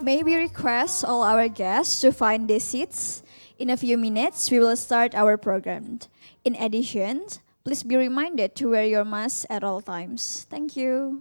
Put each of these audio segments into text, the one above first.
May we request all our guests to find their seats? In a few minutes, we will start our program. In addition, please be reminded to wear your mask at all times. Thank you.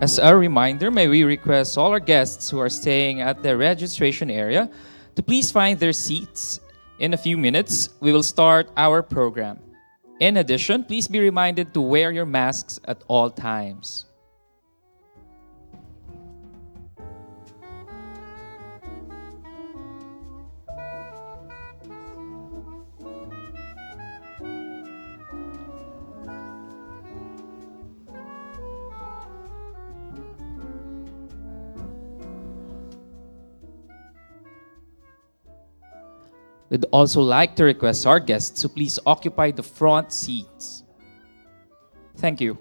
As a reminder, may we request all our guests who are staying at the registration area to please find their seats. In a few minutes, we will start our program. In addition, please be reminded to wear your masks at all times. We'd also like to request our guests to please occupy the front seats. Thank you.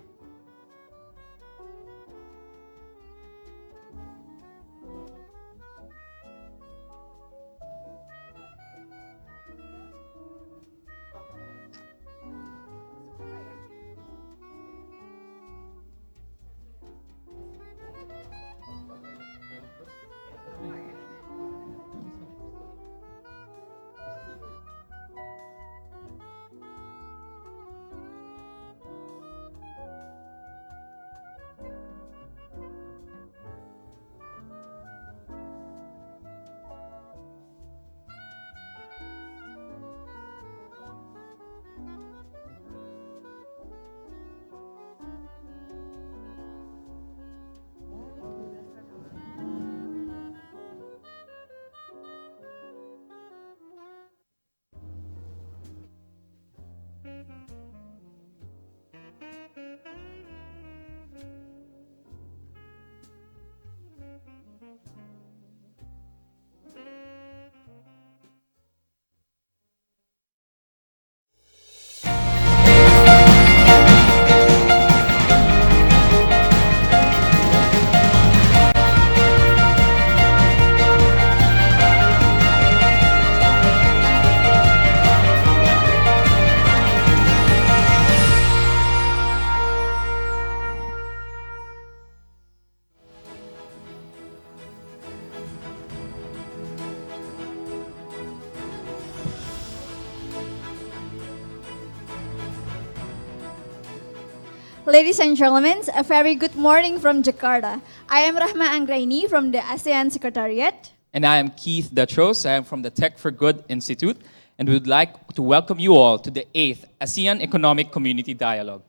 Ladies and gentlemen, a very good morning from Jakarta. I am Rahma Anggraini from the ASEAN Secretariat. And I am Keith Datros. I am from the Tech for Good Institute, and we would like to welcome you all to the 8th ASEAN Economic Community Dialogue.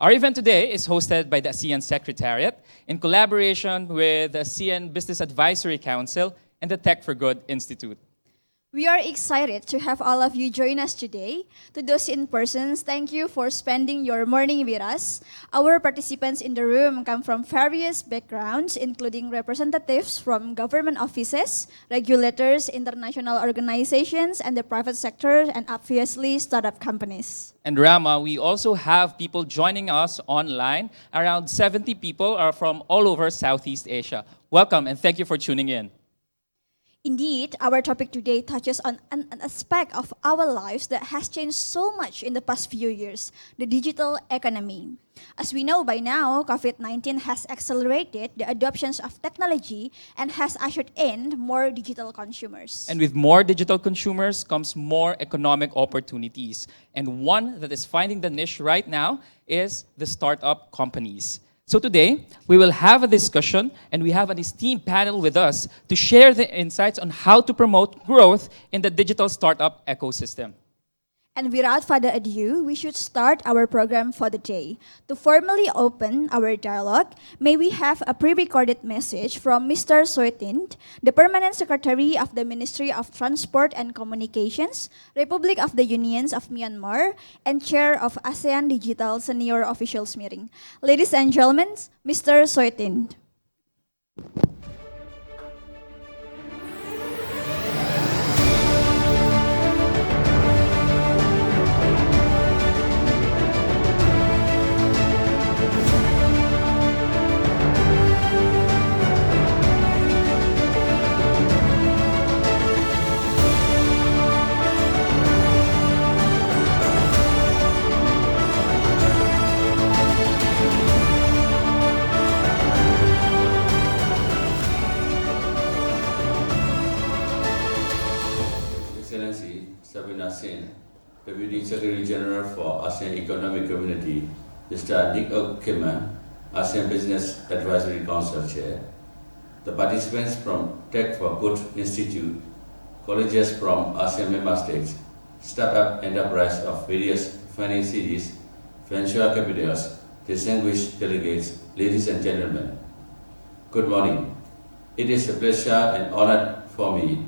Our event today is hosted by the ASEAN Secretariat in collaboration with the ASEAN Business Advisory Council and the Tech for Good Institute. We are excited to have all of you join us today. To those in person, thank you for spending your morning with us. Our participants in the room come from various backgrounds, including representatives from government offices, regulators, international organizations, and the private sector, and obviously startup companies. And Rama, we also have people joining us online. Around 70 people are from all over Southeast Asia. Welcome and thank you for tuning in. Indeed, our topic today touches on an aspect of our lives that has changed so much in the past few years, the digital economy. As we know by now, COVID-19 has accelerated the adoption of technology and has ushered in more digital consumers. And with more digital consumers comes more economic opportunities. And one that is finding the niche right now is the startup companies. So today, we will have a discussion and we have an esteemed panel with us to share the insights on how to promote growth in the digital startup ecosystem. And without further ado, we should start our program for the day. To formally open our dialogue, may we have a pre-recorded message from Mr. Soetin, the Permanent Secretary of the Ministry of Transport and Communications, Republic of the Unions of Myanmar, and Chair of ASEAN Digital Senior Officials Meeting. Ladies and gentlemen, Mr. Soetin. Deputy Secretary General for ASEAN Economic Community, Mr. Nick Okema, ASEAN Business Advisory Council Chair, the participants from Tech for Good Institute, colleges from ASEAN member states, startup enterprise of various funding cities, venture capitals, distinguished delegates, ladies and gentlemen. Good morning. It is a pleasure and honor for me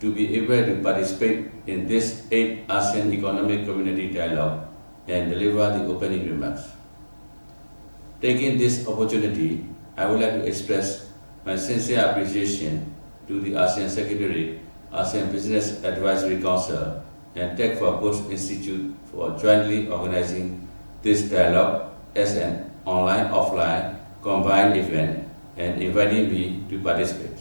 to be able to participate in this 8th ASEAN Economic Community Dialogue and deliver the opening remarks. Taking this opportunity, I would like to express my sincere appreciation to the ASEAN Secretariat, ASEAN Business Advisory Council, and Tech for Good Institute for jointly organizing this dialogue as an online-offline combined event and inviting me to participate.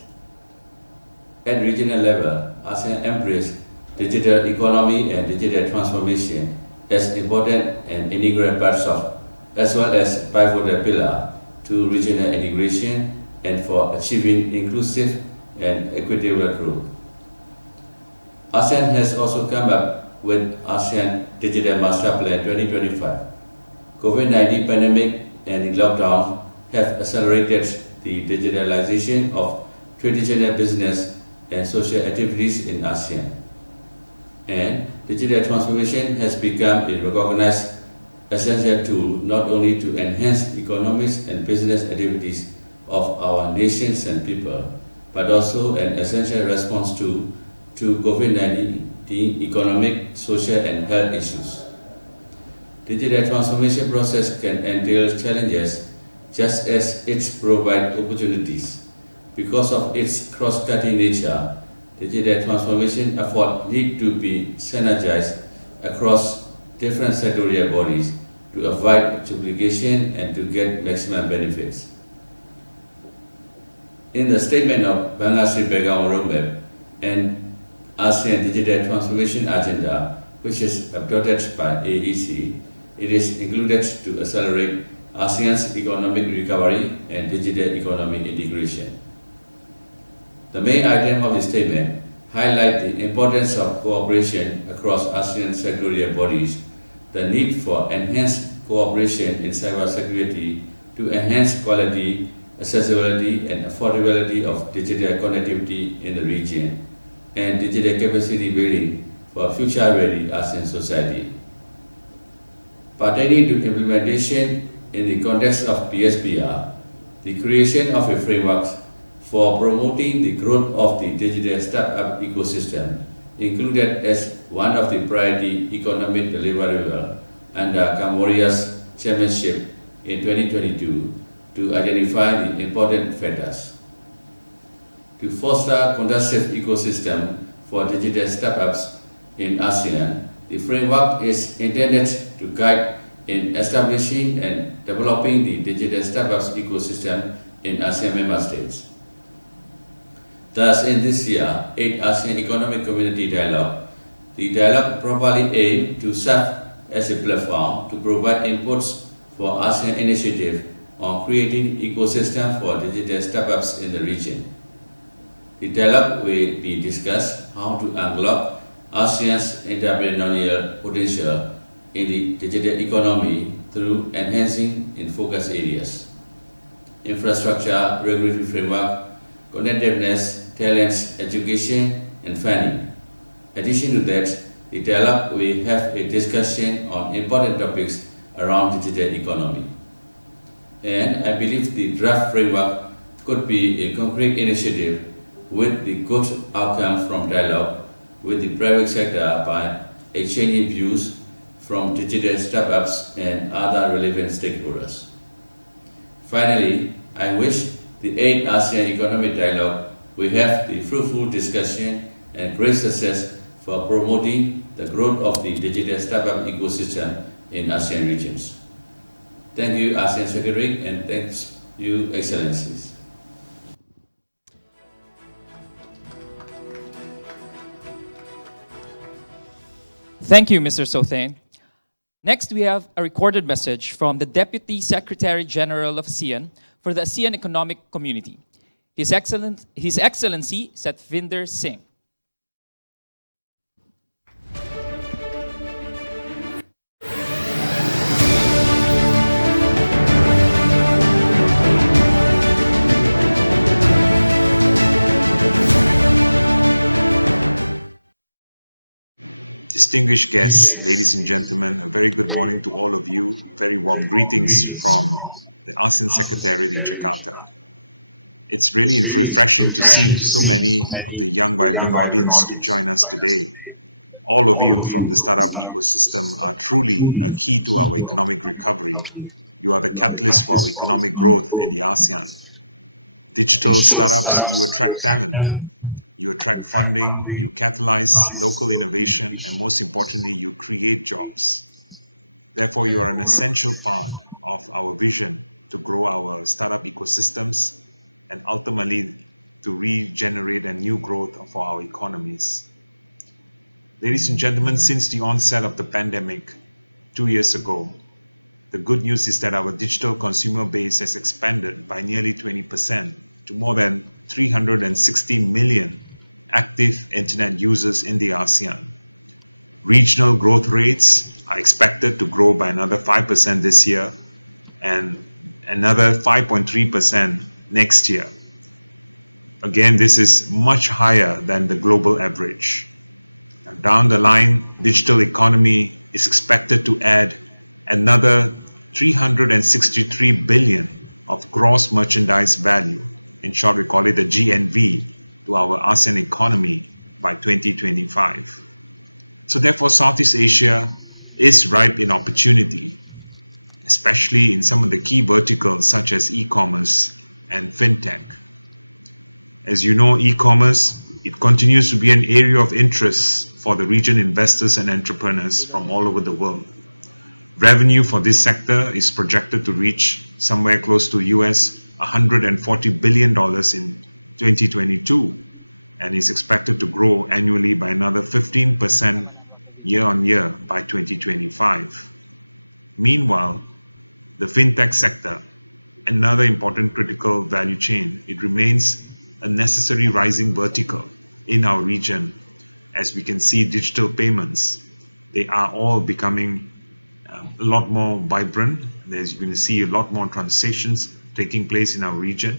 At regional level, ASEAN embraced digital economy and digital transformation as important and integral parts of, as well as pivotal pillar to regional integration and for achieving inclusive and equitable growth. ASEAN has also come up with ASEAN Digital Master Plan 2025. COVID-19 pandemic and the lockdown have accelerated the digitalization of traditional business and social activities in ASEAN. And digital transformation has become a recognized essential tool not only to enhance economics and business activities of our nations and people, but also an essential response to COVID-19 economic, social, and health issues. Digital transformation process can entail challenges just as it provides opportunities. Because of its cross-cutting nature, digital transformation efforts need to be synergized across different sectorial bodies to avoid duplication and to get maximum benefits. In the statement of Bangladesh Background Roadmap and ASEAN Digital Transformation Agenda, which is adopted by AEC, it is included to accelerate ASEAN's economic recovery and digital economic integration. The main item of the statement highlight the importance of cooperation across ASEAN sectorial bodies, the need for enhanced cooperation in cybersecurity to enhance quality, accessibility, and affordability of digital connectivity in the region, and digital capacity building for future-ready ASEAN society. Pertaining to implementation in the context of PSPR, the creation of a framework for promoting the growth of the digital startup ecosystem included as one of the priority economic deliverable under Cambodia's chairmanship in 2022 to identify the important factors. To foster conducive ecosystem for digital startups in ASEAN, the framework is intended to guide in establishing and developing the digital startups ecosystem in ASEAN member states. Thus, in this year, 8th ASEAN Economic Community Dialogue, the dialogue properly aimed to serve as a platform to provide inputs for ASEAN initiative on creating ecosystem for digital startups in the region. The dialogue will be discussed how to unlock ASEAN's entrepreneurial potential in the digital economy through enhancing in focus areas: infrastructure, regulatory framework, connectiveness, talents, education, and funding. In addition to that, the dialogue will have a discussion on important topics around digital economy. And I believe the draft framework could be a concrete initiative with the good outcome from dialogue with the private sector by exchanging views from digital startups and other relevant stakeholders. Finally, I wish the 8th ASEAN Economic Dialogue will have the fruitful discussion and great success for promoting the growth of the digital startup ecosystem in ASEAN regions. Thank you, ASEAN Secretary, and thanks you, Excellencies. Thank you, Mr. Sothane. Next, we have a recorded message from the Deputy Secretary General of ASEAN for the ASEAN Economic Community, His Excellency Satvinder Singh. Distinguished guests, ladies and gentlemen, a very good morning to all of you. Very warm greetings from the ASEAN Secretariat in Jakarta. It's really refreshing to see so many of the young, vibrant audience to join us today. All of you from the startup ecosystem are truly a key to our economic recovery. You are the catalyst for our economic growth in the ASEAN. Digital startups, you attract talent. You attract funding, you catalyze local innovation, and most importantly, you create jobs. Therefore, you are an essential part of our vision to grow our startup ecosystems and ultimately to regenerate a new growth for our economies. Ladies and gentlemen, since the onset of the pandemic 2 years ago, the good news is that our digital consumer base has expanded by nearly 20% to more than 360 million active internet users in the ASEAN. Regional growth rates are expected to grow by another 5% this year and another 5.3% next year. Again, this is much higher than the global average. Now, down the line, digital economy is expected to add another 363 billion of gross merchandise value. In short, we call it the GNV to our ASEAN economy by 2025. So therefore, Southeast Asia is ripe in opportunity, especially in some of the key verticals such as e-commerce and fintech. As you know, e-commerce, it continues to be an area of interest for the region investors and entrepreneurs from all over the world. Revenue for this sector is projected to reach somewhere close to US $140 billion in 2022 and is expected to grow annually by another 15% year on year by 2025. Meanwhile, the fintech sector, another important critical value chain, it remains a necessary rising vertical in our region. As we can see, digital payments, they are all becoming a lot more vibrant. As you can see, a lot more transactions taking place in our region.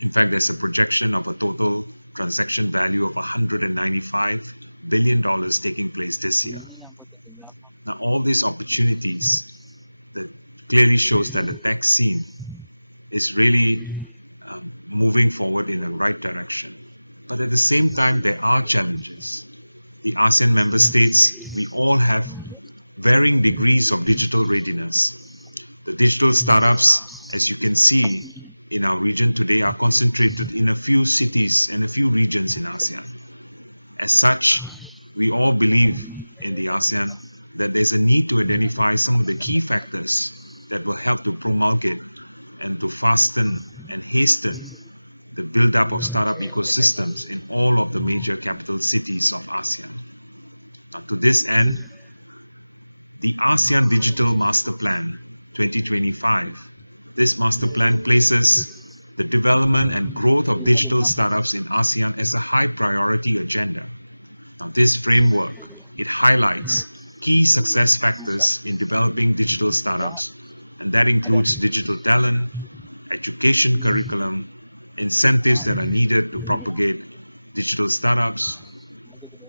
In fact, there's a projection of a total transaction value of $195 billion taking place this year. Now, all these opportunities that clearly shows that the tech scene is really moving forward in the right direction. But at the same time, there are challenges. the ASEAN member states, we all have varying degrees of digital readiness. The digital startups, as you can see in our region today, are concentrated in a few cities and a few regions in ASEAN. As such, we all believe in the ASEAN that there's a need to identify some of the key factors that will help to promulgate and to fasten and hasten the build-up of startup ecosystems in all of the major capital cities of ASEAN. Now, to this end, the ASEAN Digital Master Plan 2025, this master plan places the development and growth of digital startups in ASEAN as a high priority agenda. Now, this framework, it highlights key success factors in developing digital startups, and that includes digital talent, education curriculum, incentives that are needed to propagate digital startups.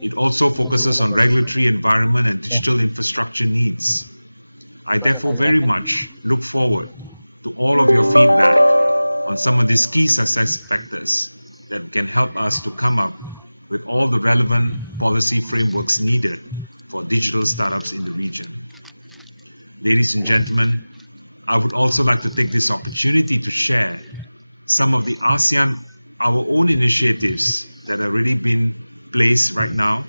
It also focuses on regulatory environment and digital infrastructure needs. I therefore very much look forward to all of your feedback on some of these key success factors that can help us to come up with all the relevant policy frameworks needed for digital startups in the region. Ladies and gentlemen, I would also like to take this opportunity to share some of the ASEAN, our own initiatives that have already been placed right now,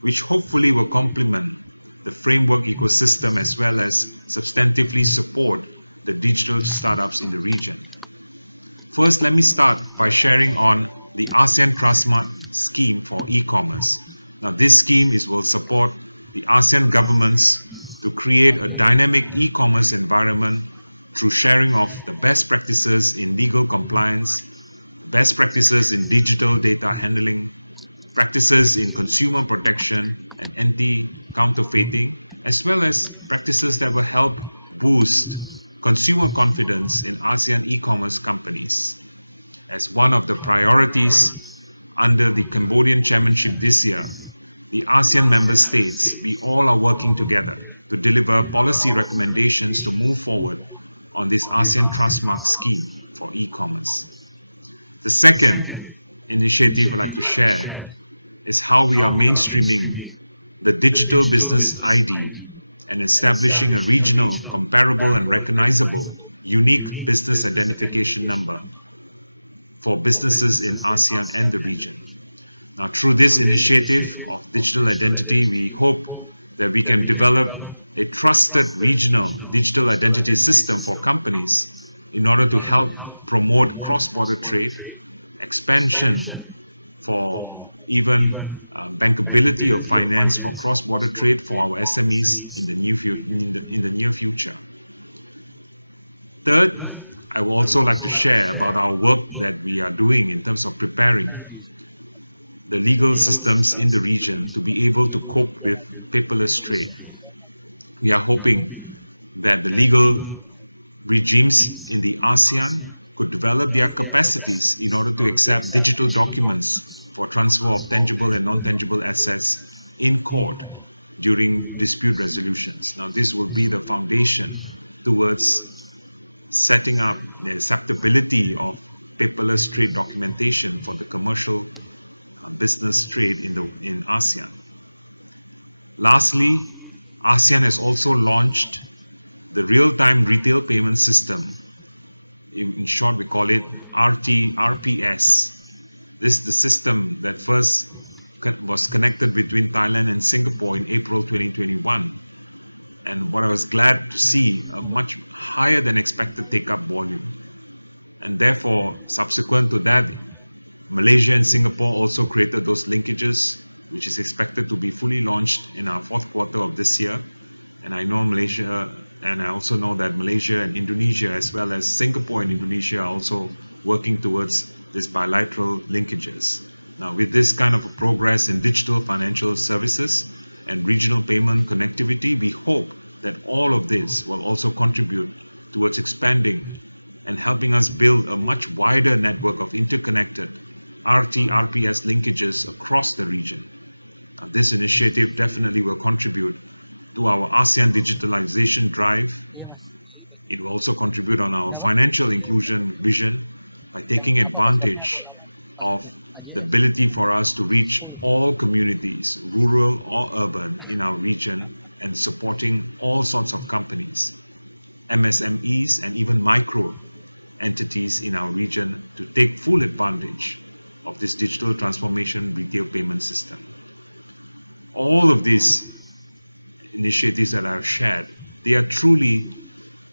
which hopefully will complement the framework ecosystem as well as substantively support the digital startups in the region. First, let me start by sharing on the ASEAN Trustmark scheme for e-commerce. Now, this scheme will support the ASEAN governments to create a dynamic e-commerce environment through sharing of the best practices in legal compliance, best practices in digital data handling, practices in consumer protection and anti-counterfeiting, as well as practices that will help boost consumer confidence in ASEAN e-commerce companies. As one of the priorities under the Cambodian chairmanship this year, the ASEAN member states, we all are working together to deliver policy recommendations to move forward on this ASEAN Trustmark scheme for e-commerce. The second initiative I'd like to share is how we are mainstreaming the digital business ID and establishing a regional, comparable and recognizable, unique business identification number for businesses in ASEAN and the region. Now, through this initiative of digital identity, we hope that we can develop a trusted regional digital identity system for companies in order to help promote cross-border trade, expansion for even bankability of finance for cross-border trade for our SMEs in the near future. Third, I would also like to share about our work that we are doing in terms of preparing the legal systems in the region to be able to cope with paperless trade. We are hoping that the legal regimes in the ASEAN could develop their capacities in order to accept digital documents for transfer of tangible and non-tangible assets in court during dispute resolutions. Now, this will be the foundation towards setting up the acceptability of paperless trade documentation for the commercial business trade in ASEAN. Lastly, ASEAN has also launched the real-time retail payment system. In short, we call it RPS. This is the system that first was connected between Thailand and Singapore in April 2021. And what I was glad to see, a much higher than expected take-up volume. And therefore, subsequent to that, Malaysia and Singapore also created those linkages, which is expected to be fully launched in our fourth quarter of this year. And I know Malaysia, and I also know that Malaysia and Indonesia, as well as Singapore and Indonesia, are also working towards these bilateral linkages. Now, with this kind of a progress in digital financial services and regional payment connectivity, we hope that all of this will also contribute towards expanding and helping us build a much wider network of interconnected RT-RPS linkages across the region. Now, this initiative definitely will contribute to our ASEAN digitalization drive. It will also contribute on our financial inclusion vision by taking advantage of the ability for us to reach all communities, rural or urban, in our region, and supporting all sorts of companies, MSMEs, and even micro entities in our region to take full advantage of this digital transformation retail payment system. All of these initiatives that I've shared, they are truly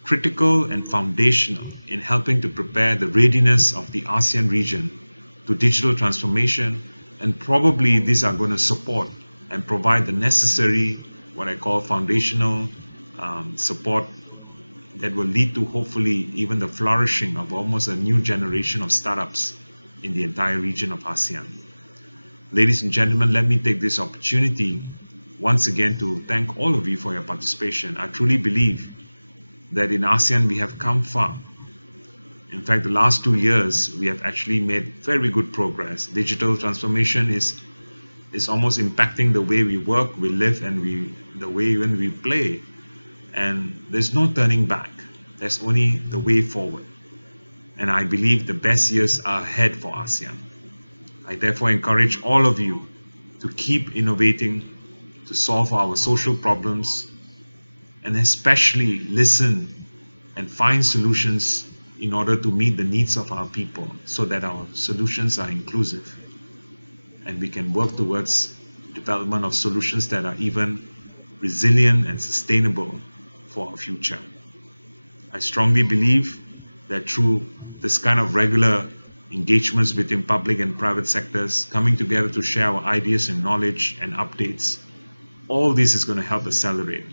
critical and foundational in helping to prepare the readiness of the ASEAN region to digital transformation, and probably these are going to support and provide the necessary, what I call foundational support that will lead to hopefully even the flourishing of almost a new generation of startups in the entire region of ASEAN. Ladies and gentlemen, let me take this opportunity once again to thank all of you for your participation. I truly believe that in ASEAN we have come far. In fact, the last 2 years we have actually made very good progress. Digital transformation is almost impacting the way we work, we live, and the way even we play. And there's no turning back. There's only the way forward. And I believe the best years are ahead for ASEAN. I therefore encourage all of you to keep innovating, to solve our social problems, and especially listen and find solutions in order to meet the needs of our people, so that our solutions are inclusive and we can work towards development of solutions that are even resilient and sustainable for our future. I strongly believe that through this kind of regular engagements between public and private sectors coming together to share our ideas and knowledge and updates, all this is going to help accelerate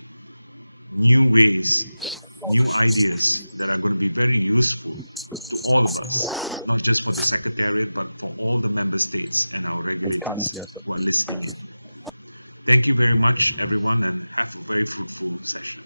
new ways, new ideas that are going to be very useful to all of us, not just for the Secretariat, but for all the member states and our regulators who are listening in. Thank you very much, everyone, and have a very fruitful session.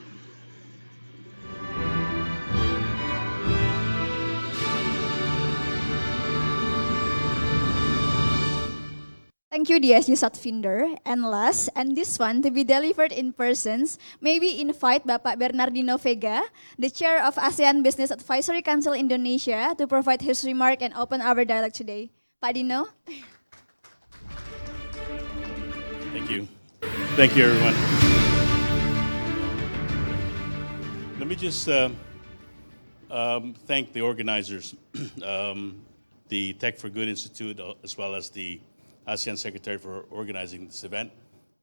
Thank you, DSG Satvinder. And last, and this one to be delivered in persons, may we invite Bapak Bernardino Vega, the Chair of ASEAN Business Advisory Council Indonesia, to provide his remark and open our dialogue today. Pak Dino. Thank you. Thank you, everyone. Let me just thank the organizers, the Tech for Good Institute, as well as the ASEAN Secretary for organizing this event.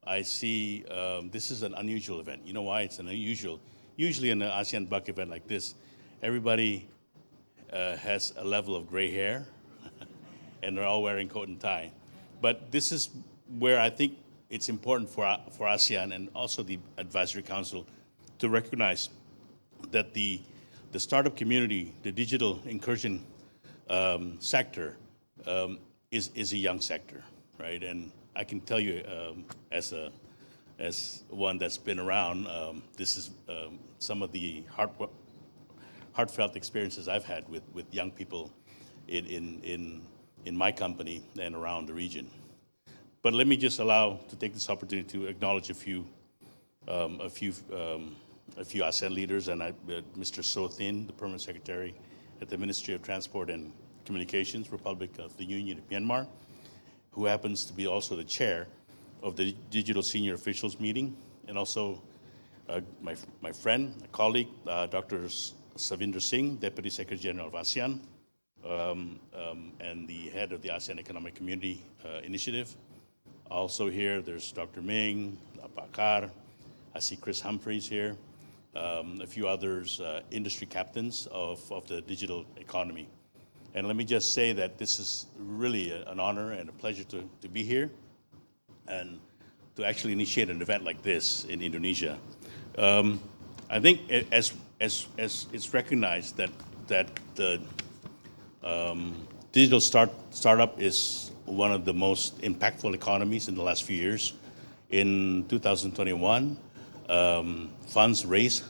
I see this is an unusual event. You know why it's an unusual? Usually in an ASEAN Buck event like this, everybody has a level of gray hair and they're all wearing coat and tie. But this is where I think it's important for ASEAN and also the Advisory Council to recognize that the startup community, the digital incursion sector, is a young sector, right? And I can tell you, as one that's been around, this is some of the heartfelt experiences I've had with young people in my company and around the region. But let me just take this opportunity to acknowledge a few ASEAN leaders, and Mr. So Thin, the Permanent Secretary at the Ministry of Transport and Communications, Republic of the Union of Myanmar, who happens to be also the chair of the Digital Senior Officials Meeting, and also my friend, a colleague, Dr. Savinder Singh, Deputy Secretary General of ASEAN, and the head of the ASEAN Economic Community Initiative. Also here, there's Dr. Ming, Pakar, I see Chris Humphreys here, a few others, industry captains of the digital economy. And let me just say that this is really an honor and a pleasure to be here and to actually initiate an event like this in Indonesia. I think as it's recognized that the digital startup is one of the most impactful economies in the last few years. In 2021, funds raised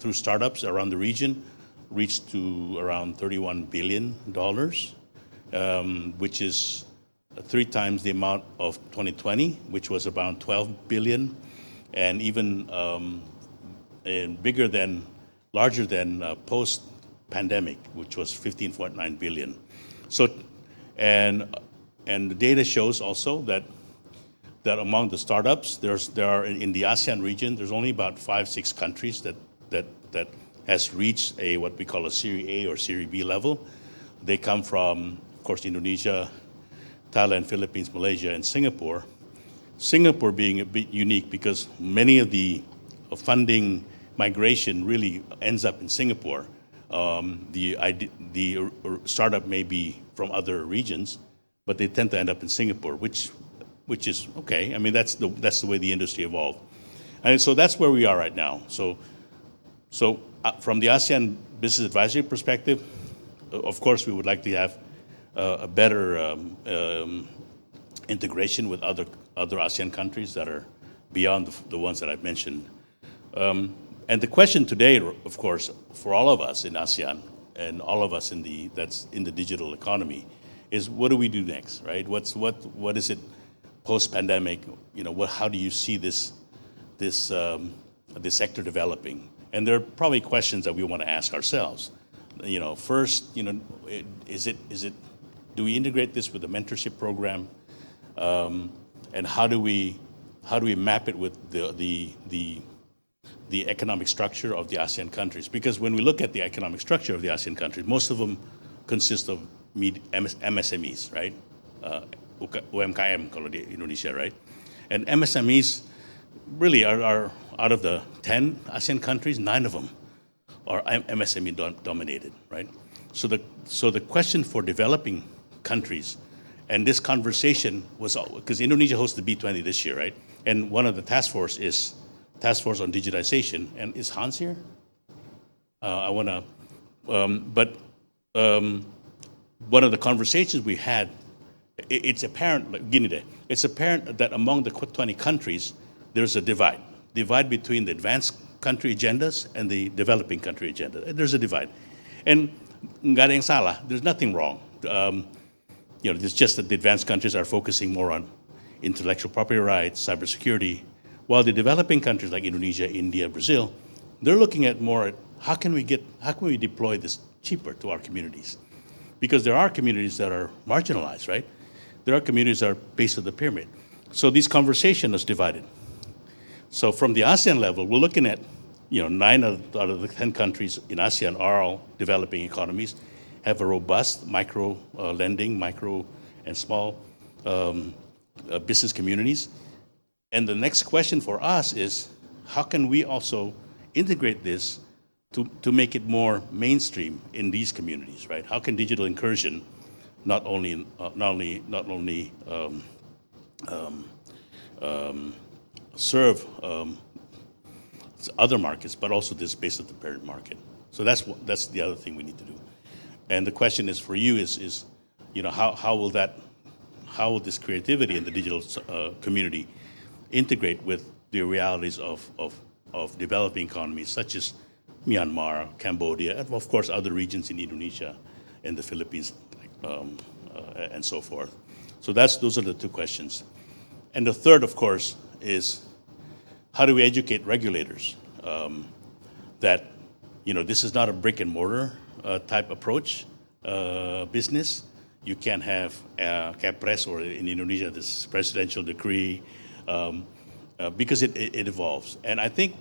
through startups around the region reached to around $31 billion, which is 3 times the amount of 2020, which was around $12 billion, and even larger than post-pandemic, which was $15.9 billion. So, and And the data shows also that among the startups, there are in the ASEAN region, there's only about 5-6 countries that has reached what we call a Series A or Series B level. They come from, of course, Indonesia, Thailand, Philippines, Malaysia, and Singapore. Singapore being a bit unique because many of the funding migration really ends up in Singapore. The startup may be from other regions, but they tend to end up in Singapore, which is okay. I mean, that's the way the industry evolved, and so that's where we are right now. So from the ASEAN Business Advisory perspective, of course, we would like to have a better integration with other ASEAN countries that are beyond the ones that I've mentioned. And the question today, of course, for all of us in ASEAN and all of us that's in the digital economy, is what do we do next, right? What is it post-pandemic? How do you see this sector developing? And there are probably questions that we want to ask ourselves. First, do we integrate this with the mentorship program? And how do we map it with the economic structure of the ASEAN countries? Because when we look at the economic structure of the ASEAN countries, most of them consist of MSMEs, right? UMKM kalau di Indonesia, right? And MSMEs really are out of the 10 ASEAN countries, 9 of them are MSME dominated, right? So the question for developing countries, and this conversation was, because Indonesia hosts the B20 this year, right? And one of the task force is Task Force on Digitization, and is Hans here? One of the conversations we had, it's apparent that among the 20 countries, there's a divide between the advanced country agendas and the developing country agenda. There's a divide. And nggak ada yang salah, there's nothing wrong. It's just that the advanced countries are focusing more on intellectual property rights, cybersecurity, while the developing countries like Indonesia, India, Brazil, they're looking at more at how can we deploy this cheaper to our communities? Because there are communities that are marginalized, right? There are communities that are base of the pyramid. So this conversation is divided. So from the ASEAN level, we're looking at 9 out of the 10 countries in ASEAN are all developing economies, have a robust micro lending, micro and small business communities. And the next question for us is, how can we also integrate this to make it more mainstream in these communities, right? How can digital incursion not only serve other markets, but also this base of the parent market? So that's the other thing we need to do. And the question is for you is how will this creativity in the digital community integrate with the realities of developing economies such as Myanmar, Cambodia, and of course other regions in Indonesia and the Philippines, and so forth. So those are the two questions. And the third, of course, is how do we educate regulators that this is not a brick and mortar type approach business. You can't have Kepres, or in Indonesia this presidential decree, because it evolves. And I think,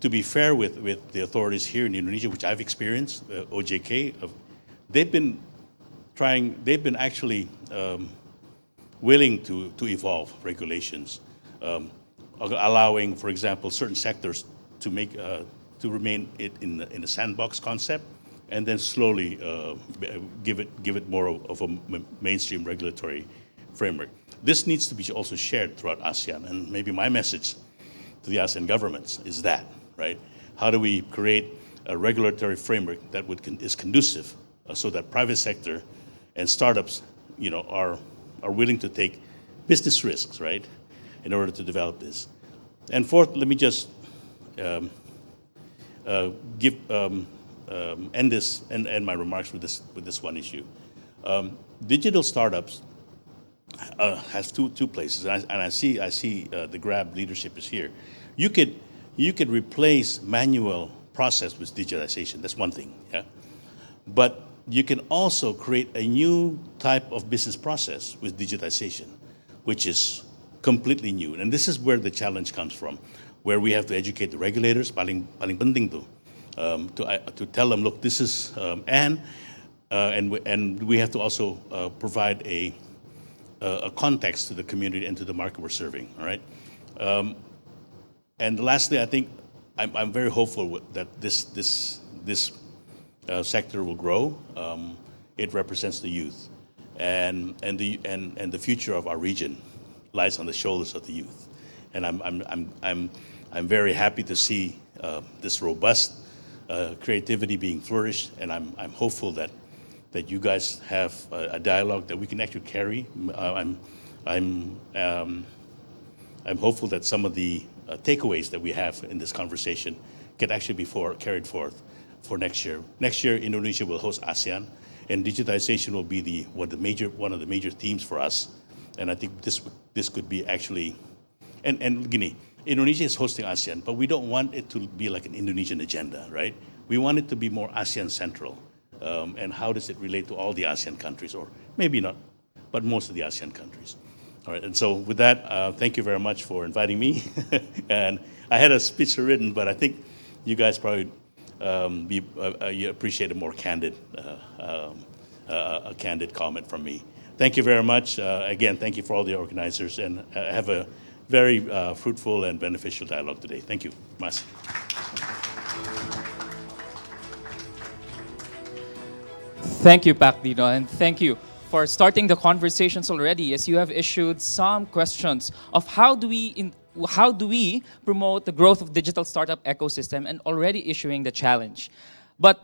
to be fair with the authorities here in Indonesia, which I've experienced, OJK, they've been actually willing to evolve regulations, allowing, for example, certain sectors to remain in a sandbox concept, and then slowly give it more of a mainstream regulatory framework. This needs to be also shared throughout ASEAN, and maybe my message to the ASEAN governments is that, right? How do we create a regulatory framework that is conducive so that private sector and startups, are willing to take business risks, right, in order to develop this. And fourth, let me just end my remarks with this one issue. Digital startups has two places, and I see the Grab leadership is here. You could replace manual process with digitization. That's one thing, yeah. But you can also create a new type of business process with digitization, which is completely new. And this is where the challenge comes from, where we have to educate the regulators, paling penting tuh, to tell them, look, this is, and we have to also provide a context to the community and to the market we're serving, all right? And lastly, I think I'm very hopeful that this sector will grow. It represents the youth, and the future of our region lies on the shoulders of the youth. And I'm very happy to see this robust creativity being flourished, and I'm hopeful that you guys have a dialogue that we can actually carry. I'm hopeful that some of the takeaways that we have in this conversation can actually be carried forth for next year. Next year, Indonesia will host ASEAN, and digitization will be one of the major themes for us. And I think this could be actually, and Guinea, Indonesia is hosting ASEAN, but we don't want it to be like an Indonesian agenda, right? We want it to be more ASEAN central. And how does it relate to all the ASEAN countries, or maybe not, but most of the ASEAN countries. All right, and so with that, thank you very much for inviting me. And I had a speech written, but I think you guys probably you appreciate a more candid, a candid comment from me. Thank you very much. Again, thank you for all the organizers, and have a very fruitful and beneficial dialogue today. Thank you. Mas. Thank you, Pak Dino, and thank you for starting the conversations already, as you have issued some questions of how do we promote the growth of digital startup ecosystem, and already issuing the challenge. But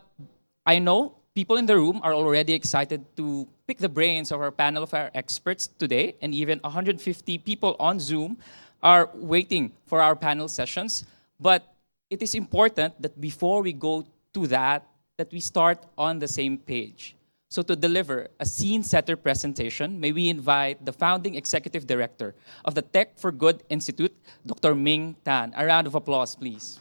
I know people in the room are already excited to pick the brains of our panel of our experts today, and even 150 people on Zoom are waiting for our panel sessions. But it is important that before we go to that we start on the same page. So to deliver a scene-setter presentation, may we invite the founding executive director of the Tech for Good Institute, Dr. Ming Tan. A round of applause, please.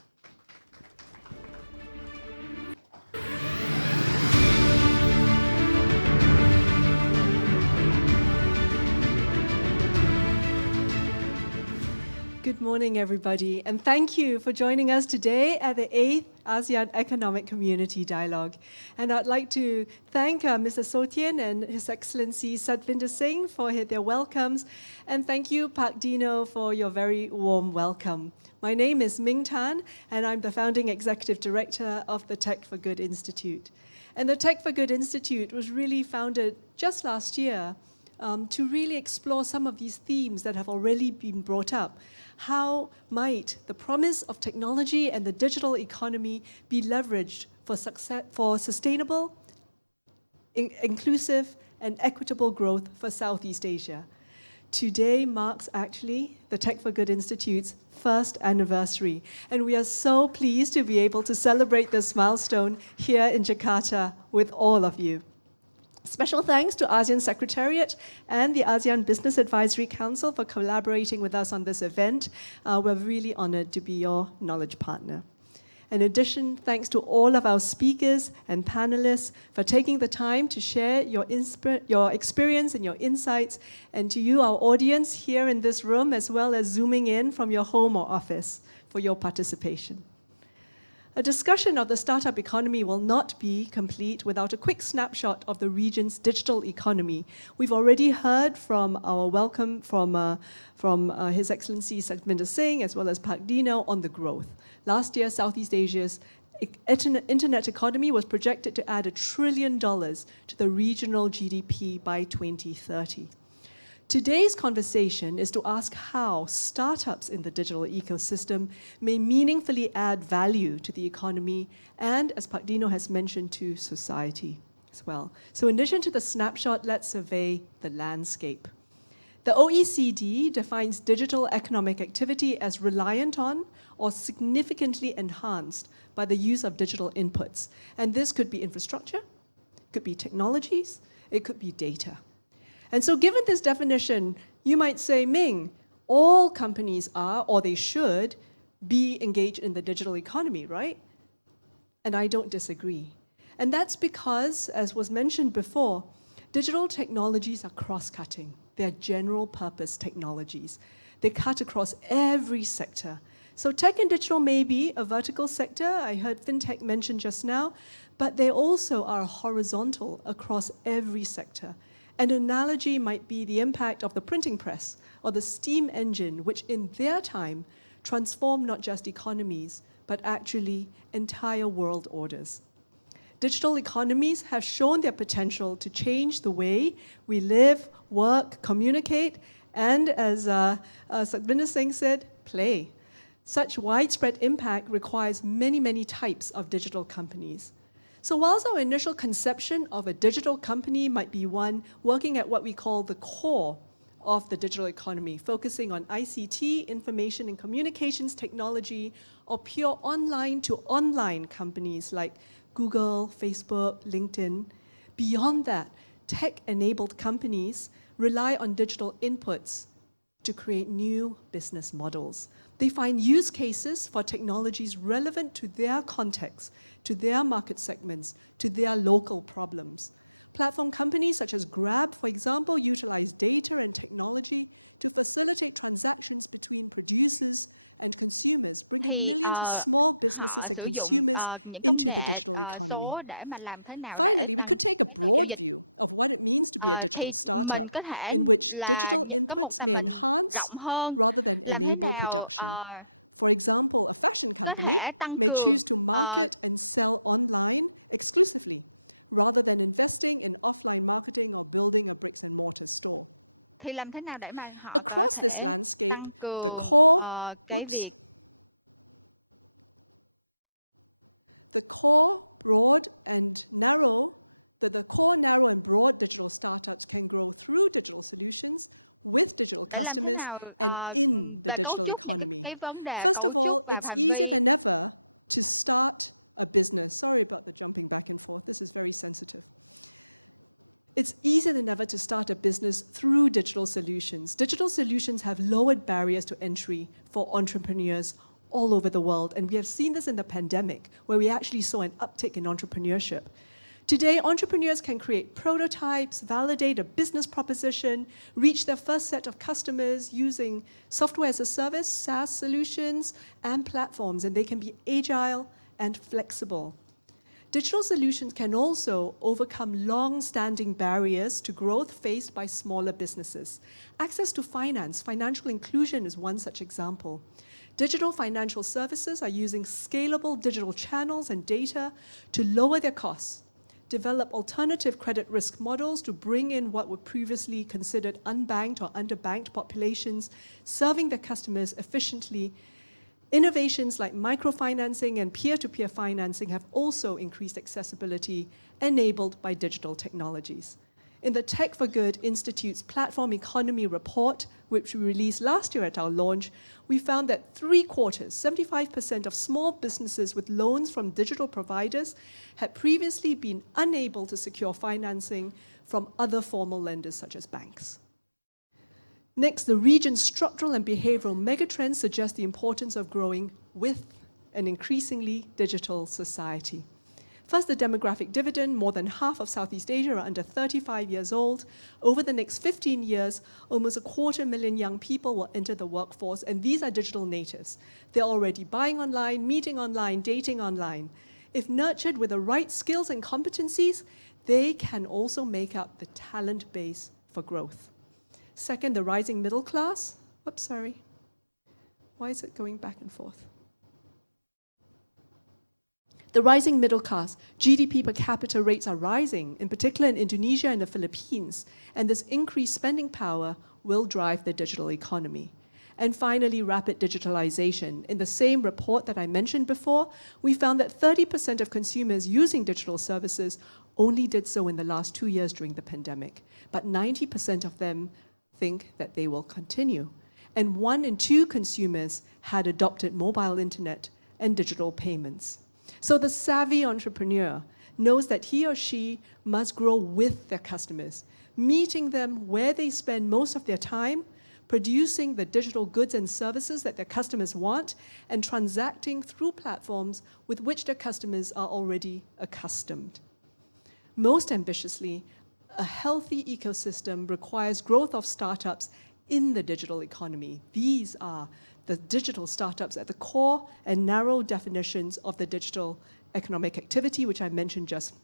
Good morning, everybody, and thank you for joining us today at the 8th ASEAN Economic Community Dialogue. And I'd like to thank Mr. Sotian and His Excellency Satvinder Singh for their welcomes, and thank you, Pak Dino, for your very warm welcome. My name is Ming Tan, and I'm the founding executive director of the Tech for Good Institute. And the Tech for Good Institute was really founded just last year to really explore some of these themes that have already been brought up. How might the promise of technology and the digital economy be leveraged for sustainable, inclusive, and equitable growth for Southeast Asia? Today marks actually the Tech for Good Institute's first anniversary, and we are so pleased to be able to celebrate this milestone here in Jakarta with all of you. Special thanks to ASEAN Secretariat and the ASEAN Business Advisory Council for collaborating with us on this event. We're really honored to be your knowledge partner. In addition, thanks to all of our speakers and panelists for taking the time to share your experience and your insights, and to you, our audience here in this room, as well as zooming in from your home or office, for your participation. A discussion of the startup economy will not be complete without a quick snapshot of the region's digital economy. We've already heard from our welcome from His Excellency Satvinder Singh, as well as Pak Dino, on the growth. Last year, Southeast Asia's internet economy was projected to add $1 trillion to the regional GDP by 2030. Today's conversation is to ask how startups in the digital ecosystem may meaningfully add value to the economy and, as Pak Dino has mentioned, to society as well. So in addition to the snapshot, let's survey the landscape. The OECD defines digital economic activity as reliant on or significantly enhanced by the use of digital inputs. And this could be infrastructure, could be technologies, it could be data. And so given this definition, you might say, Ming, all companies are, or they should, be engaged in the digital economy, right? And I don't disagree. And that's because, as was mentioned before, digital technologies are cross-cutting. They're general-purpose technologies. They cut across every sector. So tech and digital may be a vertical sector, I heard fintech mentioned just now, but they also are horizontal across every sector. An analogy might be the impact of the printing press or the steam engine, which in their time transformed not just economies, but actually entire world orders. Digital economies have shown their potential to change the way we live, work, communicate, and as Satvinder Singh said, play. Such widespread impact requires many, many types of digital companies. So whilst our initial conception of a digital company might be one working at what we call the core of the digital economy, focusing on ICT, information and communications technology, or pure online to online companies like Google, Facebook, LinkedIn. Beyond that, tech-enabled companies rely on digital inputs to create new business models. They find use cases for technologies relevant to their context, to their market segments, to their local problems. Platform companies such as Grab, for example, utilize data and technology to facilitate transactions between producers and consumers, bringing millions of small businesses and consumers into the digital economy. Finally, we could take a broad view of what it means to be a digital startup, in which digital inputs may enhance rather than enable production. For example, a fashion company may choose to market and sell online exclusively, rather than investing in offline marketing or building a bricks and mortar store. Across this landscape, the core narrow and broad digital startups can grow through digital solutions with digital customers and in the digital economy. First of all, it's easier than ever to start a business. Sorry about the jumping back and forth. This is very sensitive. It's easier than ever to start a business through digital solutions. Digital solutions have lowered barriers to entry for entrepreneurs all over the world. And we have seen this in the pandemic, where we actually saw an uptick in entrepreneurship. Today, entrepreneurs can create prototypes, validate a business proposition, reach their first set of customers using software as a service, SaaS solutions, and platforms, and they can be agile and flexible. Digital solutions can also overcome long-standing barriers to growth faced by smaller businesses. Access to finance, financial inclusion is one such example. Digital financial services are using scalable digital channels and data to lower their costs, develop alternative credit risk models to bring in what were previously considered unbanked or underbanked populations, serving their customers efficiently. Innovations like microfinancing and peer-to-peer financing have also increased accessibility enabled by digital technologies. In the Tech for Good Institute's Platform Economy report, which we released last year at our launch, we found that 75% of small businesses with loans from digital providers had previously been unable to secure financing from other formal lenders such as banks. Next, the region's structural and behavioral megatrends suggest the importance of growing with an increasingly digital society. First, the demographic dividend. More than half of Southeast Asia are under 35 years old. Over the next 15 years, almost 250,000 young people will enter the workforce, and these are digital natives. They're already buying online, meeting online, dating online. If nurtured with the right skills and competencies, they can also make up the talent base for growth. Second, the rising middle class. Oops, sorry. Why is it going back and forth? The rising middle class, GDP per capita rates are rising, in particular in Indonesia and the Philippines, and this increased spending power will drive the digital economy. And finally, rapid digitalization. In the same report that I mentioned before, we found that 30% of consumers using digital services only did so in the last 2 years during the pandemic, but 90% of them think that they will continue. And 1 in 2 consumers had adopted mobile internet and digital payments. So the savvy entrepreneur knows that he or she must grow with their customers, meeting them where they spend most of their time, producing the digital goods and services that their customers want, and transacting through platforms with which their customers are already accustomed. Most ambitiously, a healthy ecosystem requires growth of startups in the digital economy. These are the digital startups at the core and narrow definitions of the digital economic activity, which I mentioned just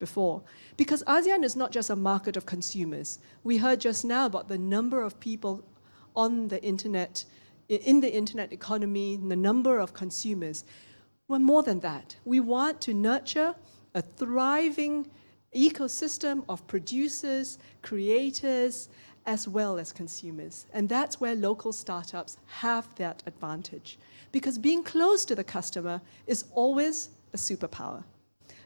before. Because ASEAN is not just a market of consumers. We heard just now about the number of people on the internet, in the internet economy, the number of consumers. We're more than that. We want to nurture a thriving ecosystem of producers, creators, as well as consumers. And that's where local startups have that advantage. Because being close to the customer is always a superpower.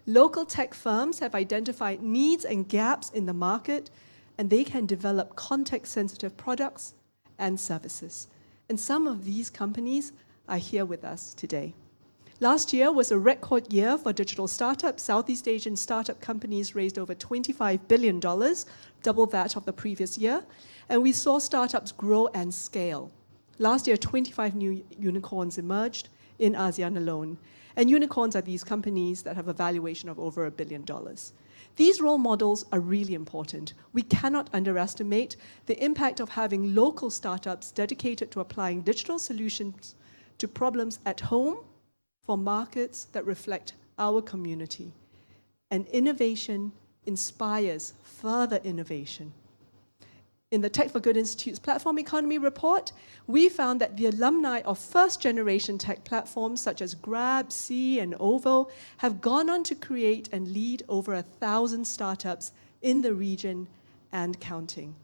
Local tech firms have identified needs and gaps in the market, and they can develop context-sensitive products and services. And some of these companies are here with us today. Last year was a record year for digital startups. Southeast Asian startup companies raised over $25 billion, double that of the previous year. And we saw startups grow and scale. Last year, 25 new unicorns emerged in ASEAN alone. And unicorns are these companies that have a valuation of over $1 billion. These role models are really important. We cannot underestimate the impact of having local startups dedicated to applying digital solutions to problems at home for markets that reflect our community. And innovation inspires further innovation. In the Tech for Good Institute's Platform Economy report, we found that the alumni of first-generation tech platforms such as Grab, Sea, and OVO have gone on to create and lead over 1,000 startups in the region and counting.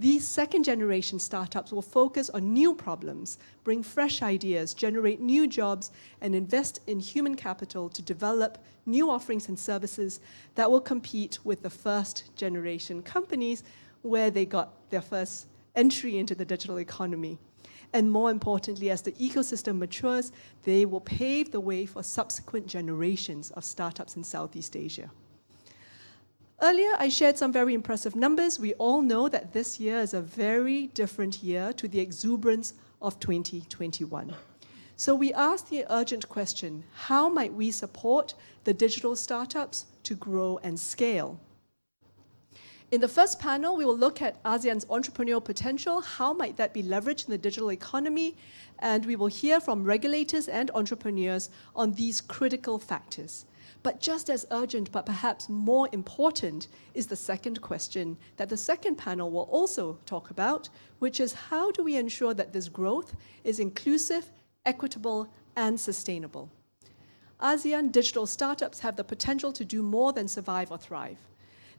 These second-generation startups will focus on new problems, bring fresh ideas, generate new jobs, and invest in human capital to develop new offerings and services that will compete with the first-generation companies where they got their first entry into the digital economy. And more importantly, as the ecosystem matures, they will pave the way for subsequent generations of startups in Southeast Asia. Earlier, I shared some very impressive numbers. We all know that this year is a very different year to the exuberance of 2021. So we asked the urgent question, how might we support the digital startups to grow and scale? In the first panel, we will look at ASEAN's entrepreneurial potential. How might that be leveraged in the digital economy? And we will hear from regulators and entrepreneurs on these critical factors. But just as urgent, but perhaps more important, is the second question that the second panel will also talk about, which is how do we ensure that this growth is inclusive, equitable, and sustainable? ASEAN digital startups have the potential to do more than survive or thrive.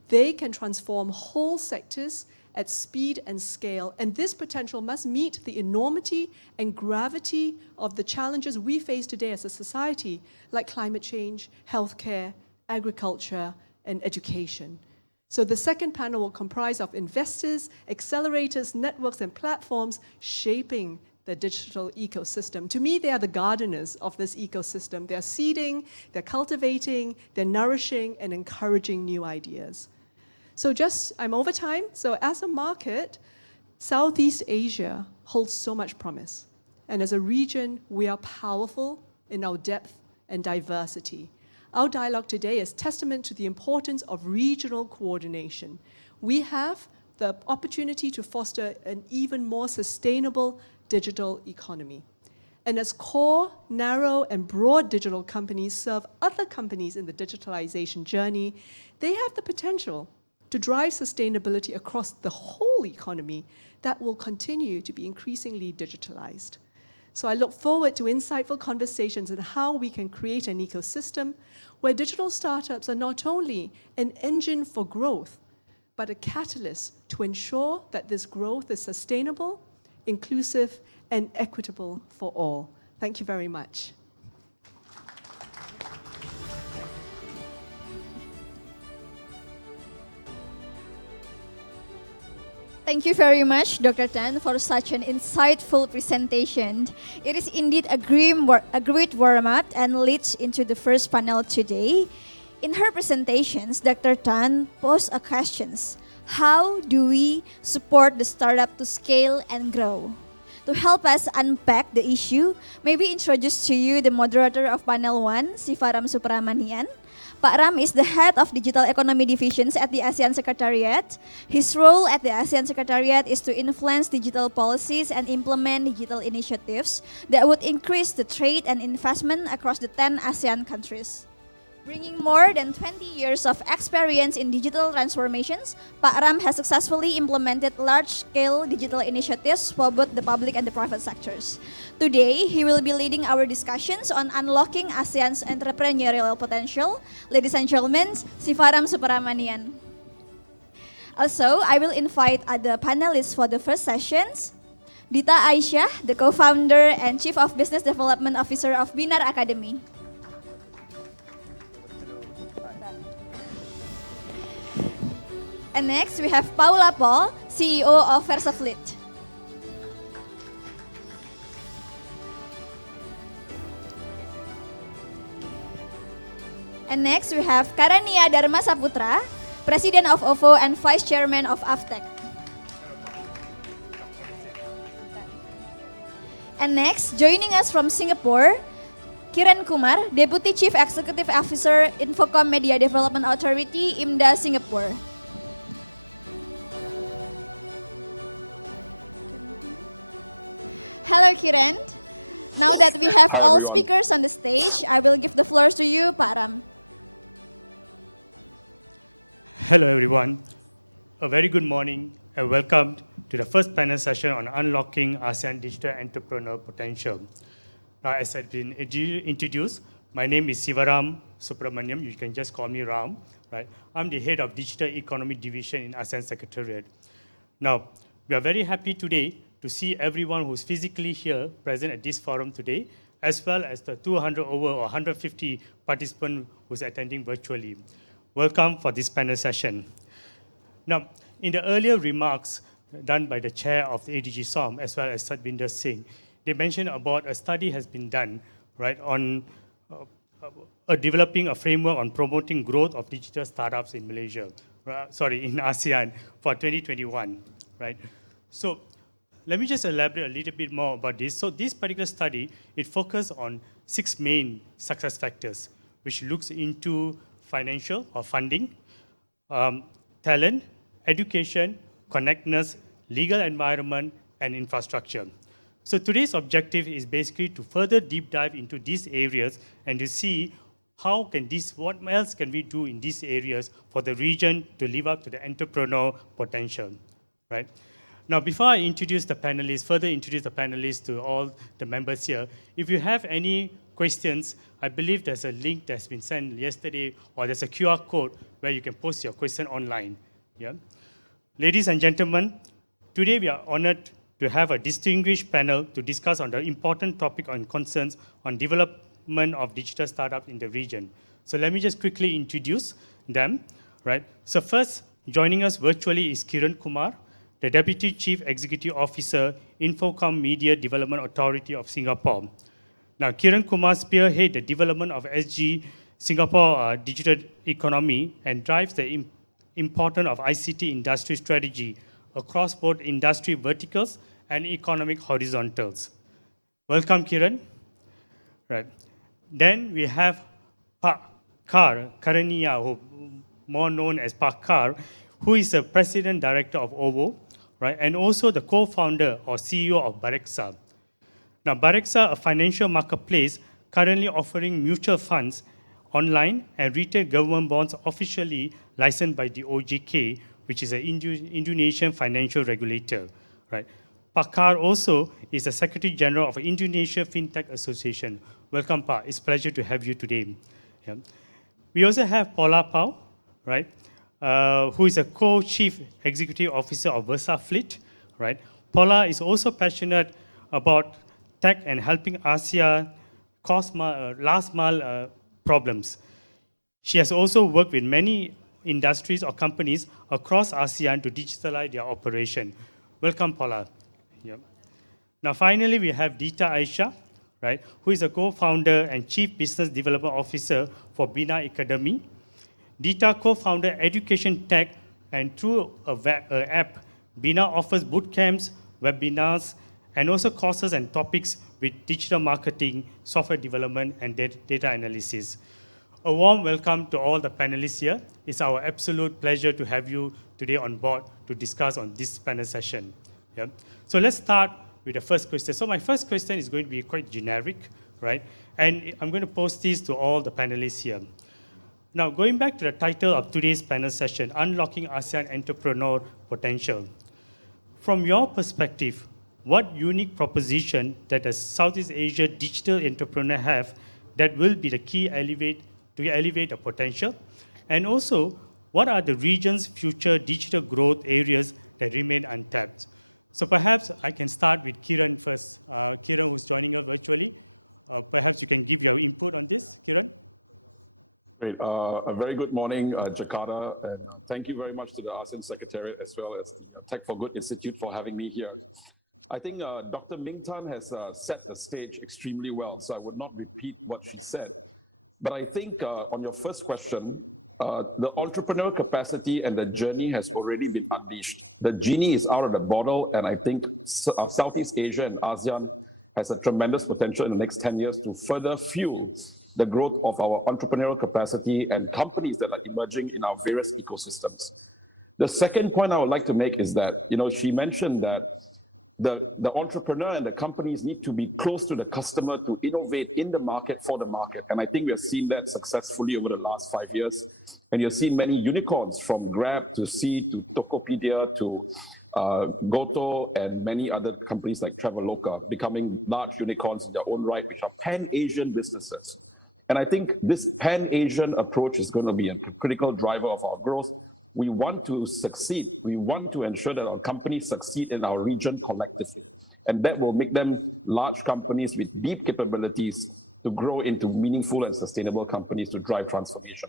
They can transform whole sectors at speed and scale, and this potential must meet the enormity and gravity of the challenges we face today as a society, like climate change, healthcare, agriculture, and education. So the second panel will comprise of investors, accelerators, networks, and platforms shaping the digital ecosystem. To me, they are the gardeners of this ecosystem. They're seeding, they're cultivating, they're nourishing, and encouraging new ideas. So I'm over time. So as a market, Southeast Asia holds so much promise. And as a region, we are powerful in our depth and diversity. Our dialogue today is testament to the importance of regional coordination. We have the opportunity to foster an even more sustainable digital economy. And as core, narrow, and broad digital companies serve other companies in the digitalization journey, they have the potential to drive sustainability across the whole economy that will continue to be increasingly digitalized. So I look forward to insightful conversations on how we can create an ecosystem where digital startups are not only an engine for growth, but a catalyst to ensure that this growth is sustainable, inclusive, and equitable for all. Thank you very much. Thank you very much, Dr. Tan, for such an insightful presentation. It is indeed a great warm-up and leads into the first panel today. In her presentations, Dr. Tan posed a question: how do we support the startup to scale and grow? To help us unpack the issue, maybe introduce to you the moderator of panel 1, Sivaram Supramanian. Pak Ram is the head of Digital Economy Divisions at the ASEAN Secretariat. His role at the ASEAN Secretariat is to influence digital policies and implement digital initiatives that would increase the trade and investment across the 10 ASEAN countries. Bringing more than 20 years of experience in digital transformations, Pak Ram has successfully implemented large-scale digital initiatives for both the public and the private sectors. Today, he will be leading our discussions on unlocking ASEAN's entrepreneurial potential. Ladies and gentlemen, Sivaram Suparamanian. Also, I will invite other panelists for the first sessions. Dita Aisyah, the co-founder and Chief of Business Development Officer of Binar Academy. And next, we have Paula Paul, CEO of VersaFleet. And next, we have Karania Dharma Saputra, President of OVO and Vice Chairman of AFTEC. And next, joining us from Singapore, Kiran Kumar, Deputy Chief Executive Officer, Infocom Media Development Authority, IMDA Singapore. Hello Kiran. Now that we have all speakers on the stage, I will give the floor to you, Pak Ram. Hello everyone. A very good morning and welcome to the first panel session on unlocking ASEAN digital entrepreneurial potential. Now, as I've been introduced, my name is Sivaram Subramaniam. You can just call me Ram. Right? I'm the head of Digital Economy Division in ASEAN Secretariat. Now, we are very happy today to see everyone who's physically here present at this forum today, as well as the 200 over or 150 participants who's attending virtually. Welcome for this panel session. Now, in the earlier remarks done by the chair of the ADG SOM, as well as Satvinder Singh, they mentioned about a study has been done, right, on developing a framework on promoting growth of digital startups in Malaysia, in ASEAN for 2021, right? So, let me just elaborate a little bit more about this. So this particular study, it focused on 6 main success factors, which looks into financial or funding, talent, education, connectedness, legal environment, and infrastructure. So today's objective is basically to further deep dive into these areas and to see how can this, what else can we do in these areas for the region to live up to the entrepreneurial potential, right? Now, before I introduce the panelists, further introduce the panelists to all the members here, if you have any questions, I believe there's a link that's been sent yesterday, or there's a QR code where you can post your question online. Yeah? Ladies and gentlemen, today we are honored to have a distinguished panel to discuss on the important topic on concerns on development of digital startups in the region. So let me just quickly introduce them, right? So first, joining us virtually is Kiran Kumar, the Deputy Chief Executive Officer, Infocom Media Development Authority of Singapore. Now, Kiran Kumar spearheads the development of SG Singapore digital economy and drives the importance of ICT industry strategy across both industry verticals and economic horizontals. Welcome, Kiran. Right. Then we have Karania, who more known as Kar, who is the President Director of OVO, right, and also the co-founder or CEO of Bareksa. Now, Bareksa, a financial marketplace currently offering mutual funds online and retail government bonds officially licensed by the OJK, which is an Indonesian financial regulator, right? Pakar also is the Secretary General of Indonesia FinTech Association. Welcome, Pa. It's a pleasure to have you today. Yeah. We also have Paula Pau, right, who is a co-chief executive officer of VersaFleet, right? Paula is also passionate about tech and helping ASEAN last mile problems. She has also worked with many industries or companies across ASEAN to digitalize their operation. Welcome, Paula. Yeah. Now, finally, we have Dita Aisyah, right, who is a co-founder and chief business development officer for Binar Academy. Dita co-founded Education Tech, and through an app, Binar offers boot camps, webinars, and also courses and topics with digital marketing, software development, and data analysis. A warm welcome to all the panelists here. It's our absolute pleasure to have you today on board to discuss on this panel session. Yeah. So let's start with the first question. So my first question is going to be quite generic, right? And I'm going to pose this to all the panelists here. Now, going back to the title of today's panel session, Unlocking ASEAN Entrepreneurial Potential. From your perspective, what unique proposition that a Southeast Asia digital entrepreneur have that will be the key to elevate the potential? And also, what are the region's future digital growth areas that remain untapped? So perhaps I can start with Kiran first. Kiran, who's joining us virtually. Perhaps you can give your input on this, Kiran. Great. A very good morning, Jakarta, and thank you very much to the ASEAN Secretariat as well as Tech for Good Institute for having me here. I think Dr. Ming Tan has set the stage extremely well, so I would not repeat what she said. But I think on your first question, the entrepreneurial capacity and the journey has already been unleashed. The genie is out of the bottle, and I think Southeast Asia and ASEAN has a tremendous potential in the next 10 years to further fuel the growth of our entrepreneurial capacity and companies that are emerging in our various ecosystems. The second point I would like to make is that, she mentioned that the entrepreneur and the companies need to be close to the customer to innovate in the market for the market. And I think we have seen that successfully over the last 5 years. And you've seen many unicorns from Grab to Seed to Tokopedia to Goto and many other companies like Traveloka becoming large unicorns in their own right, which are pan-Asian businesses. And I think this pan-Asian approach is going to be a critical driver of our growth. We want to succeed. We want to ensure that our companies succeed in our region collectively. And that will make them large companies with deep capabilities to grow into meaningful and sustainable companies to drive transformation.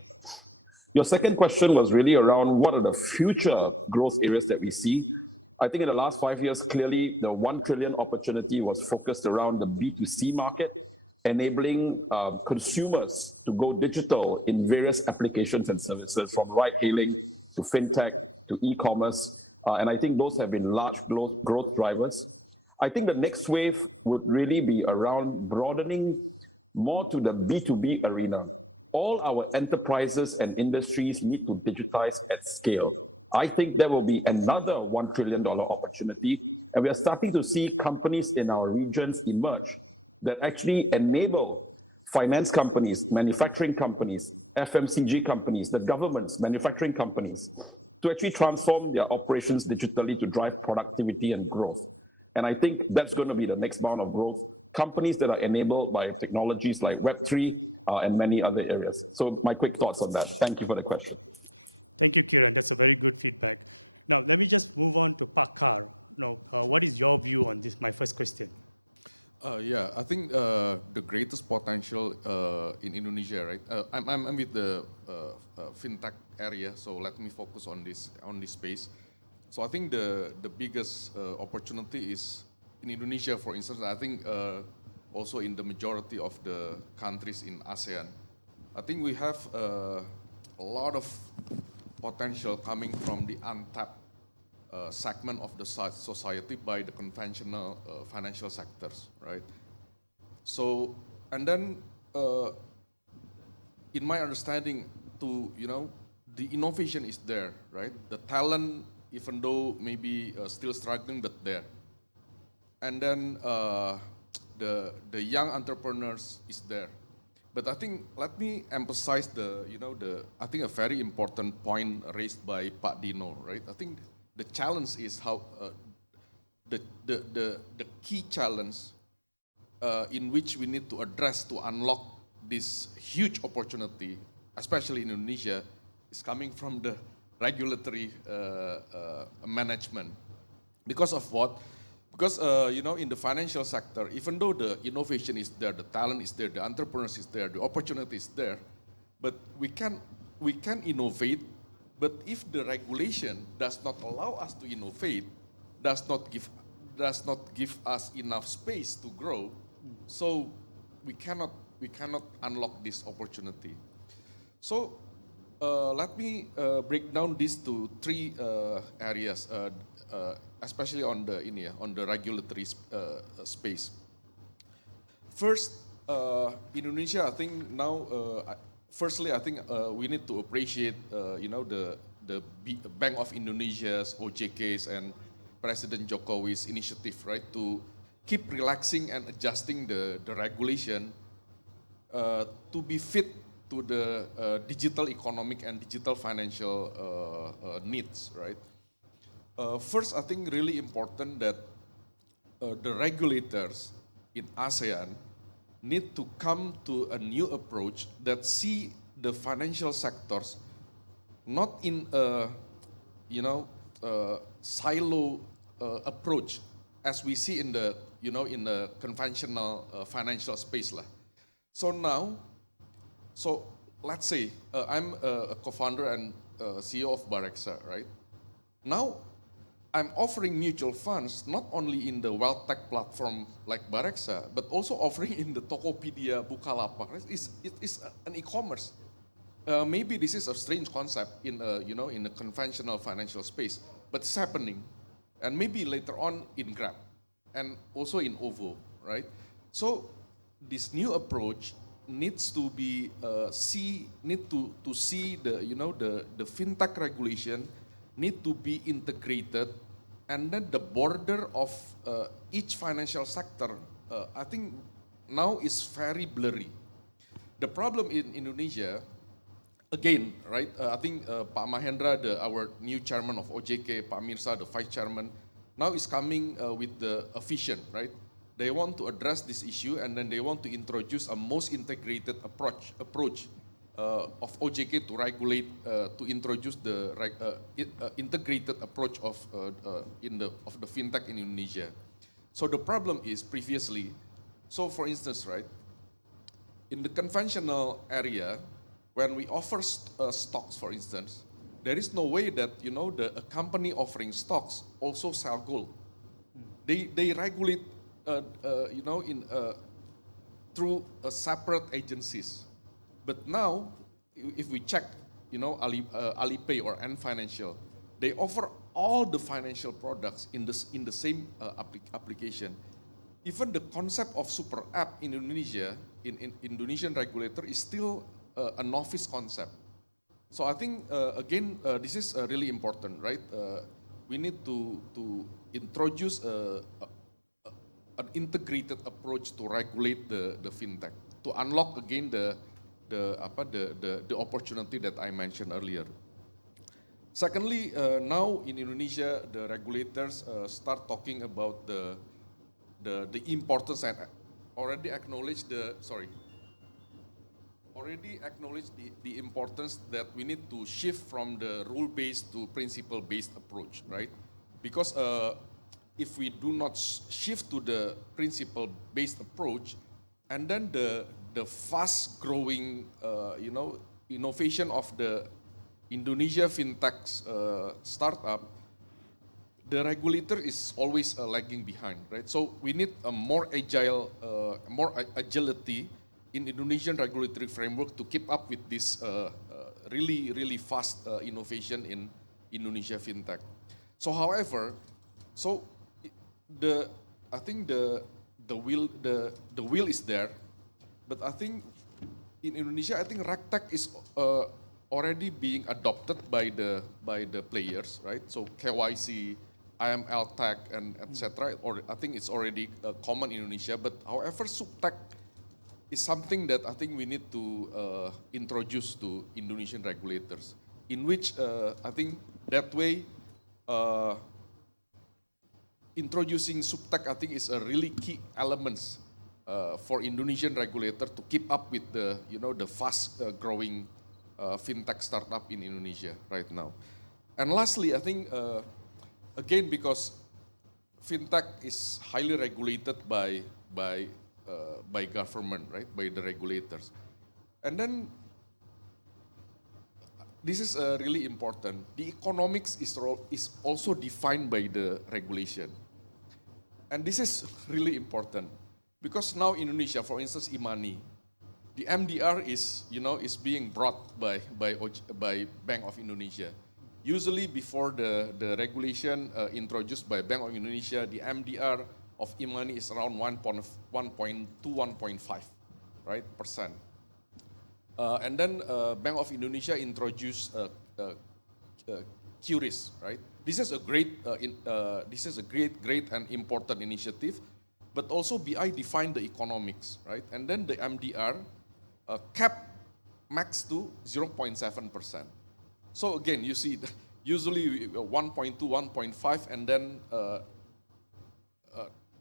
Your second question was really around what are the future growth areas that we see. I think in the last 5 years, clearly the 1 trillion opportunity was focused around the B2C market, enabling consumers to go digital in various applications and services, from ride-hailing to fintech to e-commerce. And I think those have been large growth drivers. I think the next wave would really be around broadening more to the B2B arena. All our enterprises and industries need to digitize at scale. I think there will be another $1 trillion opportunity, and we are starting to see companies in our regions emerge that actually enable finance companies, manufacturing companies, FMCG companies, the governments, manufacturing companies, to actually transform their operations digitally to drive productivity and growth. And I think that's going to be the next bound of growth. Companies that are enabled by technologies like Web3 and many other areas. So my quick thoughts on that. Thank you for the question. Thank you, Kiran. That's a very good feedback. Now, let me just move on to Pakar. What is your view on this? My first question. I think the greatest potential in Indonesia, right? I'm with the fintech area, so let me focus on this space. So I think the biggest opportunity is in Indonesia, for instance. I think also in the majority of the countries in ASEAN, I think we have a lot of potential coming from the untapped segment of the society by the conventional financial sectors, right? So, and then in my understanding, the innovation is there, right? The talent, even though maybe still struggling, but there. And then the young entrepreneurs is there. But I think, let me emphasize I think a very important point raised by Pak Dino, right? I think the challenge is how, the key challenge in which we need to address to unlock this huge opportunity, especially in Indonesia, is coming from the regulatory management. Because of what? Because, in the financial sector, even though the innovation is there, the talent is there, the entrepreneurs is there, the opportunity is there, but we can innovate, but if the regulation does not allow us to innovate, does not give us enough space to grow, so we cannot unlock this opportunity. So let me break down this to 3 areas, especially on the regulatory space. First, Indonesia, I think now firstly, I think we need to appreciate, Bank of Indonesia's, OJK's, and President Jokowi's initiative, right, to keep relaxing and adjusting the regulation to be fit to the digital economic and digital financial needs, right? First, I think really important that the regulators in ASEAN need to come to a new approach that see the financial sectors not in a silo approach as we see in the in the conventional financial space lah. So let's say I'm a co-founder and CEO of Bareksa, right? Now I'm offering mutual funds not only in the wealth tech platform like Bareksa, but also offering in the Tokopedia, Bukalapak. Right? It is an e-commerce. Maybe this is a strange concept in in the conventional financial space, but it's happening, and maybe later on in Grab, and also in OVO, right? So this new approach needs to be see the fintech regulation need to be integrated, and then the border of each financial sector, I think now is very blurry. The problem in Indonesia, again, right? I think Pak Mahendra, our new chairman of OJK, Pak Mirsa, the vice chairman, now is coming with the vision, right? They want to address this issue, and then they want to introduce a most integrated approach of OJK to regulate, to introduce the integrated approach of the fintech in Indonesia. So the problem is previously, so for instance, right, in the conventional area, when we offer stocks, for instance, there is no way that a company offering stocks also sell gold. They regulate through separate agencies. But now, if we check, Alipay or Ant Financial, they offer all the financial products in the same application. Even the concept of super app in Indonesia, in Indonesian regulator, is still a novice concept. So I think again, this is really important, right? We need to introduce an integrated approach to regulate the fintech, to unlock again the opportunity that I mentioned earlier. Secondly, now in Indonesia, the regulators start talking about the importance and already acknowledge the importance that we need to shift from the rule-based to principle-based approach, right? Because if we do not shift to the principle-based approach, and then the fast-growing, innovation of the Indonesia fintech startup, the regulator is always lagging behind, right? So we need a more agility in Indonesian regulatory framework to keep up with this really fast innovation in Indonesia fintech. So, however, I think the will is there, but I think in Indonesia, I think RegTech is already being adopted by the players, right? So KYC, IML tech, and etc. Or I think it's already common in Indonesia. But however, subtech is something that I think we need to introduce to Indonesian regulators, in which I think that way introducing subtech, I think, is a really key elements for Indonesian regulator to keep up with the fast growing fintech startup in Indonesia right now. And lastly, I think again, because fintech is highly regulated by government, right, by the regulators, and then this is really important. The economics is also defined by the regulation, and this is really important because now in Indonesia, for instance, e-money, the MDR is being brought by Bank of Indonesia. Usually before the regulation introduced by Bank of Indonesia, the MDR of e-money is around 1.2, 1.5, right, %. And then Bank of Indonesia introduced QRIS, right? This is a great and important initiative, but also BI defined the economics, right? And then the MDR capped max to 0.7%. So again, you see, usually 1.2, 1.5, and then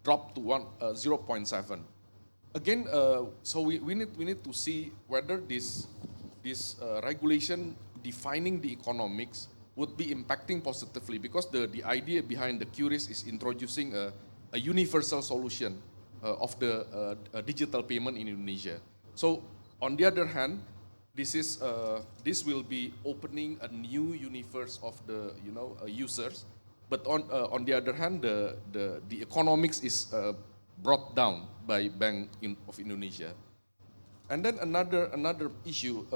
drop to 0.7. Again, so we need to see whether this regulation defining the economics would be impacting positively, because the idea behind the QRIS is introducing a universal solution of the digital payment in Indonesia. So on the other hand, this will be opening a new universe of the users, but on the other hand, the economics is brought down by Bank of Indonesia. And then another issue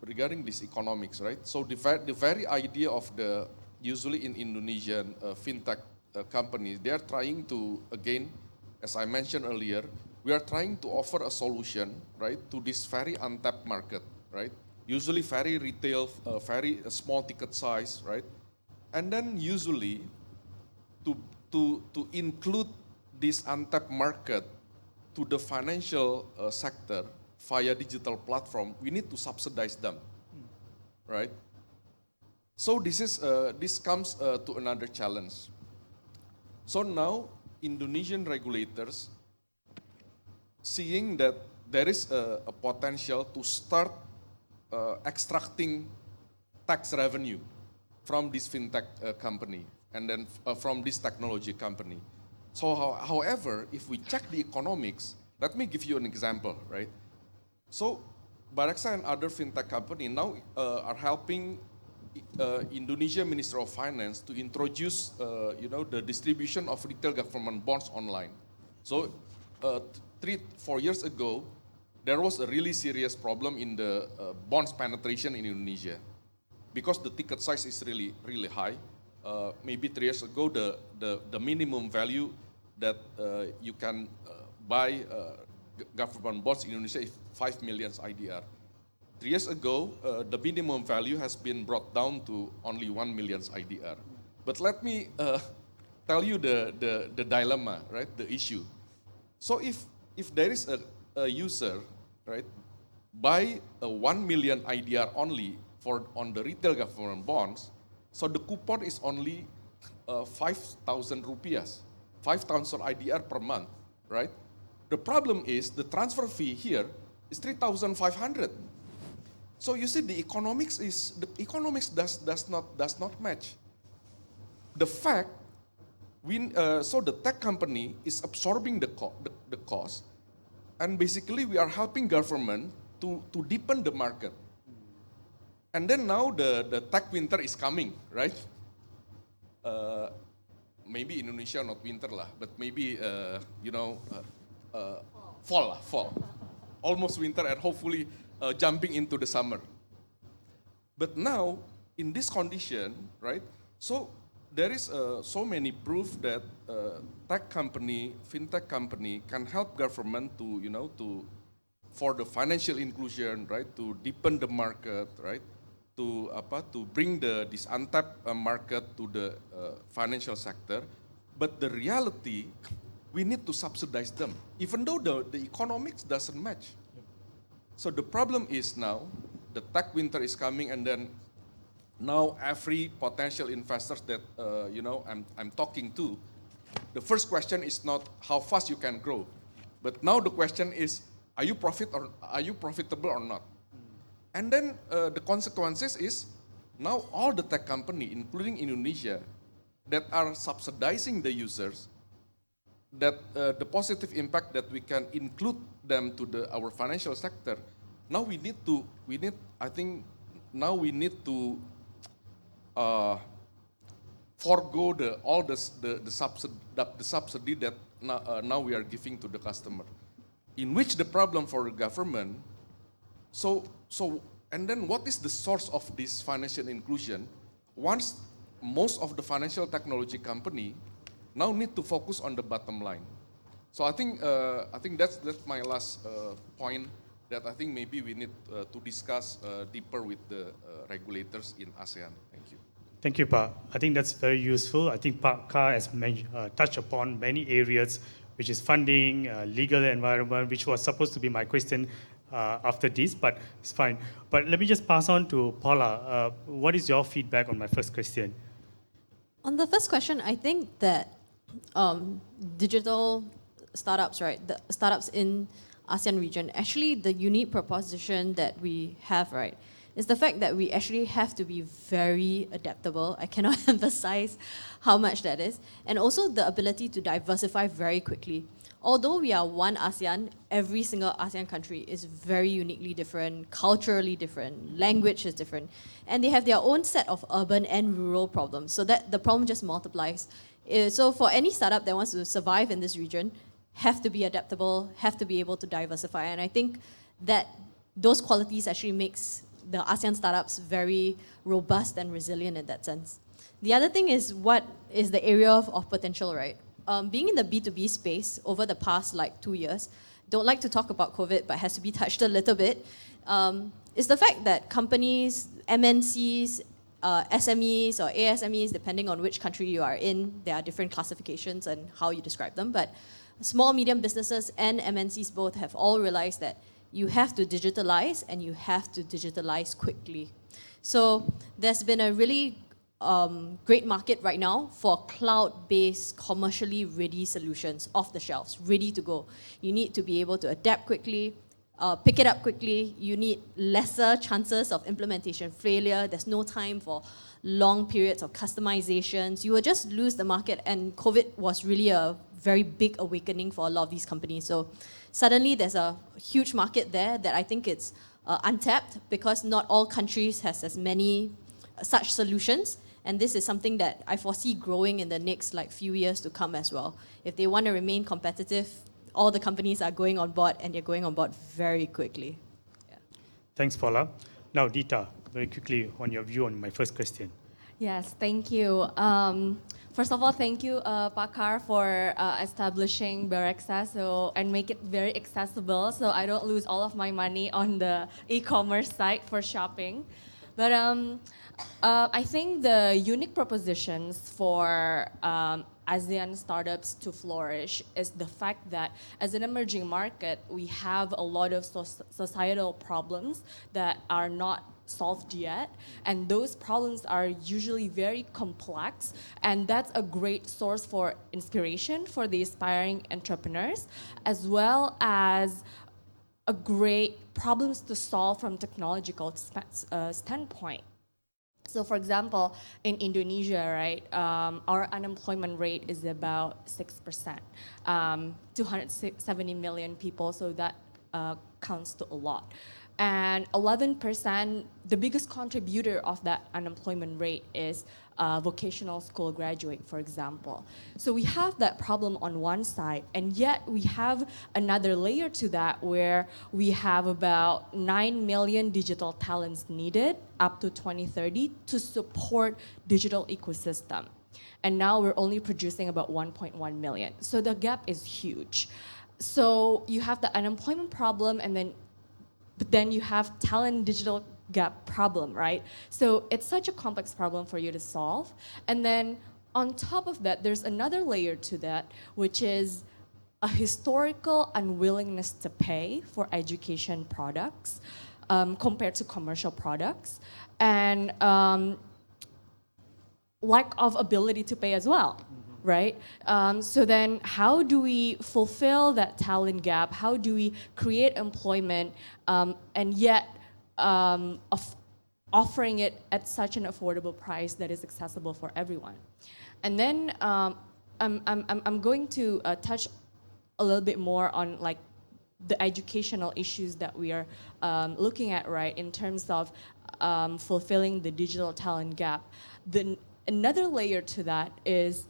regarding this economics, right? So the very idea of usually in Indonesian fintech companies, they are trying to, again, as I mentioned earlier, we are trying to offer a solution, right, to this very untapped market, right? Usually very retail, very small ticket size, right? And then usually to include this untapped market to the financial sector via digital platform, we need to subsidize them, right? So this comes to another challenge. So now Indonesian regulators seeing that there is a potential to start extracting tax revenue from this fintech company and then from this technology company. So however, if we check the economics, let me give you an example, right? So Baraksa and other fintech companies now are helping Indonesia Ministry of Finance to introduce the distribution of retail government bonds online. So 3-4 years ago, there was a really serious problem in the bonds penetration in Indonesia, because the ticket size is really high. Maybe 3 years ago, the minimum value that you can buy government bonds in Indonesia is 5 million IDR. 3 years ago, the minimum value has been brought down to only 1 million IDR. But let me tell you the dilemma, right? The issue. So if there is a user, right, buy a 1 million IDR only on the retail government bonds, so the coupon is only 5,000 rupiahs, 5,000 IDR per month, right? The problem is the transfer fee here is 3,500. So you see the economics does not match. The fact so the tech company is absorbing the cost, and basically we are helping government to deepen the market. And then now the tech winter is coming, right? Maybe Indonesia not winter lah, but maybe fall, almost winter, and hopefully jumping into the summer. But now in this condition, right? So there is so many proof that fintech company can help government for the financial inclusion, right? To deepen the market, right? To bring this untapped market to the financial sector. But the reality, we need to subsidize them, even though the economics doesn't match. So the problem is now, the tech winter is coming, and then now every potential investors that I'm talking to, the first question is not how fast you can grow, but now the question is, are you profitable or not? And then the consequences is now all the tech company, including Indonesia, that are subsidizing the users, that the positive impact that we can include them to our financial sector. Now we need to forego all the subsidy that now we are giving to the customer, in which the problem for the government. And then what is the source of this financial inclusion? Once most of the financial technology company now need to focus on the bottom line. So I think that's my last point that I think maybe we need to discuss deeper with the regulators in ASEAN. Thank you. Thank you, Pa. I think that's very useful. I think Pak Kar has touched upon many areas, which is funding, legal environment, which was supposed to be my question after this, but it's fine. But let me just pass on to Paula. What is your feedback on my first question? On the first question, I think that digital startups, right, the startups in ASEAN region, actually the unique proposition that we have, right, is the fact that we actually have to be very adaptable. I cannot emphasize how much that is. And also the ability to diversify very quickly. Although we are one ASEAN, every single ASEAN country is very uniquely different, culturally different, language is different. And they have their own set of urban and rural problems. So that the problem just multiplies. So for any startup that wants to survive in this region, have to be adaptable, have to be able to diversify. And I think that those qualities actually makes the ASEAN startups very robust and resilient in that sense. The other thing is what is the area of potential, right? Being in the B2B space over the past 2 years, don't like to talk about COVID, but has to be touched a little bit, is the fact that companies, MNCs, SMEs or ASMEs, depending on which country you are in, there are different classifications and how you describe them, but small, medium businesses and MNCs both have all realized that you have to digitalize and you have to digitalize quickly. So there's been a really great market right now for cloud-based, commercially ready solutions off the shelves, ready to go. You need to be able to adapt quickly, pick it up quickly. You need lesser chances of implementation failure. There's no time for long periods of customizations. You will just lose the market, and COVID was really a very big awakening for a lot of these companies. So suddenly there's a huge market there that I think it's untapped because not all countries has as many such solutions. And this is something that I foresee growing in the next few years to come as well. If they want to remain competitive, all the companies are going on board and they're going on board very quickly. Yeah. Thanks, Paula. Now, Dita, very quickly on your view on my first question. Yes, thank you. First of all, thank you, Pakar, for establishing Berexa and make it very accessible so I don't lose all of my money on the e-commerce site for shopping. But I think the unique propositions for ASEAN startups to flourish is the fact that as an emerging market, we have a lot of societal problems that are not solved yet, and those problems are usually very complex, and that's a great source for inspiration for the aspiring entrepreneurs, as well as a great problems to solve from technological standpoint. So for example, in Indonesia, right, our unemployment rate is about 6%, 270 million people, so that counts to a lot. And 11%, the biggest contributor of that unemployment rate is vocational school graduate, for example. So we have that problem on one side, and yet we have another layer to that where we have about 9 million digital talents needed up to 2030 to support digital ecosystem. And now we're only producing about 1.1 million. So the gap is huge. So you have the unemployment problem, but then you have talent digital gap problem, right? So it's such a complex problem for you to solve. And then on top of that, there's another layer to that, which is a historical unwillingness to pay for education products compared to commercial products, and lack of ability to pay as well. Right? So then how do we fulfill that talent gap? How do we create employment and yet offering it at such an affordable price that is accessible for everyone? And then I'm going to touch a little bit more on the educational issues that we are looking at, right, in terms of fulfilling the digital talent gap. Another layer to that is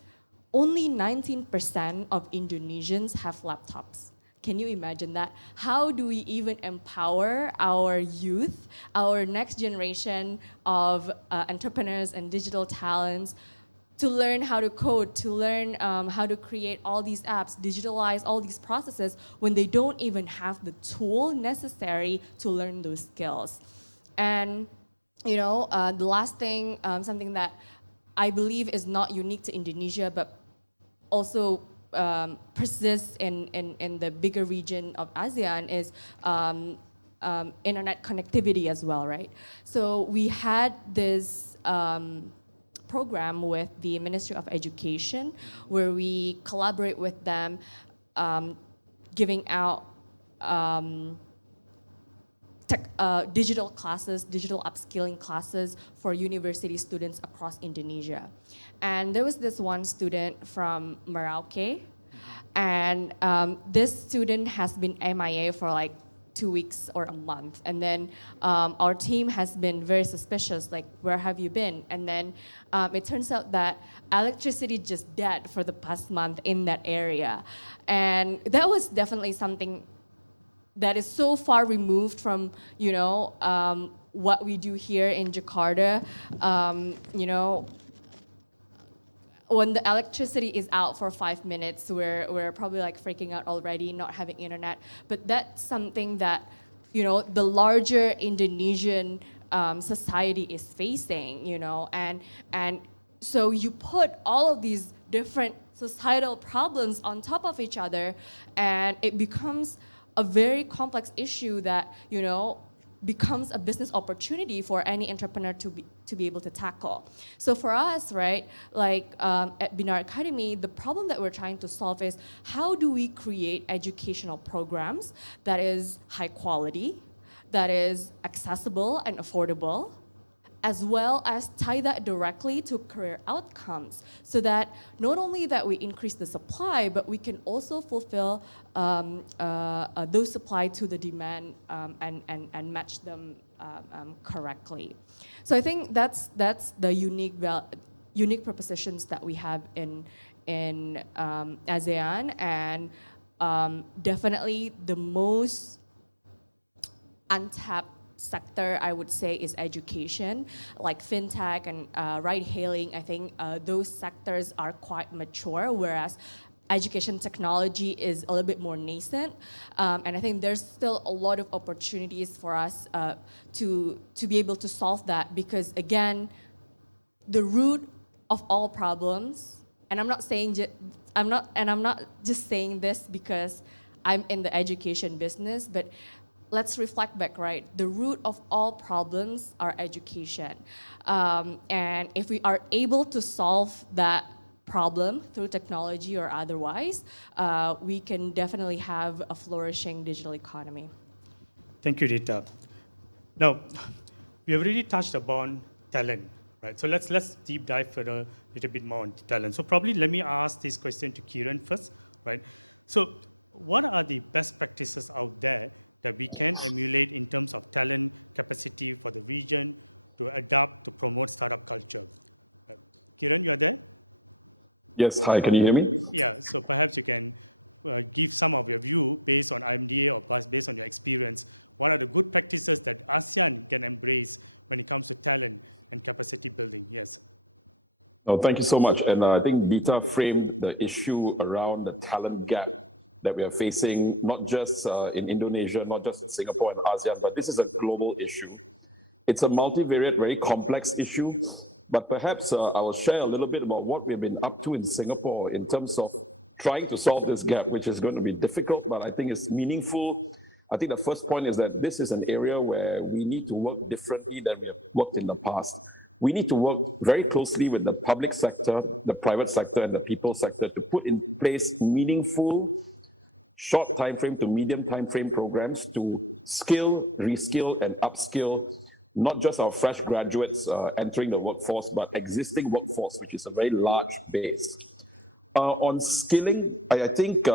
only 19% of Indonesians have laptops. Can you imagine that? How do we even empower our youth, our next generation of entrepreneurs and digital talents to learn how to code, to learn how to create all these apps, digitalize all these processes when they don't even have the tool necessary to learn those skills. And the last thing, something that I believe is not unique to Indonesia, but also persists in the bigger region of ASEAN is internet connectivity as well, right? So we had this program with the Ministry of Education where we collaborate with them, giving out digital classes, digital upskilling classes for university students across Indonesia. And there was this one student from Merauke, and this student has been MIA for like 2 weeks or a month. And then our team has been very suspicious, like, where have you been? And then it turns out that electricity just dead for the past month in that area. And that was definitely something that is so far removed from, what we do here in Jakarta. When the electricity is out for 5 minutes, we're probably like freaking out already, not having internet. But that's something that, the larger Indonesian society is facing, and so you put all of these different societal problems on top of each other, and it becomes a very complex issue that, becomes a business opportunity for any entrepreneur to be able to tackle. So for us, right, like at Binar Academy, the problem that we're trying to solve is how do we create educational programs that is high quality, that is accessible and affordable, as well as tie that directly to career outcomes, so that not only that we increase the supply, but we can also fulfill those supply to the demand and match them correctly. So I think that's the unique propositions that we have in ASEAN, and definitely the most untapped sector, I would say, is education, like fintech and ride-hailing. I think those sectors are quite mature, whereas education technology is a little bit more nascent. And I think there's still a lot of opportunities for us to be able to solve that, because again, the root of all problems, and I'm not just saying this because I'm in the education business, but let's reflect back, right? The root of all problems are education. And if we are able to solve that problem through technology or otherwise, we can definitely have a flourishing digital economy. Thank you, Rita. Now, we have already touched upon talent, right? So let's deep dive further a little bit more on talent. So probably let me ask this question to Kiran first, right? So what are the best practices out there that we can emulate in terms of talent capacity for the region to adapt to promote startup culture? Kiran, you are there? Yes, hi, can you hear me? Yeah, so perhaps you can give some of your view based on IMDA or based on your experience. What are the good practices that ASEAN can embrace when it comes to talent and capacity building? Yes. Oh, thank you so much. And I think Bita framed the issue around the talent gap that we are facing, not just in Indonesia, not just in Singapore and ASEAN, but this is a global issue. It's a multivariate, very complex issue, but perhaps I'll share a little bit about what we've been up to in Singapore in terms of trying to solve this gap, which is going to be difficult, but I think it's meaningful. I think the first point is that this is an area where we need to work differently than we've worked in the past. We need to work very closely with the public sector, the private sector, and the people sector to put in place meaningful short time frame to medium time frame programs to skill, reskill, and upskill not just our fresh graduates entering the workforce, but existing workforce, which is a very large base. On skilling, I think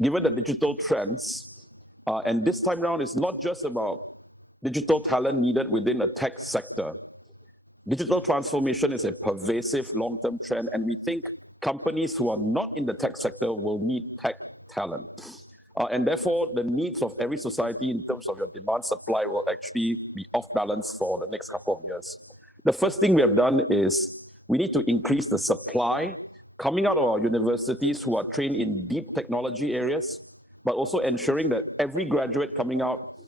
given the digital trends, and this time around it's not just about digital talent needed within the tech sector. Digital transformation is a pervasive long-term trend, and we think companies who are not in the tech sector will need tech talent. And therefore, the needs of every society in terms of your demand supply will actually be off balance for the next couple of years. The first thing we have done is We need to increase the supply coming out of our universities who are trained in deep technology areas, but also ensuring that every graduate coming out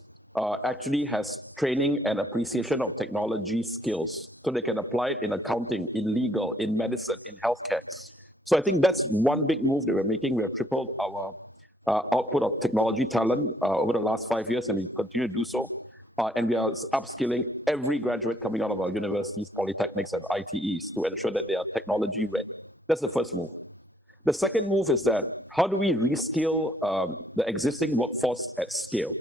actually has training and appreciation of technology skills so they can apply it in accounting, in legal, in medicine, in healthcare. So I think that's one big move that we're making. We have tripled our output of technology talent over the last 5 years, and we continue to do so. And we are upskilling every graduate coming out of our universities, polytechnics, and ITEs to ensure that they are technology ready. That's the first move. The second move is that how do we reskill the existing workforce at scale?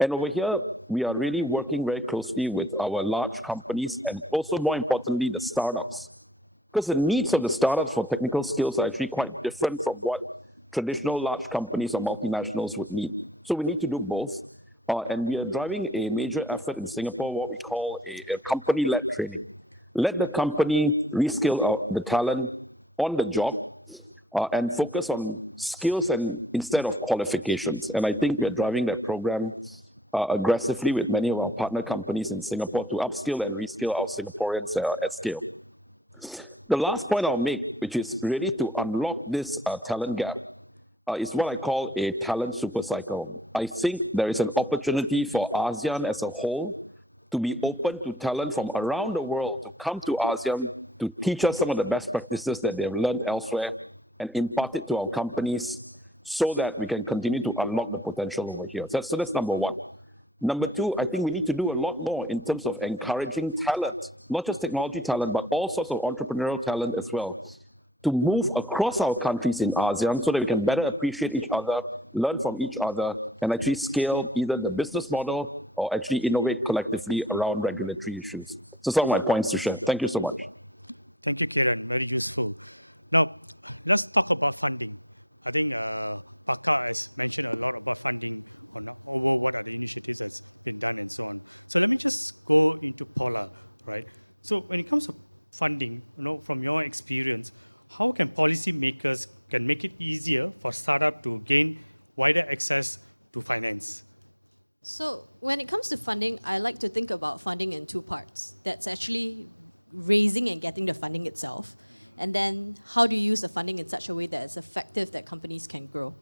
And over here, we are really working very closely with our large companies and also, more importantly, the startups. Because the needs of the startups for technical skills are actually quite different from what traditional large companies or multinationals would need. So we need to do both. And we are driving a major effort in Singapore, what we call a company-led training. Let the company reskill out the talent on the job and focus on skills and instead of qualifications. And I think we are driving that program aggressively with many of our partner companies in Singapore to upskill and reskill our Singaporeans at scale. The last point I'll make, which is really to unlock this talent gap, is what I call a talent super cycle. I think there is an opportunity for ASEAN as a whole to be open to talent from around the world to come to ASEAN to teach us some of the best practices that they've learned elsewhere and impart it to our companies so that we can continue to unlock the potential over here. So that's number one. Number two, I think we need to do a lot more in terms of encouraging talent, not just technology talent, but all sorts of entrepreneurial talent as well, to move across our countries in ASEAN so that we can better appreciate each other, learn from each other, and actually scale either the business model or actually innovate collectively around regulatory issues. So some of my points to share. Thank you so much. Thank you, Kiran. Very useful. Now, let's talk about funding. I think Pakar has mentioned a lot about funding on over what are the initiatives that's been done and so on. So let me just go into Paula, right? So when it comes to funding, from your experience, how can policymakers can make it easier for startup to gain wider access to finance? So when it comes to funding, I like to think about funding in two parts. That's actually raising and getting the funding itself. And then how do you use the funding in such a way that is effective that companies can grow?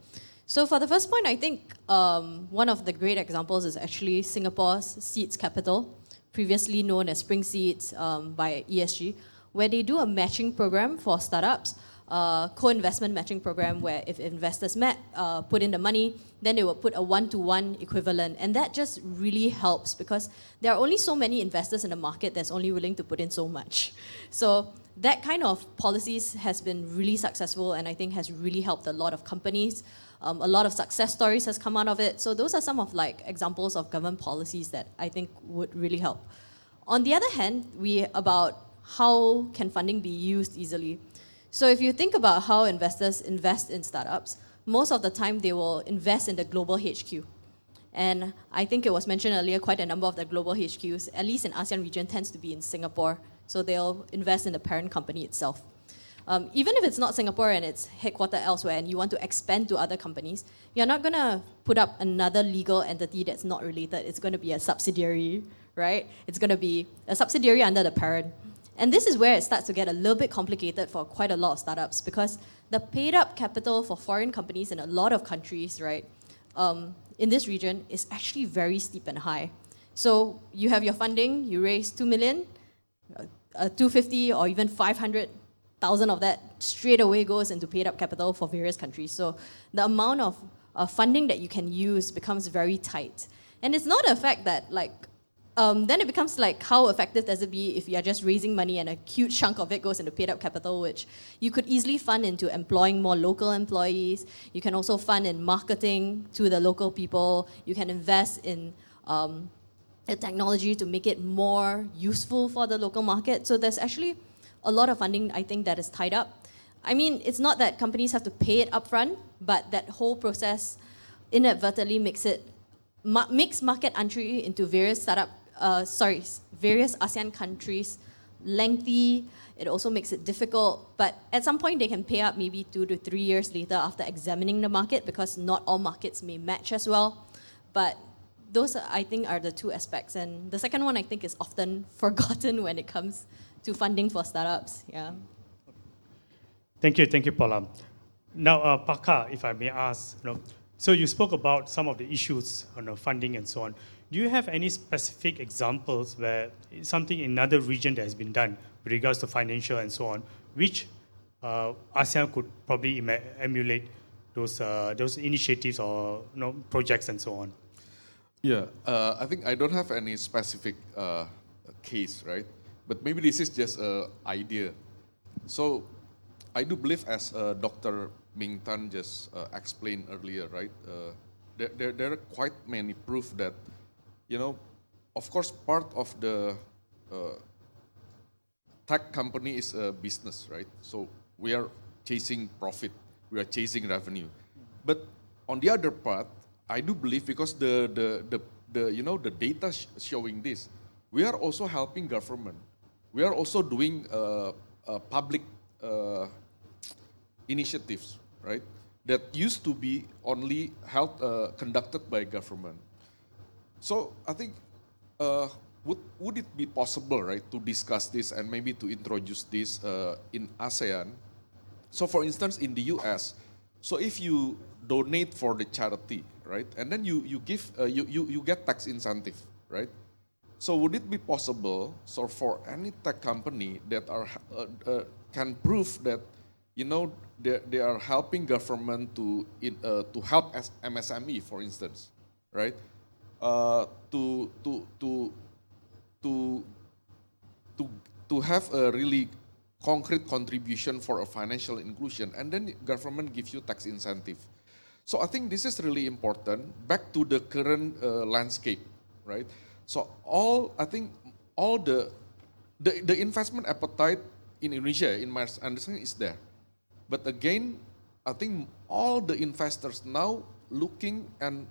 So for the first point, I think one of the great examples is actually Singapore's Seeds Capital, previously known as Spring Seeds by ESG, where they do a matching program for startups, co-investment matching program where if investors put in the money, then they will put a one-to-one equivalent. And that just really helps because there are only so many investors in the market that's only willing to put in so much. So that kind of policies has been really successful and I think has really helped a lot of companies. A lot of success stories has come out of it. So those are some of examples of government policies that I think would really help. On the other hand, about how can funding be used easily. So if you think about how investors invest in startups, most of the time they will invest in the global HQ. And I think it was mentioned earlier, quite a number of the global HQs, at least in ASEAN region, tends to be in Singapore. So they'll invest in the parent company itself. Even if it's not Singapore and it's headquartered elsewhere and you want to expand to other companies, you're not going to put up another legal entity that's not related. It's going to be a subsidiary, right? It's going to be a subsidiary under the parent. And this is where it starts to get a little bit complicated for quite a lot of startups because the paid up capital for foreign companies in a lot of countries, right, in this region is actually very steep and high. So you have your funding, you raise 2 million, 250 or even 500,000 of that straight away goes into paid up capital for various countries. So the amount of funding that you can use becomes very tight. And it's not a fact that then it becomes how effective does it be if you're just raising money and a huge chunk of it goes into paid up capital, which you could easily fund into employing more local employees. You can also fund in marketing to the local people. You can invest in the technology to make it more useful for the local market. So there's actually a lot of funding, I think, that is tied up. I mean, it's not that companies have to pay it upfront, but that whole process inadvertently makes market entry into various various ASEAN countries lengthy. It also makes it difficult. But at some point, they can pay up maybe 2 to 3 years later after examining the market because not all markets may match as well. But those, I think, are the two aspects. And the second one, I think, is often forgotten when it comes to funding for startups. Yeah. Thank you, Paula. Now, Paka, if I may ask, so you spoke about some of the issues on funding and so on. Do you have any specific examples where something in another region that has been done with regards to financial and so on, which ASEAN could probably emulate those initiatives or projects and so on? Yeah, I think I don't have any specific case, right? But maybe this is just an idea. So I do believe, as Dr. Ming Tan just explained earlier, right? There are quite many proof that, of course, part of the tech company is a business, right? So we are chasing profit, we are chasing revenue. But on the other part, I do believe, because the data showing this, we are also helping government. We are also doing public initiatives, right? That used to be only conducted by government. So I think, would it be possible, right, to discuss this and maybe to introduce this in ASEAN? So for instance, in the US, so if you donate for the charity, right, and then you get tax incentive, right? So would it be possible, so for any tech company that can prove that, they are helping government to help MSME, for instance, right? To have a really concrete contribution for a financial inclusion, and then government gives you tax incentive. So I think this is really important. Back to the current landscape, right? So I think all the investment appetite in Indonesia, in my understanding, is there. But again, I think all the investors now looking and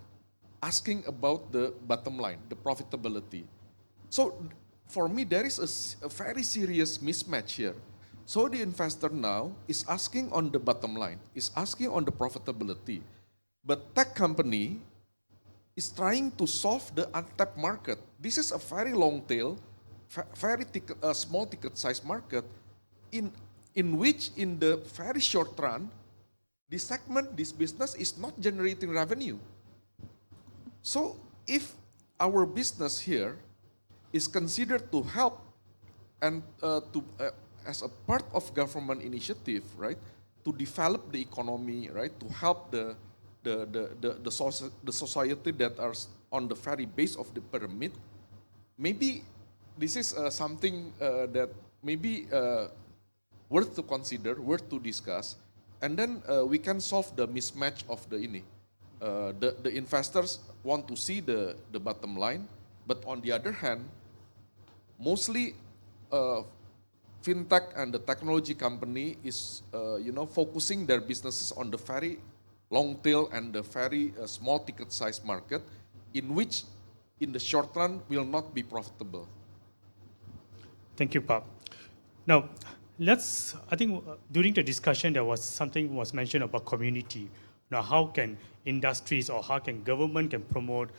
asking about the bottom line, the profitability. So for me, there is a very serious mismatch here. So the investor now is asking on the bottom line, is asking on the profitability. But tech company is trying to solve the untapped market. This is a very long tail, very small ticket size market, in which in the very short run, this segment, this business is not generating revenue. So if our business here is considered to help and as a part of government initiative, right, to develop the economy, right, to help the society that are on the very base of the pyramid, maybe this is something that maybe worth to consider, worth to discuss, and then we can solve the mismatch of the investors want to see the bottom line, but on the other hand, mostly fintech and the technology company is focusing their businesses on the very long tail and the very small ticket size market, in which in the short run will not be profitable. Thank you, Pap. Now, I think during the discussion there was something was mentioned about community. Now, how can industries or how can government can promote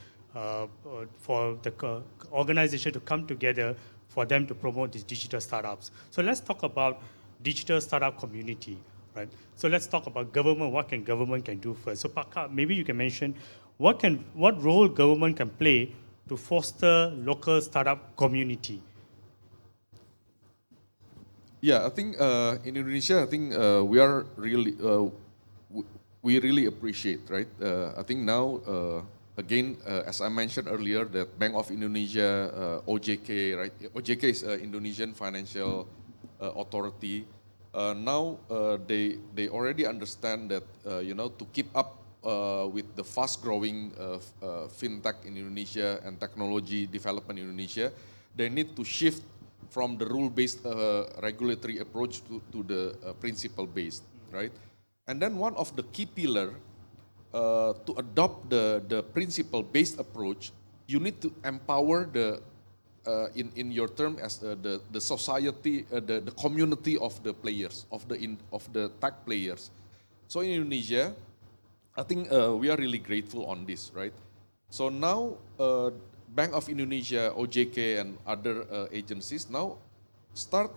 for the organization to come together for them to promote these digital startups? So let's talk about digital startup community, right? So let's talk about government. What can government can do first? So Paka, maybe you can mention what role government can play to foster local startup community. Yeah, I think in Indonesia, I think we are really we really appreciate, right? I think now again, as I mentioned earlier, that Bank of Indonesia, OJK, right? OJK is Indonesian Financial Authority. Now they already understand that to keep up with the fast-growing fintech in Indonesia and technology development in Indonesia, they need to shift from the rule-based regulatory approach to the principle-based, right? And then one of the key pillar to adopt the principle-based approach, you need to empower in your term as the society, the community of the players, of the tech players. So in Indonesia, I think we are really grateful on this, right? So now Bank of Indonesia, OJK, and other agencies now start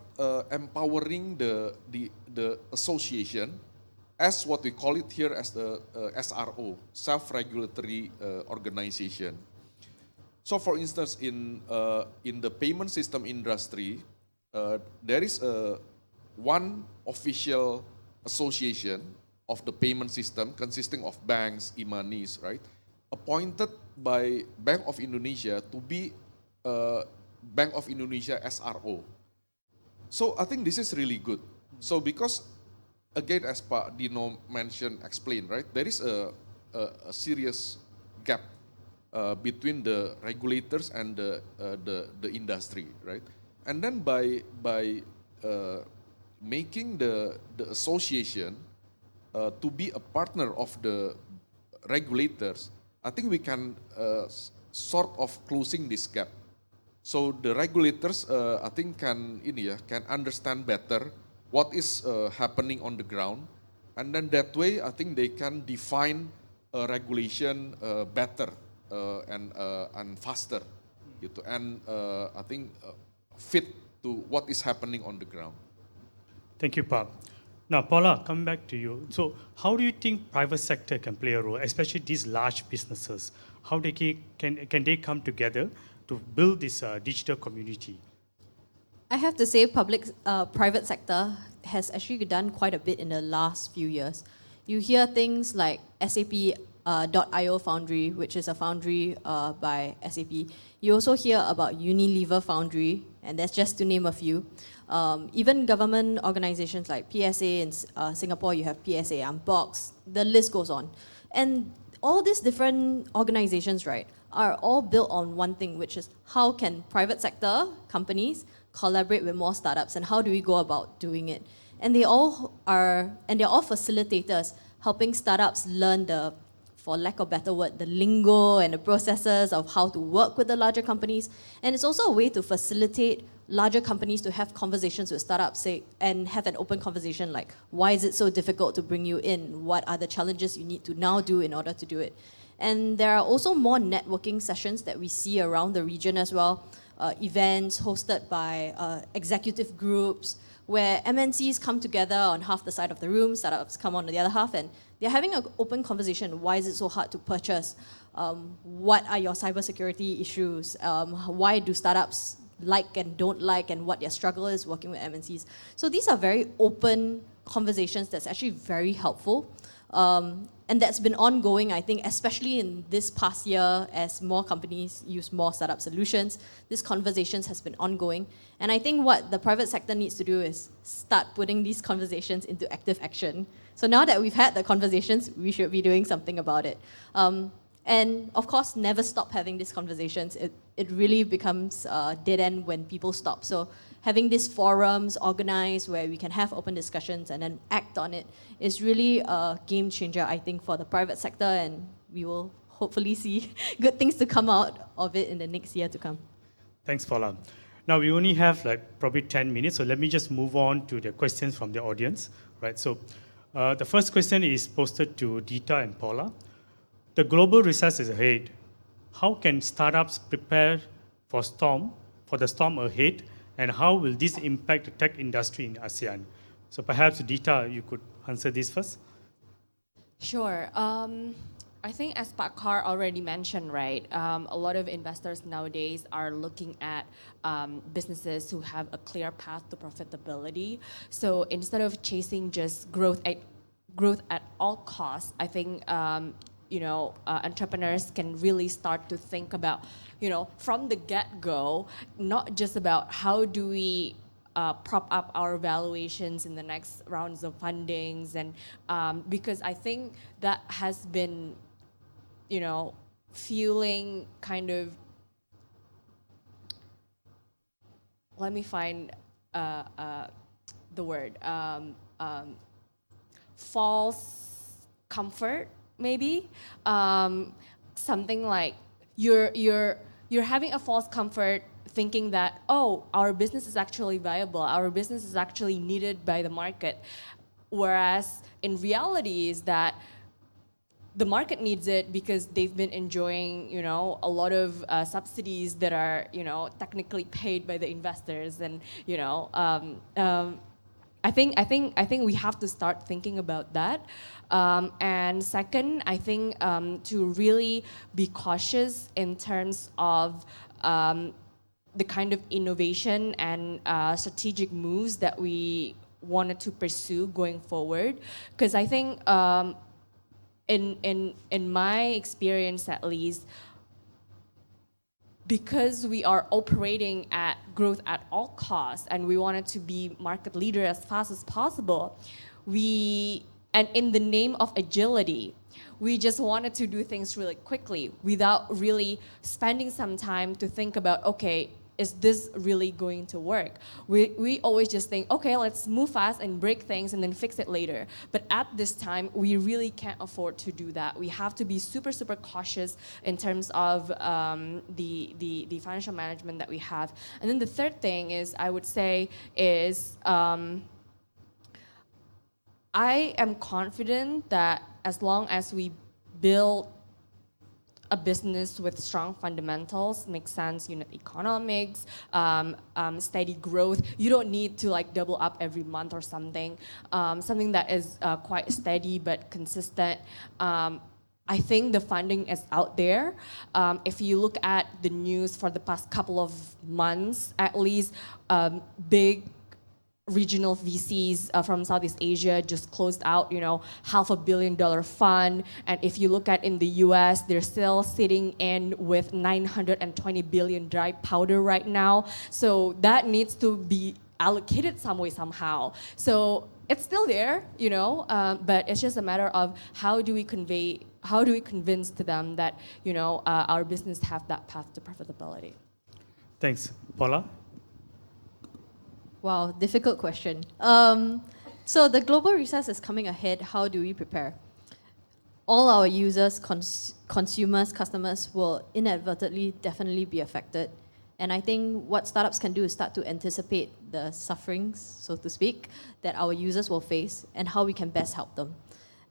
empowering the association as what we call it here as the SRO, self-regulatory organization. So for instance, in the payment system industry, there is one official association of the payment system consisting of banks, e-monies, right? Appointed by Bank of Indonesia to be Bank of Indonesia SRO. So I think this is really good. So because, again, as Pak Dino explained, right, there is a serious gap between the regulators and the industry, right? And then by making the association to be a partner of the regulators, I think we can sort of closing this gap. So the regulators, I think, can understand better what is happening on the ground, and then that way, I think they can define a regulation better and faster, gitu, and I think fit to what is happening on the ground. Thank you, Pak. Now, Paula, coming back to you. So, how do you think private sector can play a role, especially these large businesses? How can they come together to build this digital community? I have to say, private sector has actually done quite a bit in the last few years. You hear things like SAP.io Foundry, which is a foundry by SAP. You also hear about Unilever Foundry, and that's just to name a few. Even government organizations like PSA in Singapore, you have PSA, Unbox, the list goes on. And all these different organizations, right, are all built on one thing, which is how can private sector companies collaborate with more startups, and how do we go about doing it? And they're all facilitators, helping startups learn for lack of a better word, the lingo and the processes of how to work with the larger companies. And it's also a way to facilitate larger companies to have conversations with startups, and have an open conversation like, why is it so difficult to bring you in? What are the challenges you need to now do in order to do it? And there are also more networking sessions that we see around the region as well, events hosted by executive groups, where MNCs come together on half the side of the room, startups come on the other half, and they're having an open conversation. Why is it so hard to purchase? What are your cybersecurity issues? Why do startups like and don't like, and what their struggle is working with MNCs? So these are very open conversations that's actually very helpful. And that's been ongoing, I think, especially in this past year as more companies use more startup solutions. These conversations has been ongoing. And I think what the private sector needs to do is start putting these conversations into active action. So now that we've had the conversations, we should be doing something about it. And of course, never stop having these conversations. It really becomes dead end when people stop. So having these forums organized where we can have open discussions and then act on it is really a game changer, I think, for the private sector, and we will hopefully see good things to come out of it in the next year to come. Thanks, Paula. Now we only have probably 10 minutes, so let me just move on to the questions from the audience. Right. So the first question is posted to Dita and Paula. The global recess is ahead. How can startups prepare for the storm ahead, and how will this impact the tech industry in ASEAN? So perhaps, Dita, you could answer this first. Sure. I think as Pak Kar already mentioned, right, a lot of investors nowadays are looking at businesses who have a clear path to profitability. So instead of chasing just growth at all costs, I think entrepreneurs can really start to think about, from the get-go, not just about how do we prop up our valuations in the next rounds of fundings, and because I think that has been, fueling kind of, let me find the word, false comfort, maybe, something like you're having a false comfort, thinking that, oh, our business is actually viable, our business is actually needed by the market, whereas in reality is that the market needs it because they've been enjoying, you know, a lot of subsidies that are, you know, technically paid by the investors, and you know, I think we have to start thinking about that. And second, I think to really be cautious in terms of the kind of innovation and strategic moves that we wanted to pursue going forward, because I think. In my experience at least, because we are operating at growth at all costs and we wanted to be market leader as fast as possible, and in the name of agility, we just wanted to do things really quickly without really spending some time to think about, okay, is this really going to work? We always just think, okay, let's move fast and break things and then fix it later. But at this time, we really can't afford to do that. We have to be super, super cautious in terms of the financial management that we have. And then the third thing is, I would say, is I am confident that as long as we build a business with strong fundamentals, makes sense, unit economics, steady growth. You don't need to like double up every month or something. Something that is quite steady but consistent. I think the funding is out there. If you look at the news for the past couple of months, at least, big regional VCs from Southeast Asia just closed out, you know, $500 million fund. And if you look at in the US, they're still sitting in with $920 billion dry powder right now. So that needs to be allocated some way, somehow. So it's still there, you know, but it's just a matter of how do we convince to them that, you know, our business have that path to profitability. Thanks. Paula? Wow, difficult question. So the global recess is coming ahead. How do we prepare? All our users, consumers, customers will inadvertently definitely be affected. And I think what startups can do is start to anticipate the sufferings, so to speak, that our users will face and how we can best help them.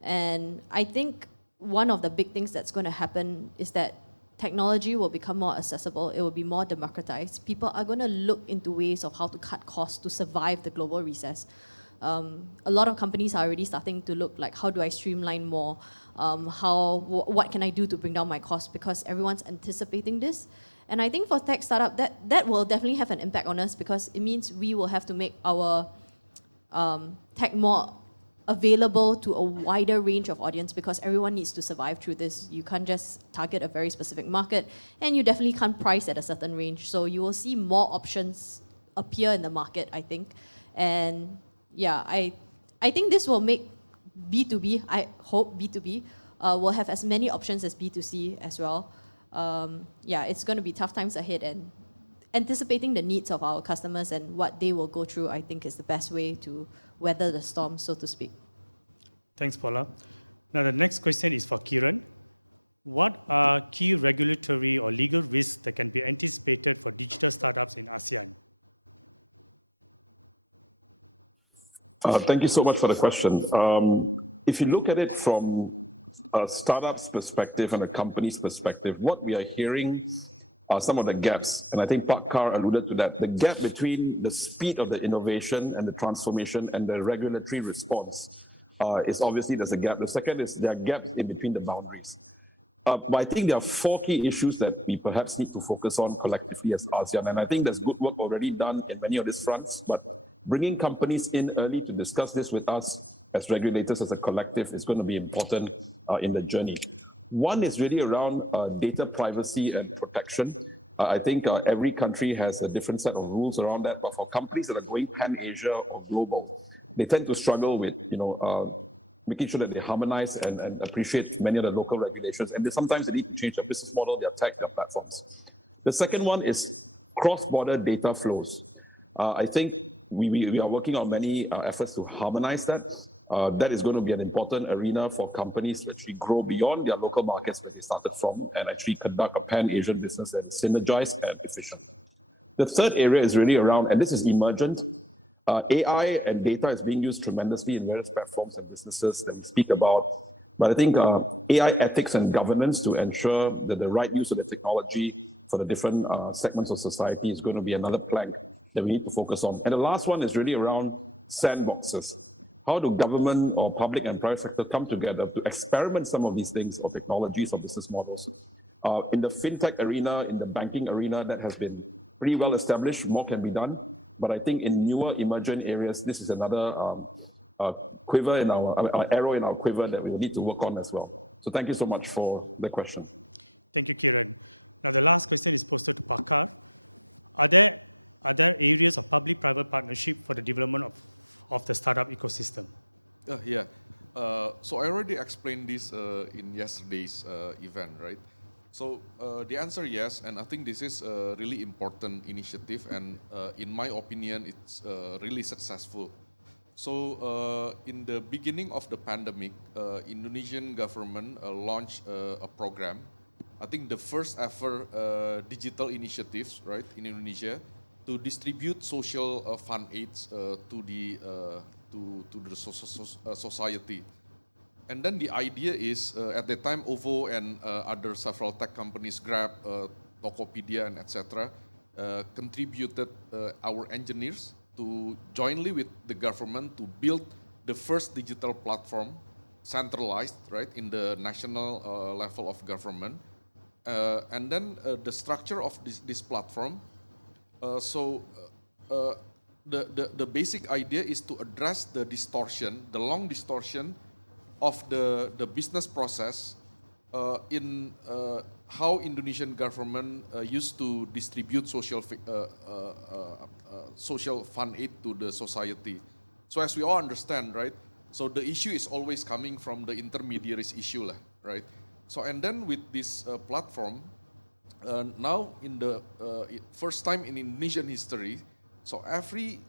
And I think one of the big things that's going to happen is that technology will become more accessible, it will be more democratized. People are going to look into ways of how to cut costs to survive the global recess. A lot of companies are already starting to look like, how do I streamline more? What can I do to bring down my costs? Because everyone's anticipating this. And I think for tech startup, that will definitely have an impact on us, because it means we will have to make our tech more available to a wider range of audience, because everyone needs to survive through this. You can't just target a very specific market, and you definitely can't price at a certain range. So you will see more options appear in the market, I think. And yeah, I think this will make B2B, I hope B2B, will have as many options as B2C as well. Yeah, it's going to be tough times ahead, and anticipating the needs of our customers and what they will go through, I think, is the best way to weather the storm, so to speak. Thanks, Paula. Now, the next question is for Kiran. What are key regulatory or legal risks that can be anticipated for digital startups in ASEAN? Thank you so much for the question. If you look at it from a startup's perspective and a company's perspective, what we are hearing are some of the gaps, and I think Pak Kar alluded to that. The gap between the speed of the innovation and the transformation and the regulatory response is obviously there's a gap. The second is there are gaps in between the boundaries. But I think there are four key issues that we perhaps need to focus on collectively as ASEAN, and I think there's good work already done in many of these fronts, but bringing companies in early to discuss this with us as regulators, as a collective, is going to be important in the journey. One is really around data privacy and protection. I think every country has a different set of rules around that, but for companies that are going pan-Asia or global, they tend to struggle with, making sure that they harmonize and appreciate many of the local regulations, and sometimes they need to change their business model, their tech, their platforms. The second one is cross-border data flows. I think we are working on many efforts to harmonize that. That is going to be an important arena for companies to actually grow beyond their local markets where they started from and actually conduct a pan-Asian business that is synergized and efficient. The third area is really around, and this is emergent, AI and data is being used tremendously in various platforms and businesses that we speak about. But I think AI ethics and governance to ensure that the right use of the technology for the different segments of society is going to be another plank that we need to focus on. And the last one is really around sandboxes. How do government or public and private sector come together to experiment some of these things or technologies or business models? In the fintech arena, in the banking arena, that has been pretty well established. More can be done. But I think in newer emergent areas, this is another quiver in our arrow in our quiver that we need to work on as well. So thank you so much for the question. Thank you, Kiran. Now, the last question is posted to Pakar. Are there areas of public-private partnership for the development of the startup ecosystem? Yeah. So I already explained this in yesterday's event, right? So the answer yes, and I think this is a really important initiative, and in my opinion, it's really successful. So in the beginning of the pandemic, Indonesian government launched a program. I think the first ever digital initiatives, right, in Indonesia, to distribute social fund aids to the society. And then the idea is, at the time, OVO and other several tech companies, Grab, Tokopedia, and etc., contributed our engineers to jointly with the government to build the first digital platform, centralized, right, in the national level of government. And then the structure of this platform, the basic idea is to address the distortion, the long distortion of the business process in how Indonesian government used to distribute social fund aid to the society. So as we all understand, right? So the issue is always coming from the intermediaries issue, right? So and then with this platform, now in the first time in Indonesian history, so every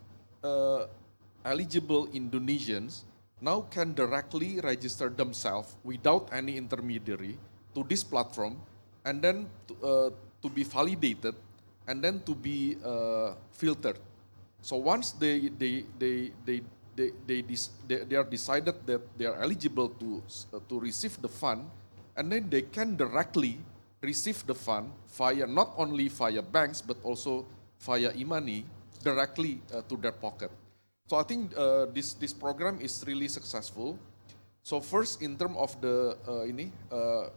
eligible Indonesians now can directly register themselves without any intermediary to this platform, and then to be validated, and then to be filtered. So once they are decided that they are eligible to receive the fund, and then they can directly receive the fund via not only via banks but also via e-money directly to their pocket. So I think this program is really successful. So first, in terms of the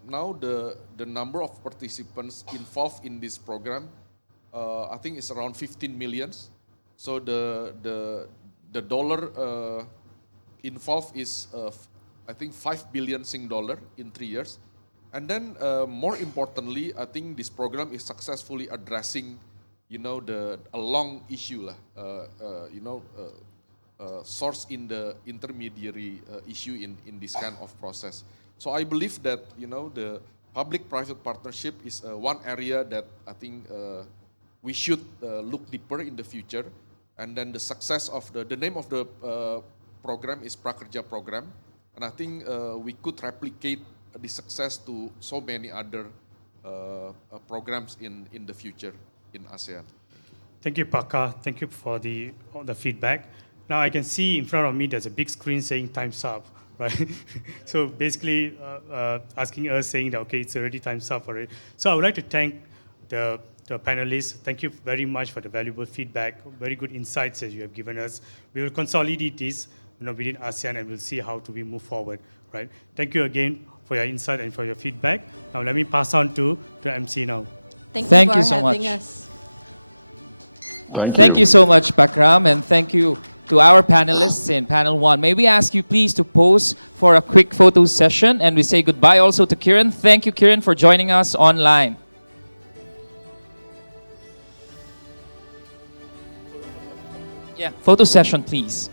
now the number of participants involved in this program, I think it's around 15 millions. So the dollar involved is I think 5 billion Sing dollar in 3 years. And then more importantly, I think this program is successfully addressing, a long issue, source in the intermediary issue in this kind of process. So I believe that, the public-private partnership is one area that I think we should look deeper in the future. And then the success of the name of the program is Prakerja Program. And I think we could replicate the success to so many other programs in the future in ASEAN. Thank you, Paka. Thank you for the feedback. Now I can see in front of me there's a big screen saying time's up, right? So basically asking us, saying that, okay, it's already time's up already. So I would like to thank the panelists. Thank you very much for the valuable feedback, very good insights that you have given us. We will consolidate this within ASEAN, and we'll see how we move forward, right? Thank you again for your insight and for your feedback. Now let me pass on to the MC now. Thank you for so having much. us. Thank you so much, Pakram, and thank you to our panelists in panel 1. May we ask you please to pose for a quick photo session, and we say goodbye also to Kiran. Thank you, Kiran, for joining us online. Yeah, photo session, please.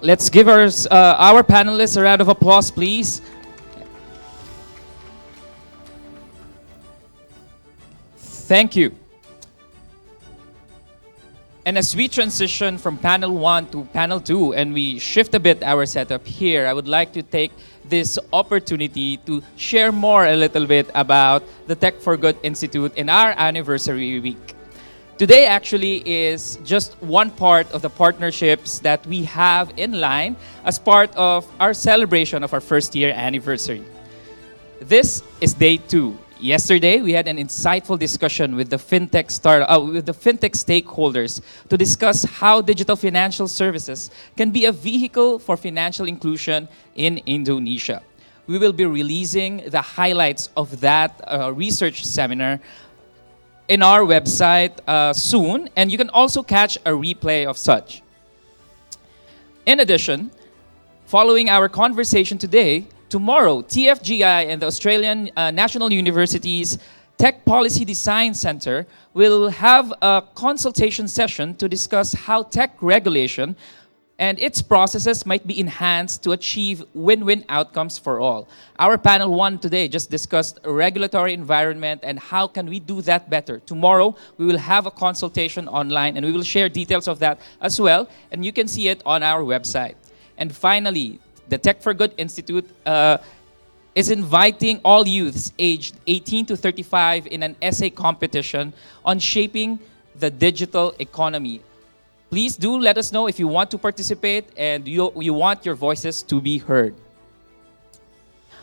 Let's give our panelists a round of applause, please. Thank you. And as we transition from panel 1 to panel 2 and we shift a bit our setup here, I would like to take this opportunity to share more a little bit about the Tech for Good Institute in our anniversary week. Today actually is just one part of the partnerships that we have in line as part of our celebration of our first year anniversary. This is day 2. Yesterday, we had an insightful discussion with the fintech stakeholders to discuss how digital financial services can be a vehicle for financial inclusion in Indonesia. We will be releasing the highlights of that research seminar in our website soon, and you can also catch a replay of such. In addition, following our conversation today, tomorrow, TFGI and the Australian National University's Tech Policy Design Center will have a consultation session to discuss how tech regulation and its processes might be enhanced to achieve win-win outcomes for all. Our panel 1 today just discussed a regulatory environment and how can we do that better. Tomorrow, we will have a consultation online and we will share details of that as well, and you can see it on our website. And finally, the Tech for Good Institute is inviting all youths aged 18 to 35 in an essay competition on shaping the digital economy. Please do let us know if you want to participate and you want your voices to be heard.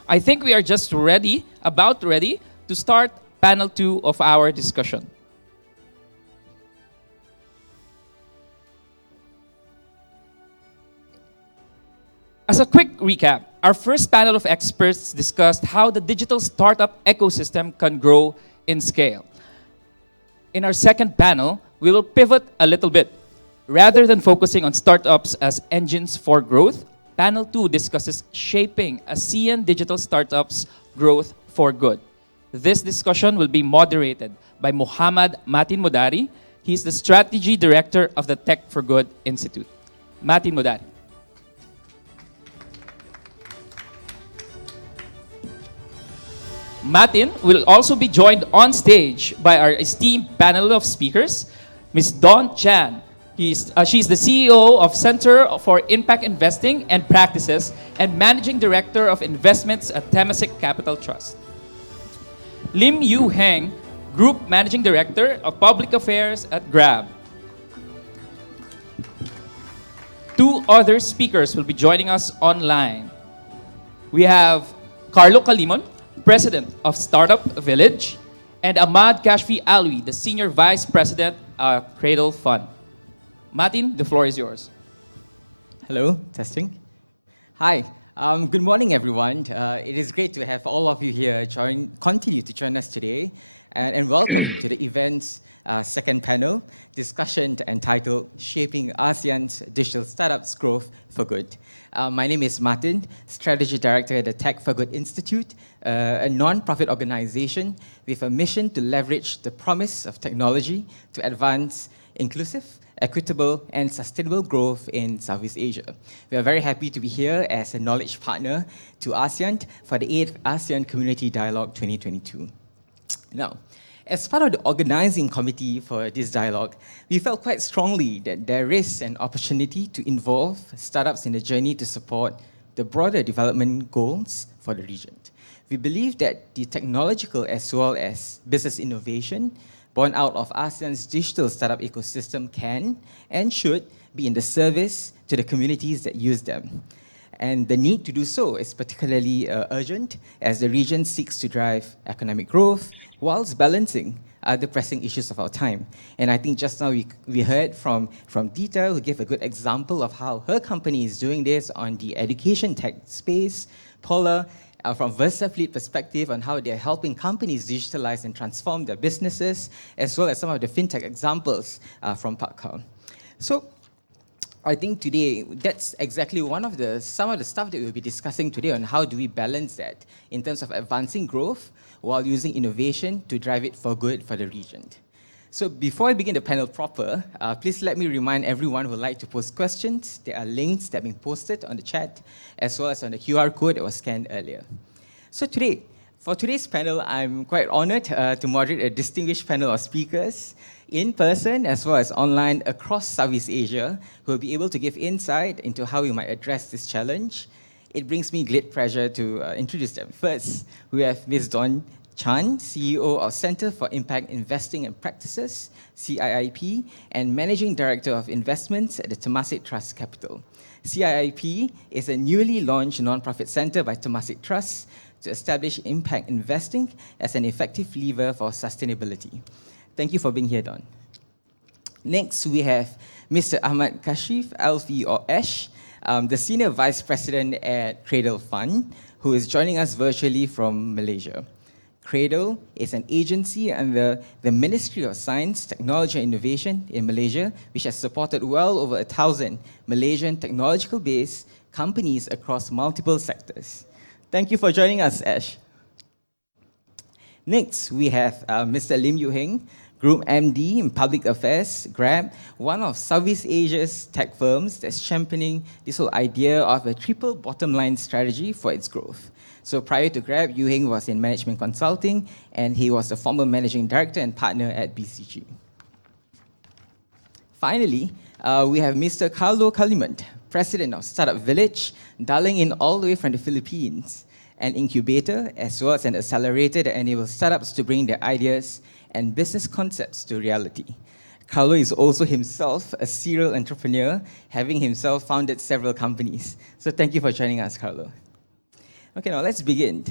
I think we are just about ready to start panel 2 of our discussion. As a quick recap, our first panel of experts discussed how the digital startup ecosystem can grow in scale. In our second panel, we will pivot a little bit. Rather than focusing on startups as engines for growth, panel 2 discusses shaping ASEAN digital startups' growth for good. This discussion will be moderated by Muhammad Matin Modari. He is the Strategy Director of the Tech for Good Institute. Matin Modari. Matin will also be joined on stage by our esteemed panel of speakers, Ms. Dawn Chan. She's the CEO of Center for Impact Investing and Practices and Managing Director of Investments at Temasek Capital Trust. Lim Yu Heng, Group Managing Director of Public Affairs at Grab. 2 other speakers will be joining us online. We have Carlo Calimon, President of Startup Village, and Ahmad Kashfi Alwi, the Senior Vice President at Cradle Fund. Martin, the floor is yours. Hello, testing. Hi, good morning, everyone. It is great to have all of you here continue to join us today, and welcome to the event's second panel discussion entitled Shaping ASEAN's Digital Startups Growth for Good. My name is Martin, Strategy Director at the Tech for Good Institute, a non-profit organization with a mission to leverage the promise of technology to advance inclusive, equitable, and sustainable growth in Southeast Asia. We are very happy to be here as a knowledge partner to ASEAN for the 8th ASEAN Community Dialogue 2022. Now, as part of the organizing committee for this dialogue, we felt quite strongly that there is an opportunity to involve startups in the journey to support the broader development goals for the region. We believe that the technological as well as business innovation born out of ASEAN's digital startup ecosystem can and should be in the service to the communities that use them. And the need to do so is particularly urgent as the region seeks to drive economic growth whilst balancing other pressing issues of our time. And I think just now we heard from Dita, who gave a good example of how her company is doing this on the education tech space. Paula, from VersaFleet perspective on how they're helping companies digitalize and transform their businesses, as well as some of the fintech examples from Pakka. So I think today, that's exactly some of the stuff that we'll be discussing today on how do we balance that in terms of advancing growth while using innovation to drive it for good for the region. So before I begin the panel proper, please let me remind everyone who would like to post questions. There are links that have been posted on the chat, as well as on the QR code that was scanned earlier. So today, For today's panel, I'm quite honored to moderate a distinguished panel of speakers in person as well as online across Southeast Asia who will be able to give insight into how we might address this challenge. It brings me great pleasure to introduce them. First, we have Ms. Dawn Chan, CEO of Center for Impact Investing and Practices, CIIP, and Managing Director of Investments at the Temasek Trust Capital. CIIP is a newly launched nonprofit center by Temasek Trust to establish impact investing as an effective lever for sustainability. Thank you for being here, Don. Next, we have Mr. Ahmad Kashif Alfi, or Ash, the Senior Vice President at Cradle Fund, who is joining us virtually from Malaysia. Cradle is an agency under the Ministry of Science, Technology and Innovation in Malaysia, which has supported well over 1,000 Malaysian technological-based companies across multiple sectors. Thank you for joining us, Ash. Next, we have Mr. Lim Yu Heng, Group MD in Public Affairs, Grab, one of Southeast Asia's tech firms that's championing this whole idea of a triple bottom line strategy for its growth. So prior to Grab, Yu Heng was in management consulting, and he was a former managing director and partner at BCG. Finally, we have Mr. Carlo Kalimann, president of Startup Village, dialing in all the way from the Philippines, an incubator as well as an accelerator that enables startups to bring their ideas and business concepts to reality. Carlo is also himself a serial entrepreneur, having himself founded several companies. So thank you for joining us, Carlo. Okay, now let's begin.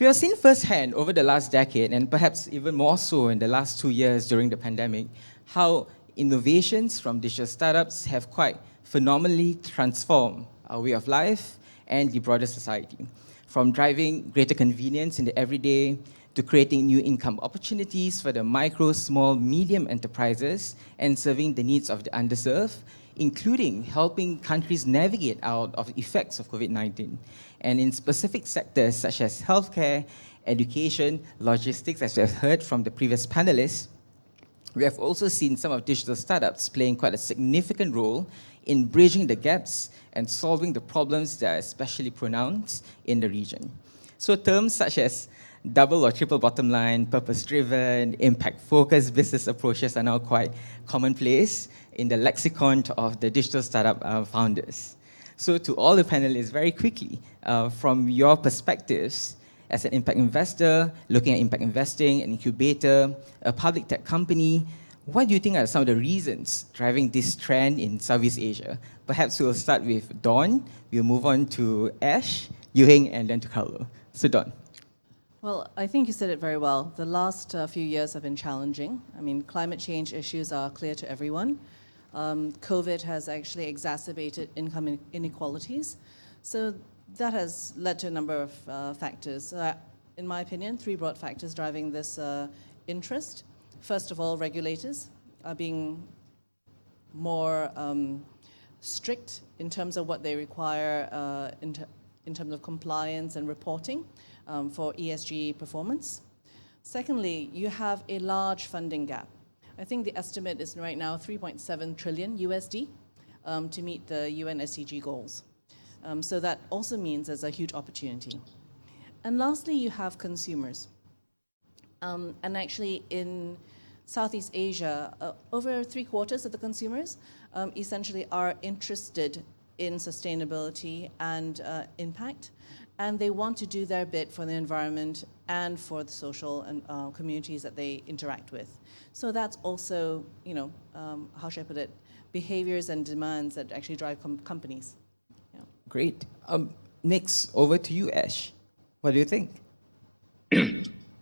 We have seen firsthand over the last decade, and perhaps even more so in the last 2 years during the pandemic, how innovations from digital startups have quite phenomenally transformed our way of life and the broader society. From driving greater convenience in the everyday, to creating new income opportunities for the micro, small, medium enterprises and serving the needs of the underserved, including helping countries navigate out of the effects of COVID-19. And in specific sectors such as healthcare, education, logistics, as we have heard from the previous panelists, we have also seen some of digital startups playing quite a significant role in bridging the gaps and solving the problems that are especially pronounced in the region. So terms such as double or triple bottom line, purpose-driven, impact-focused business approaches are now quite commonplace in the lexicon of the digital startup founders. So to all the panelists, very quickly, from your perspectives, as an impact investor, looking at impact investing, an incubator, a public tech company, what do you think are some of the reasons driving this trend in Southeast Asia? Perhaps we'll start with Dawn, we'll move on to Ash, Yu Heng, and then to Carlo. So Dawn. Well, I think you said it very well. The last few years have been challenging. I mean, climate change issues are clear to everyone. COVID has actually exacerbated income inequalities. So that has led to a number of factors. In my opinion, 3 broad factors driving this interest. First of all, regulators are being more strict in terms of what they require in terms of compliance and reporting for ESG performance. Secondly, you have a large funding gap. I think the estimate is right now 3.7 trillion USD to meet the UN SDG goals. So that also means there's a huge opportunity. And lastly, you have consumers. And actually in Southeast Asia, over 3/4 of the consumers essentially are interested in sustainability and impact, and they want to do their bit for the environment and for the social and communities that they interact with. So that's also, you know, how should I put it, behaviors and demands that actually drive companies. Yeah. Great. Next, over to you, Ash. What do you think?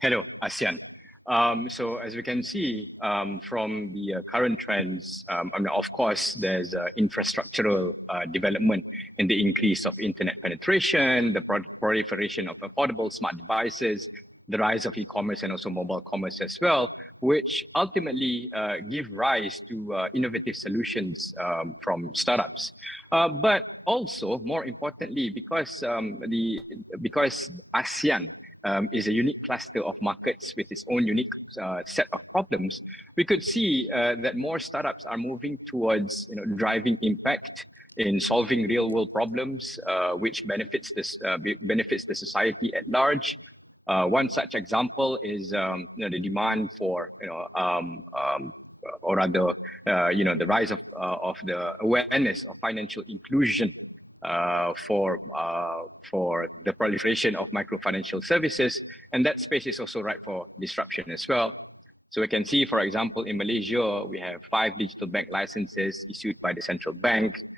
Hello, ASEAN. So as we can see from the current trends, I mean, of course, there's infrastructural development in the increase of internet penetration, the proliferation of affordable smart devices, the rise of e-commerce and also mobile commerce as well, which ultimately give rise to innovative solutions from startups. But also, more importantly, because ASEAN is a unique cluster of markets with its own unique set of problems, we could see that more startups are moving towards driving impact in solving real-world problems, which benefits the society at large. One such example is the demand for or rather the rise of the awareness of financial inclusion for the proliferation of microfinancial services, and that space is also ripe for disruption as well. So we can see, for example, in Malaysia, we have 5 digital bank licenses issued by the central bank,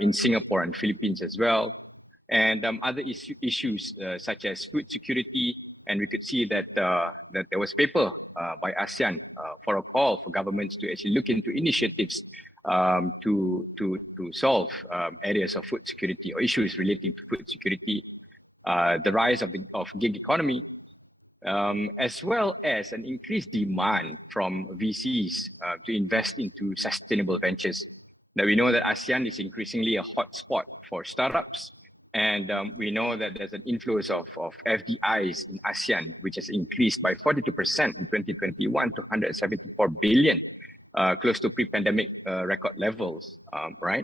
in Singapore and Philippines as well. And other issues such as food security, and we could see that that there was a paper by ASEAN for a call for governments to actually look into initiatives to solve areas of food security or issues relating to food security, the rise of gig economy, as well as an increased demand from VCs to invest into sustainable ventures. Now we know that ASEAN is increasingly a hotspot for startups. And we know that there's an influx of FDIs in ASEAN, which has increased by 42% in 2021 to 174 billion, close to pre-pandemic record levels, right?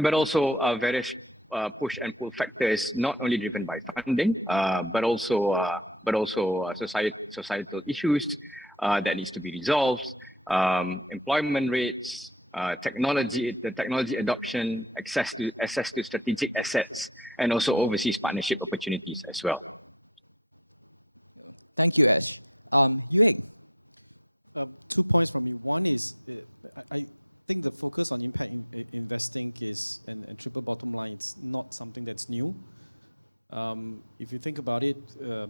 But also various push and pull factors, not only driven by funding, but also societal issues that needs to be resolved, employment rates, the technology adoption, access to strategic assets, and also overseas partnership opportunities as well. Thank you, Ash. Yueng. 2 points from me. One is, I think the focus on impact investing is, and triple bottom line, it's not something that's new. If you think about it,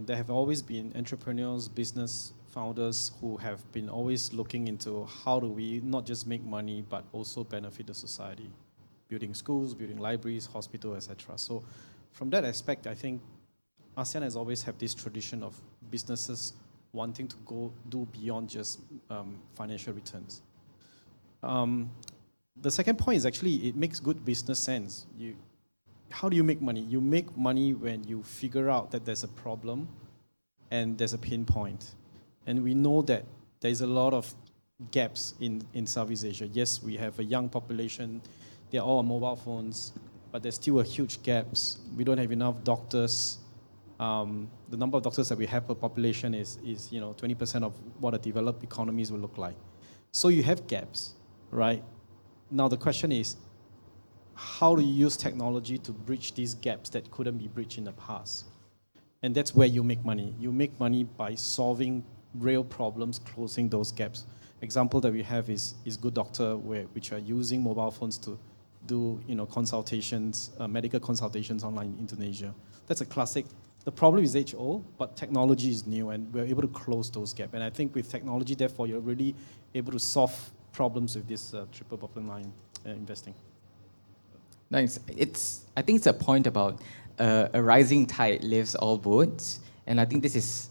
there have always been entrepreneurs, business founders who have been always looking into how do we not just make money, but also benefit the society, building schools, building libraries, hospitals, etc. So from that aspect, I think ASEAN has always had this tradition of businesses wanting to go do beyond just financial returns. The second point is actually, it makes good business sense. How do you make money? You make money when you figure out that there's a problem and there's a pain point. And we know that there's a lot of gaps in Southeast Asia. Yes, we have a young population. They're all on mobile phones, but there's still a huge gaps. We don't have enough doctors. The number of doctors that we have per population is 20% of what a developed economies will look like. So you have gaps, right? Now the question is, how do you use technology to bridge these gaps that couldn't be bridged in the past? And that's where you make money. You make money by solving real problems, closing those gaps. Example that we have is Good Doctor, which are using mobile phones to do consultations, medical consultations online in Indonesia. That's a classic. The problem is age-old, but technology is new, and we're able to close those gaps. And I think with technology, therefore, you're really able to solve problems with this triple bottom line investing. Nice. I think it's a point about a rising tide lifts all boats, and I think this is.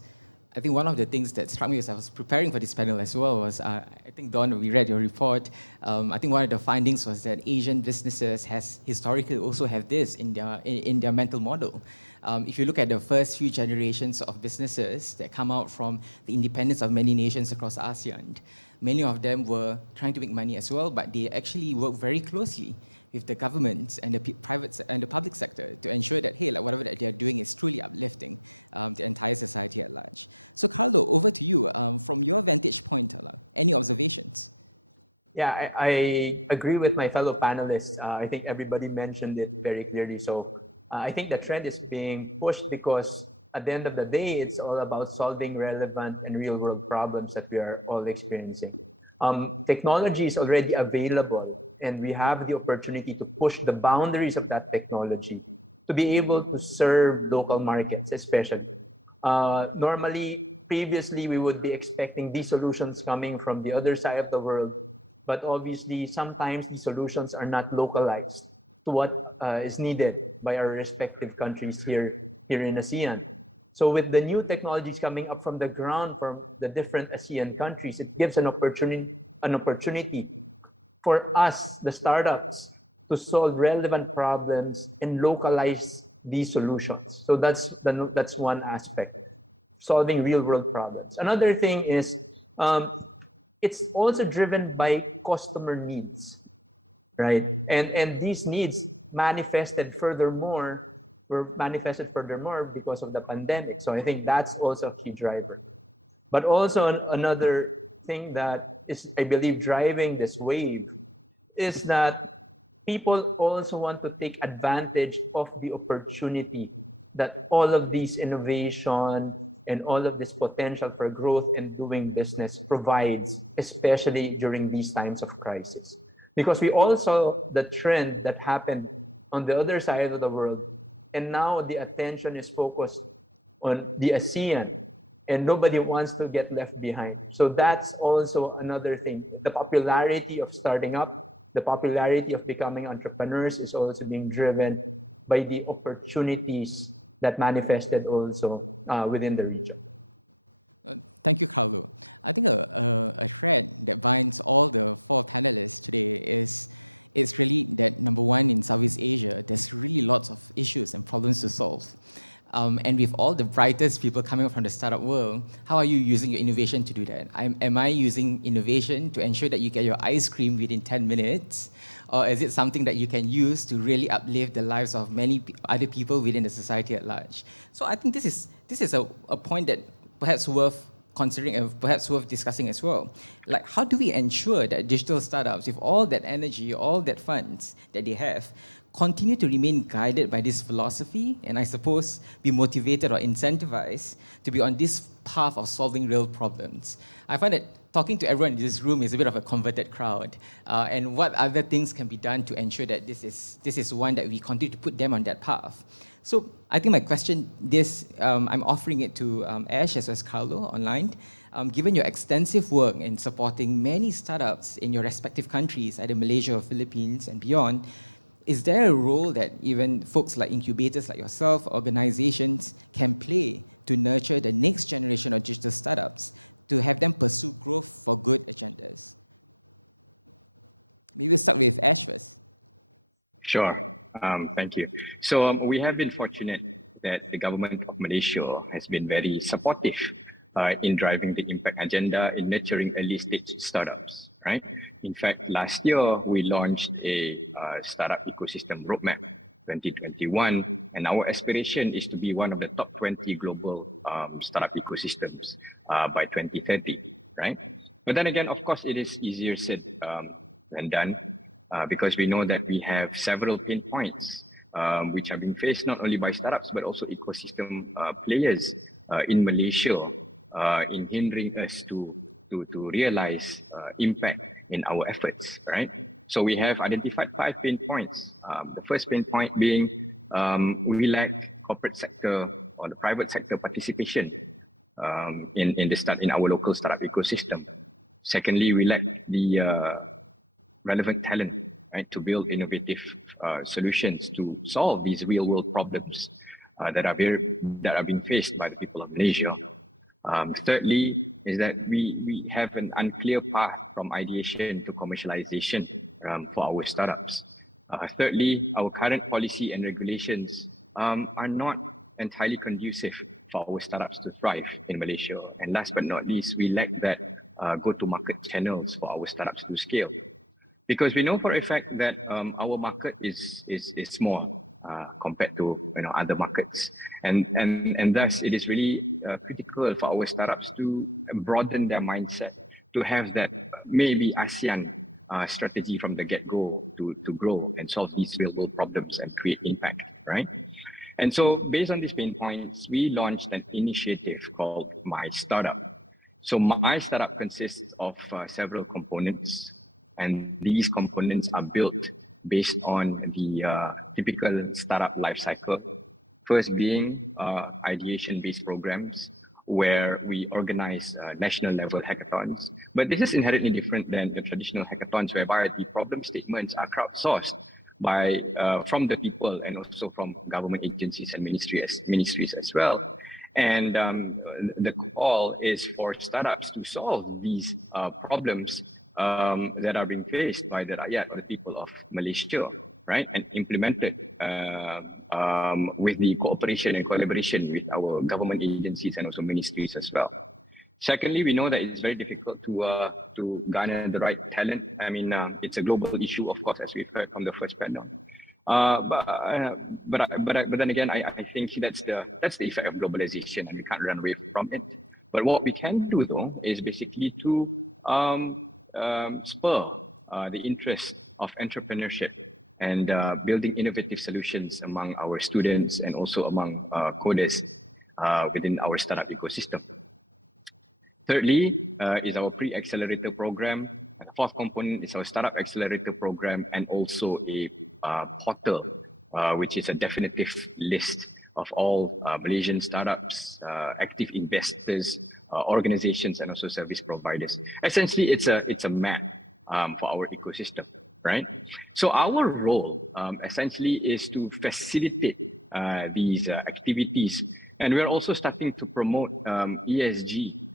I think one of the things that struck me as I was preparing for this panel as well was, I think, Don, we read your report. I think one of the findings was that Asian businesses has historically also have this in their mental model. If you look at the first few generations of businesses that come out from the independence of many nations across ASEAN, many of them were trying to make money as well, but they actually work very closely with the governments and the private and the public sector to ensure that, hey, like whatever that they're doing is truly uplifting the entire society at large. So Carlo, over to you. From your vantage point, any observations? Yeah, I agree with my fellow panelists. I think everybody mentioned it very clearly. So I think the trend is being pushed because at the end of the day, it's all about solving relevant and real-world problems that we are all experiencing. Technology is already available, and we have the opportunity to push the boundaries of that technology to be able to serve local markets, especially. Normally, previously, we would be expecting these solutions coming from the other side of the world, but obviously, sometimes these solutions are not localized to what is needed by our respective countries here in ASEAN. So with the new technologies coming up from the ground from the different ASEAN countries, it gives an opportunity for us, the startups, to solve relevant problems and localize these solutions. So that's one aspect, solving real-world problems. Another thing is it's also driven by customer needs, right? And these needs manifested furthermore were manifested furthermore because of the pandemic. So I think that's also a key driver. But also another thing that is, I believe, driving this wave is that people also want to take advantage of the opportunity that all of these innovation and all of this potential for growth and doing business provides, especially during these times of crisis. Because we all saw the trend that happened on the other side of the world, and now the attention is focused on the ASEAN, and nobody wants to get left behind. So that's also another thing. The popularity of starting up, the popularity of becoming entrepreneurs is also being driven by the opportunities that manifested also within the region. Thank you, Carlo. I think a thread that binds all the four panelists today is it's really that number one, in Southeast Asia, there's really lots of issues and problems to solve. And with all the brightest people coming from the startup world, how are you using your innovation to do that? Am I using innovation to ensure that you get your ice cream within 10 minutes? Or is it something that you can use to really uplift the lives of many other people within the society at large? So I think this is a point that perhaps worth considering and perhaps worth discussing as well. Like, how do we ensure that digital startups, with all that energy, all that funds that they have, continue to remain guided by this philosophy and I suppose be motivated or incentivized to be on this path of solving real problems? I find that talking to everyone in this room is a bit of a converted crowd. And what other things can be done to ensure that this is one that we continue to put them on that path? So I think my question, I'm offering it to Ash as well as Carlo online. Given your extensive work in supporting many startups in your respective countries, either Malaysia or Philippines and beyond, is there a role that even folks like incubators like yourself, organizations, can play to nurture the next generation of digital startups, to have them pursue growth for good agendas? Maybe we'll start with Ash first. Sure. Thank you. So we have been fortunate that the government of Malaysia has been very supportive in driving the impact agenda in nurturing early stage startups, right? In fact, last year we launched a startup ecosystem roadmap 2021, and our aspiration is to be one of the top 20 global startup ecosystems by 2030, right? But then again, of course, it is easier said than done because we know that we have several pain points which are being faced not only by startups but also ecosystem players in Malaysia in hindering us to realize impact in our efforts, right? So we have identified 5 pain points. The first pain point being we lack corporate sector or the private sector participation in our local startup ecosystem. Secondly, we lack the relevant talent, right, to build innovative solutions to solve these real-world problems that are being faced by the people of Malaysia. Thirdly, is that we have an unclear path from ideation to commercialization for our startups. Thirdly, our current policy and regulations are not entirely conducive for our startups to thrive in Malaysia. And last but not least, we lack that go-to-market channels for our startups to scale. Because we know for a fact that our market is small compared to other markets, and thus it is really critical for our startups to broaden their mindset, to have that maybe ASEAN strategy from the get-go to grow and solve these real-world problems and create impact, right? And so based on these pain points, we launched an initiative called My Startup. So My Startup consists of several components. And these components are built based on the typical startup life cycle. First being ideation-based programs where we organize national level hackathons. But this is inherently different than the traditional hackathons whereby the problem statements are crowdsourced from the people and also from government agencies and ministries as well. And the call is for startups to solve these problems that are being faced by the rakyat, the people of Malaysia, right? And implemented with the cooperation and collaboration with our government agencies and also ministries as well. Secondly, we know that it's very difficult to garner the right talent. I mean, it's a global issue, of course, as we've heard from the first panel. But then again, I think that's the effect of globalization, and we can't run away from it. But what we can do though is basically to spur the interest of entrepreneurship and building innovative solutions among our students and also among coders within our startup ecosystem. Thirdly, is our pre-accelerator program. The fourth component is our startup accelerator program, and also a portal, which is a definitive list of all Malaysian startups, active investors, organizations, and also service providers. Essentially, it's a map for our ecosystem, right? So our role essentially is to facilitate these activities, and we're also starting to promote ESG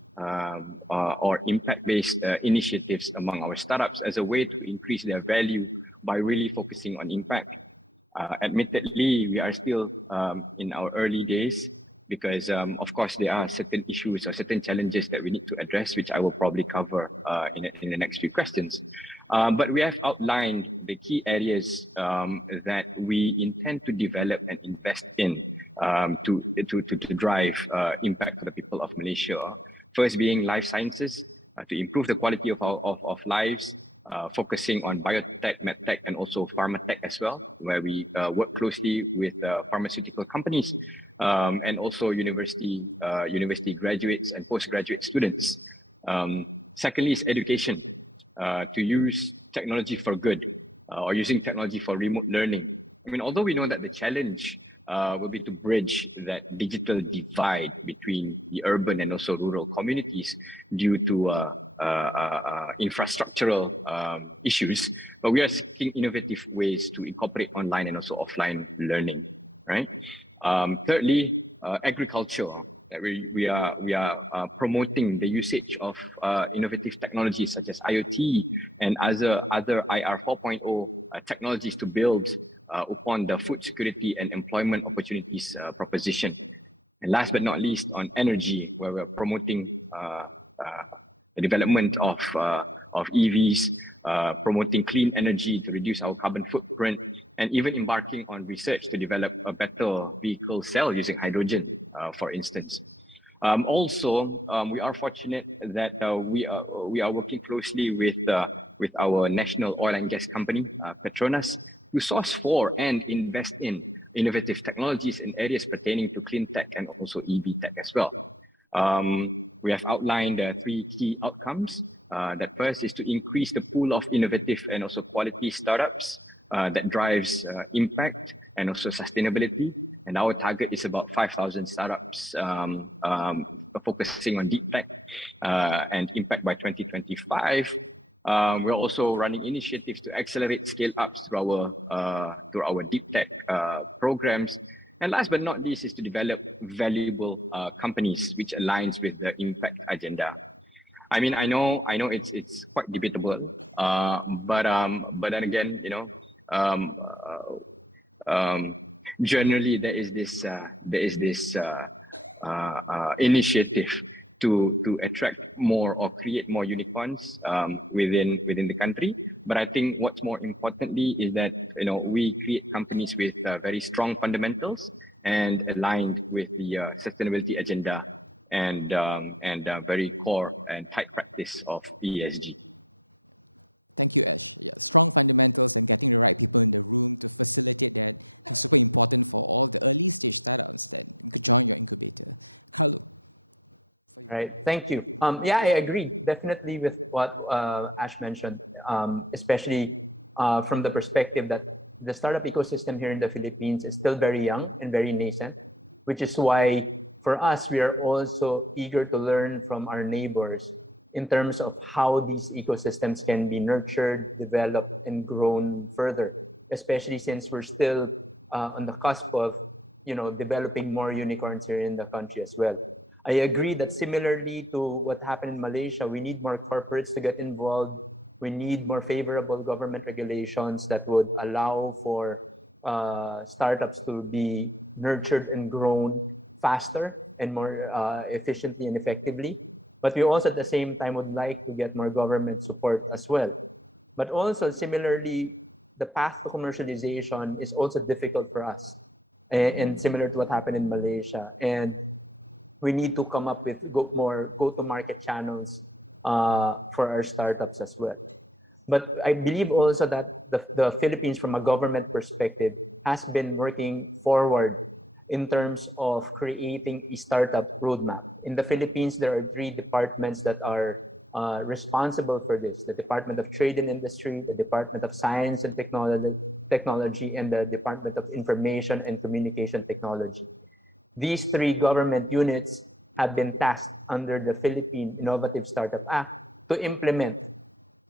or impact-based initiatives among our startups as a way to increase their value by really focusing on impact. Admittedly, we are still in our early days because, of course, there are certain issues or certain challenges that we need to address, which I will probably cover in the next few questions. But we have outlined the key areas that we intend to develop and invest in to drive impact to the people of Malaysia. First being life sciences, to improve the quality of lives, focusing on biotech, medtech, and also pharmatech as well, where we work closely with pharmaceutical companies and also university graduates and postgraduate students. Secondly is education, to use technology for good or using technology for remote learning. I mean, although we know that the challenge will be to bridge that digital divide between the urban and also rural communities due to infrastructural issues, but we are seeking innovative ways to incorporate online and also offline learning, right? Thirdly, agriculture. That we are promoting the usage of innovative technologies such as IoT and other IR 4.0 technologies to build upon the food security and employment opportunities proposition. And last but not least, on energy, where we're promoting the development of EVs, promoting clean energy to reduce our carbon footprint, and even embarking on research to develop a better vehicle cell using hydrogen, for instance. Also, we are fortunate that we are working closely with our national oil and gas company, Petronas, to source for and invest in innovative technologies in areas pertaining to clean tech and also EV tech as well. We have outlined three key outcomes. That first is to increase the pool of innovative and also quality startups that drives impact and also sustainability. And our target is about 5,000 startups focusing on deep tech and impact by 2025. We're also running initiatives to accelerate scale-ups through our deep tech programs. And last but not least is to develop valuable companies which aligns with the impact agenda. I mean, I know it's quite debatable, but then again, you know, generally there is this initiative to attract more or create more unicorns within the country. But I think what's more importantly is that, you know, we create companies with very strong fundamentals and aligned with the sustainability agenda and very core and tight practice of ESG. Thank you, Ash. Yeah, strong fundamentals and getting the right people in the room to facilitate that is super important for all the early stage startups that could join your incubator. Carlo. Right, thank you. Yeah, I agree definitely with what Ash mentioned, especially from the perspective that the startup ecosystem here in the Philippines is still very young and very nascent, which is why for us, we are also eager to learn from our neighbors in terms of how these ecosystems can be nurtured, developed, and grown further, especially since we're still on the cusp of, you know, developing more unicorns here in the country as well. I agree that similarly to what happened in Malaysia, we need more corporates to get involved. We need more favorable government regulations that would allow for startups to be nurtured and grown faster and more efficiently and effectively. But we also at the same time would like to get more government support as well. But also similarly, the path to commercialization is also difficult for us, and similar to what happened in Malaysia. And we need to come up with more go-to-market channels for our startups as well. But I believe also that the Philippines, from a government perspective, has been working forward in terms of creating a startup roadmap. In the Philippines, there are 3 departments that are responsible for this: the Department of Trade and Industry, the Department of Science and Technology, and the Department of Information and Communication Technology. These 3 government units have been tasked under the Philippine Innovative Startup Act to implement,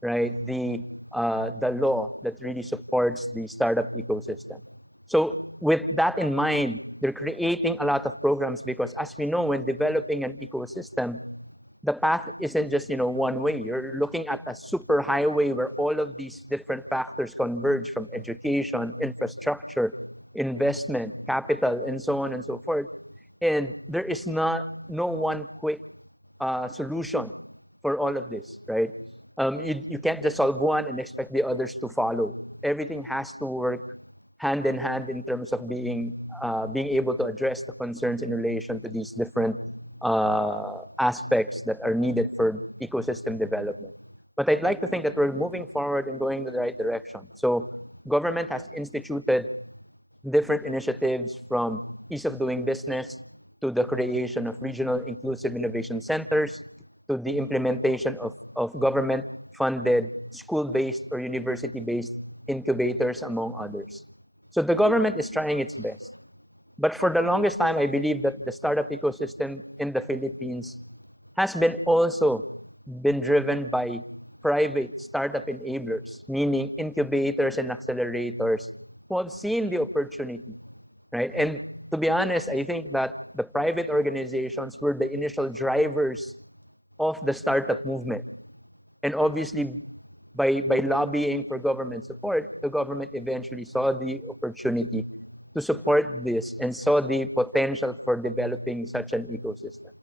right, the law that really supports the startup ecosystem. So with that in mind, they're creating a lot of programs because, as we know, when developing an ecosystem, the path isn't just one way. You're looking at a super highway where all of these different factors converge, from education, infrastructure, investment, capital, and so on and so forth. And there is no one quick solution for all of this, right? You can't just solve one and expect the others to follow. Everything has to work hand in hand in terms of being able to address the concerns in relation to these different aspects that are needed for ecosystem development. But I'd like to think that we're moving forward and going in the right direction. So government has instituted different initiatives, from ease of doing business to the creation of regional inclusive innovation centers, to the implementation of government-funded school-based or university-based incubators, among others. So the government is trying its best. But for the longest time, I believe that the startup ecosystem in the Philippines has also been driven by private startup enablers, meaning incubators and accelerators who have seen the opportunity, right? And to be honest, I think that the private organizations were the initial drivers of the startup movement. And obviously, by lobbying for government support, the government eventually saw the opportunity to support this and saw the potential for developing such an ecosystem.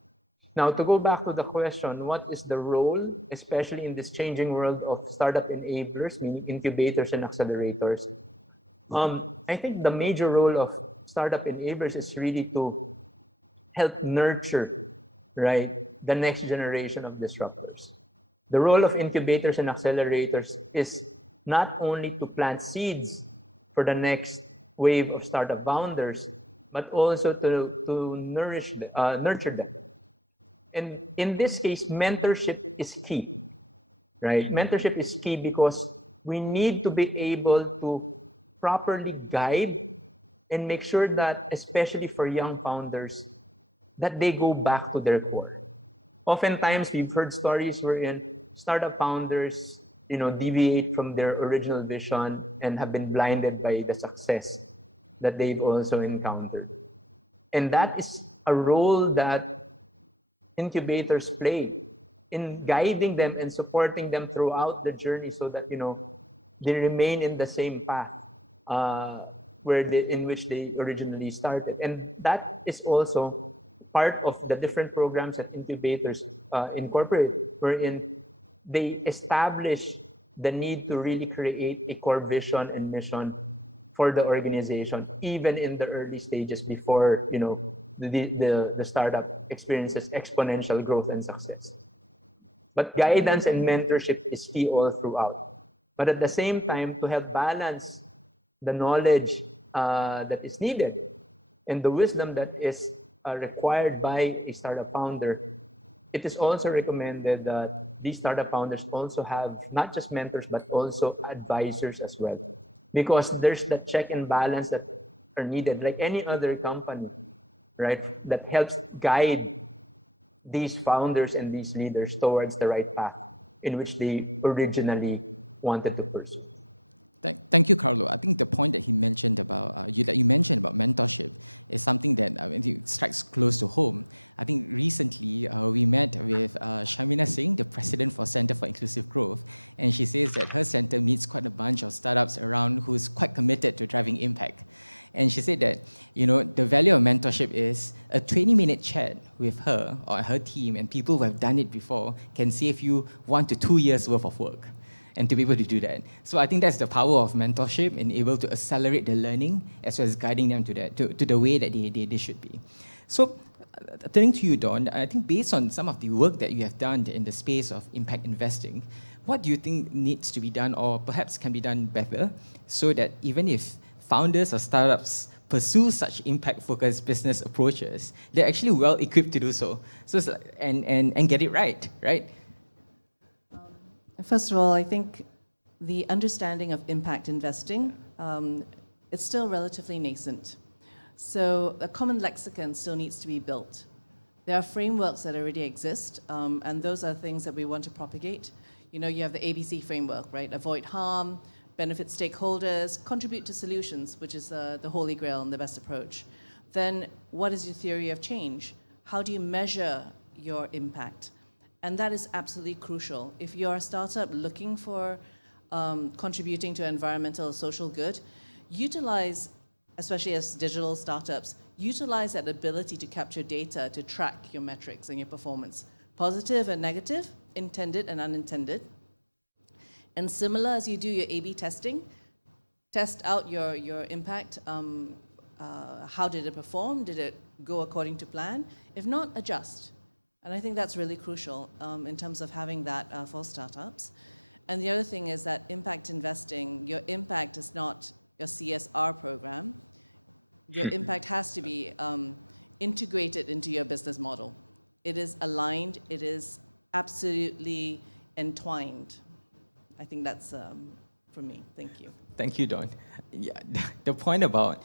Now, to go back to the question, what is the role, especially in this changing world of startup enablers, meaning incubators and accelerators? I think the major role of startup enablers is really to help nurture, right, the next generation of disruptors. The role of incubators and accelerators is not only to plant seeds for the next wave of startup founders, but also to nurture them. And in this case, mentorship is key, right? Mentorship is key because we need to be able to properly guide and make sure that, especially for young founders, that they go back to their core. Oftentimes, we've heard stories wherein startup founders, deviate from their original vision and have been blinded by the success that they've also encountered. And that is a role that incubators play in guiding them and supporting them throughout the journey so that, they remain in the same path in which they originally started. And that is also part of the different programs that incubators incorporate, wherein they establish the need to really create a core vision and mission for the organization, even in the early stages before the startup experiences exponential growth and success. But guidance and mentorship is key all throughout. But at the same time, to help balance the knowledge that is needed and the wisdom that is required by a startup founder, it is also recommended that these startup founders also have not just mentors, but also advisors as well. Because there's the check and balance that are needed, like any other company, right, that helps guide these founders and these leaders towards the right path in which they originally wanted to pursue. Thank you, Carlo. I think the point that he mentioned about that you mentioned about mentorship is something that I think strikes close to home. I think recently we met with Shamina Singh, the president for Center for Inclusive Growth, and she says that her center meets quite a bunch of startups around who's quite committed to driving impact. And she said that the value of mentorship is a 20-minute chat with her or her team and people who have done it before can save you 1 to 2 years worth of work. and to be able to do that. So I think that's the power of mentorship and able to accelerate the learning as well as guiding them to the way that they should be. So turning to you, Dawn, I think based on some of the work that you have done in the space of impact investing, what do you think needs to be done or perhaps can be done better so that even if founders or startups pursue such impact-focused business approaches, they're actually well equipped to do so. So and get it right, right? First of all, I think the understanding of impact investing, it's still relatively nascent. So a common lexicon still needs to be built. There are frameworks that already exist, and those are things that we want to propagate. You know, you have the ABC framework, right? Avoid harm, benefit stakeholders, contribute to solutions, which is the holy grail and the best approach. Then what is your theory of change? How do you measure your impact? And that is absolutely crucial. If you're a startup looking for contributing to environmental or social good, utilize, especially as digital startups, utilize that ability to capture data to track your metrics and your performance, positive and negative, intended and unintended. And similar as you do your A/B testing, test out your impact. How did it perform? Did it go according to plan? If not, adjust. And I think that's really crucial in terms of having that for startups. And the other thing is that impact investing, your impact is not your CSR program. Your impact has to be integrated into your business model. It is aligned, it is absolutely entwined. I think that's from me. Thank you. Thank you, Dawn. Yeah, the point about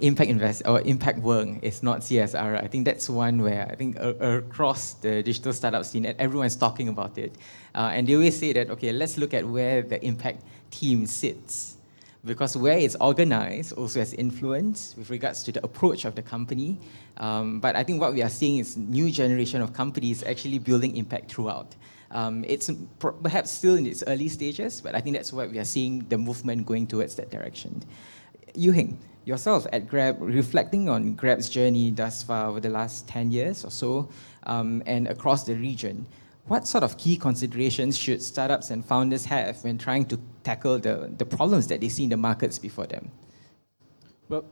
impact invest or impact work is not CSR. I think that's one where I think across the digital startup scene, everyone's talking about it, and they always say that okay, let's look at where the impact team sits, because where it's organized also has influence with regards to the approach of the company. But I think what we are seeing is new generation of companies actually building impact throughout. It's perhaps still in its early stages, but I think that's what we are seeing the movement going towards that direction. Yu Heng, yourself at Grab, reflecting on Grab's journey thus far over the last 10 years or so, and across the region, what sort of key considerations should startups and founders have when trying to tackle the problems that they see in the markets before them? Well,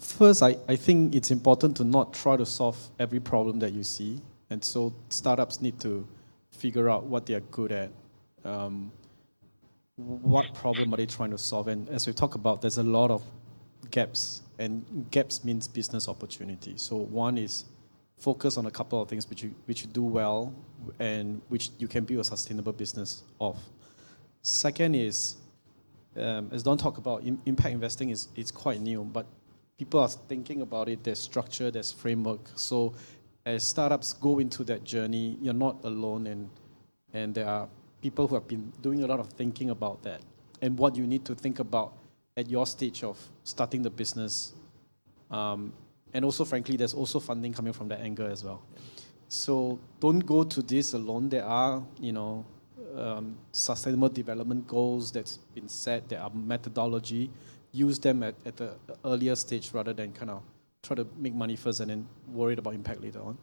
first, I think it's important to not try to solve every problem that you see. And so startups need to figure out what they are good at. What problem are they trying to solve? And as we talk about, there's a lot of gaps, and gaps means business opportunity. So one is focus on a couple of things which you do well and which you can build a sustainable business of. Second is, as Don talked about, impact investing it's quite new, but people are thinking about it, there's structure, there's framework. So as startups go into that journey, you're not alone, and there are people who have been doing a lot of thinking about that and what you need to think about at your stage of starting the business. And also, frankly, there's also funding coming from that angle as well. So don't go to this alone. There are, sustainable development goals that's been set. There are methodology. Use them at the earlier stage rather than kind of try to make money first and then worried about impact later on.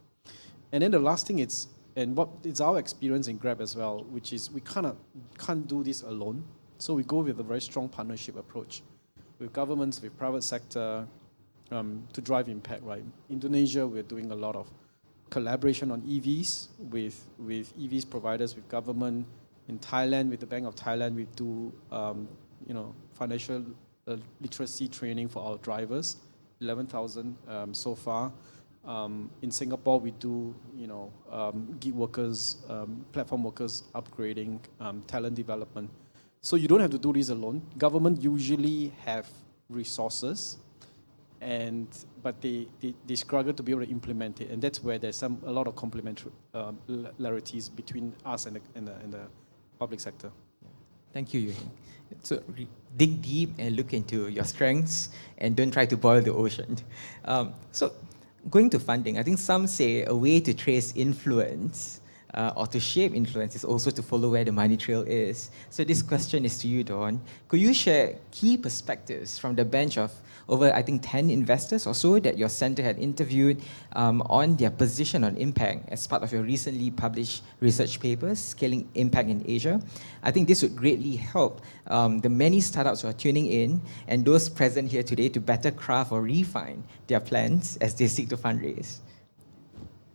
And then the last thing is, and what it's our experience in Grab as well, which is we kind of can't do this alone. So we go with a very strong partnership approach with governments, with private sector, to drive impact, right? Indonesia, we're doing a lot of collaboration on EVs with EVs providers, with government. In Thailand, with the Bank of Thailand, we do, financial literacy training for our drivers, 11,000 so far. In Singapore, we do, gig workers, platform workers upgrading, talent development. So you don't have to do this alone. Government usually have resources, but they struggle to be able to implement it, and that's where there's a lot of complementarities between us and the public sector. Thank you, Yu Heng. So dig deep and look into your strengths, and don't try to boil the ocean. So going to funding, I think some say a way to trace influence or to shape influence is also to follow where the money trail is. So this question is to you, Dawn. Could you share key perspectives from the bench of over, I think, 10 investors or so that your center had interviewed on their position on impact as part of your recently published research papers, Scaling Impact in Asia. I think this would greatly help the many startups who are tuning in and those present here today to better craft or refine their plans as they seek to fundraise.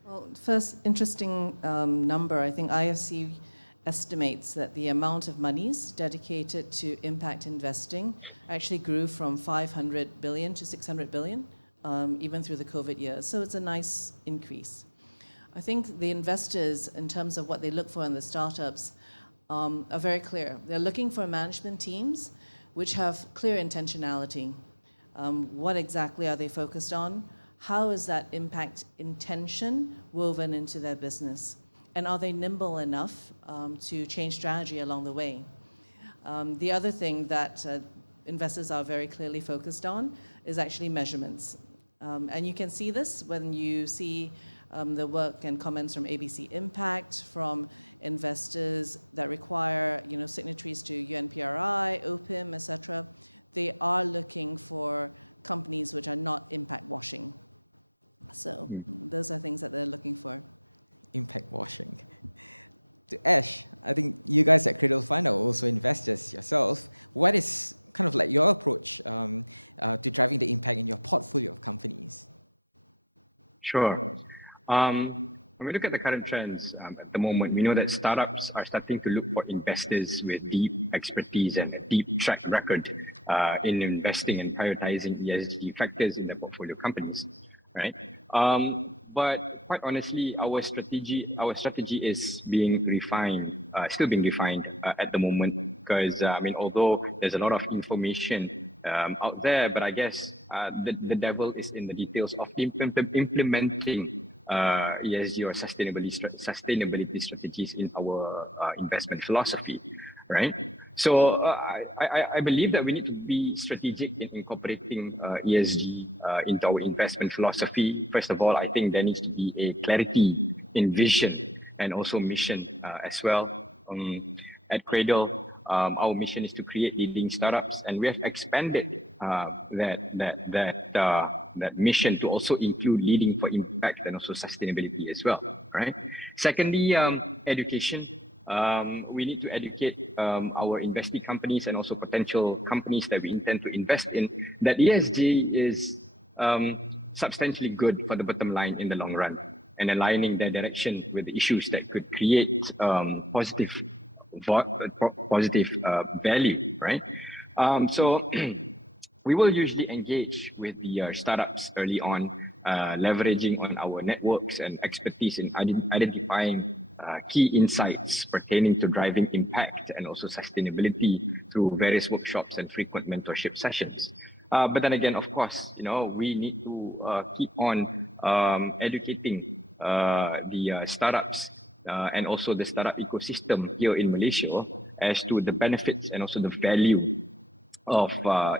Well, first, interesting number. I think IFC estimates that the amount of monies dedicated to impact investing actually grew from 500 billion to 600 billion, even through the COVID years. So it's a nice increase. I think the investors, in terms of what they look for in the startups, are very clear. They're looking for management teams which have clear intentionality. What exactly are they focused on? How is that impact intention woven into their business? And are they nimble enough to change strategy along the way? The other thing that investors are very clearly focused on is actually measurements. And you can see this when you see the work and comments from ABC Impact, from investors that require signatories to UNPRI, OPIM, etc. They are looking for companies which are not impact washing. So those are things that they're looking for. Impact washing. To Ash, I think you guys at Cradle Fund are also investors yourself. What is kind of like your approach to driving the impact in your portfolio of companies? Sure. When we look at the current trends at the moment, we know that startups are starting to look for investors with deep expertise and deep track record in investing and prioritizing ESG factors in their portfolio companies, right? But quite honestly, our strategy is being refined, still being refined at the moment, because although there's a lot of information out there, but I guess the devil is in the details of implementing ESG or sustainability strategies in our investment philosophy, right? So I believe that we need to be strategic in incorporating ESG into our investment philosophy. First of all, I think there needs to be a clarity in vision and also mission as well. At Cradle, our mission is to create leading startups, and we have expanded that mission to also include leading for impact and also sustainability as well, right? Secondly, education. We need to educate our investee companies and also potential companies that we intend to invest in that ESG is substantially good for the bottom line in the long run, and aligning their direction with the issues that could create positive value, right? So we will usually engage with the startups early on, leveraging on our networks and expertise in identifying key insights pertaining to driving impact and also sustainability through various workshops and frequent mentorship sessions. But then again, of course, we need to keep on educating the startups and also the startup ecosystem here in Malaysia as to the benefits and also the value of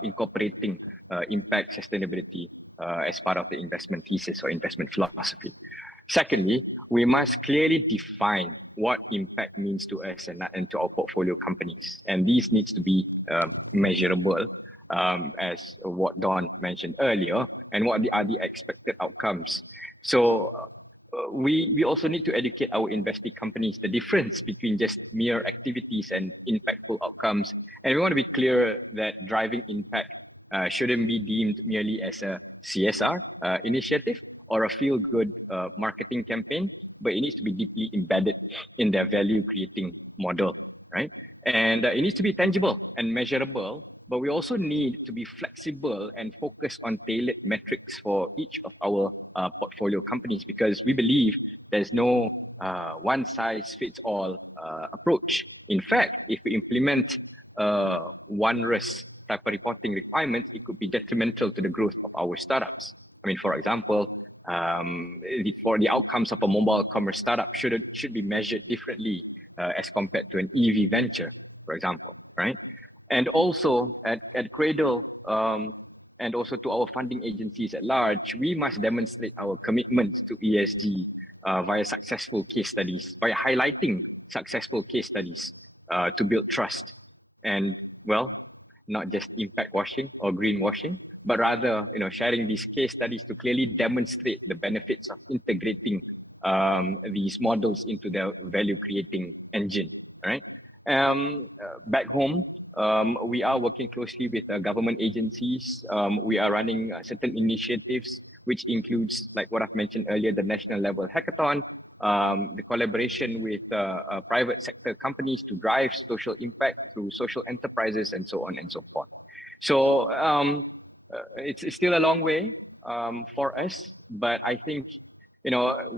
incorporating impact sustainability as part of the investment thesis or investment philosophy. Secondly, we must clearly define what impact means to us and to our portfolio companies. And these needs to be measurable, as what Don mentioned earlier, and what are the expected outcomes. So we also need to educate our investing companies the difference between just mere activities and impactful outcomes. And we want to be clear that driving impact shouldn't be deemed merely as a CSR initiative or a feel-good marketing campaign, but it needs to be deeply embedded in their value-creating model, right? And it needs to be tangible and measurable, but we also need to be flexible and focus on tailored metrics for each of our portfolio companies, because we believe there's no one-size-fits-all approach. In fact, if we implement one risk type of reporting requirement, it could be detrimental to the growth of our startups. I mean, for example, for the outcomes of a mobile commerce startup should be measured differently as compared to an EV venture, for example, right? And also at Cradle, and also to our funding agencies at large, we must demonstrate our commitment to ESG via successful case studies, by highlighting successful case studies to build trust. And well, not just impact washing or greenwashing, but rather, sharing these case studies to clearly demonstrate the benefits of integrating these models into their value creating engine, right? Back home, we are working closely with government agencies. We are running certain initiatives, which includes, like what I've mentioned earlier, the national level hackathon, the collaboration with private sector companies to drive social impact through social enterprises and so on and so forth. So it's still a long way for us, but I think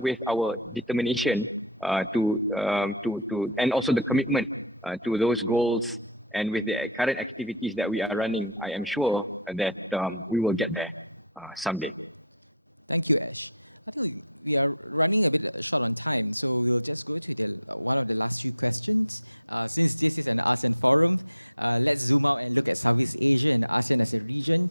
with our determination to and also the commitment to those goals, and with the current activities that we are running, I am sure that we will get there someday. Thank you, Ash. I think we are running a bit short on time, so we'll just go to one of the last few questions. Since this is an ASEAN forum, let's zoom out and look at Southeast Asia and ASEAN as a region.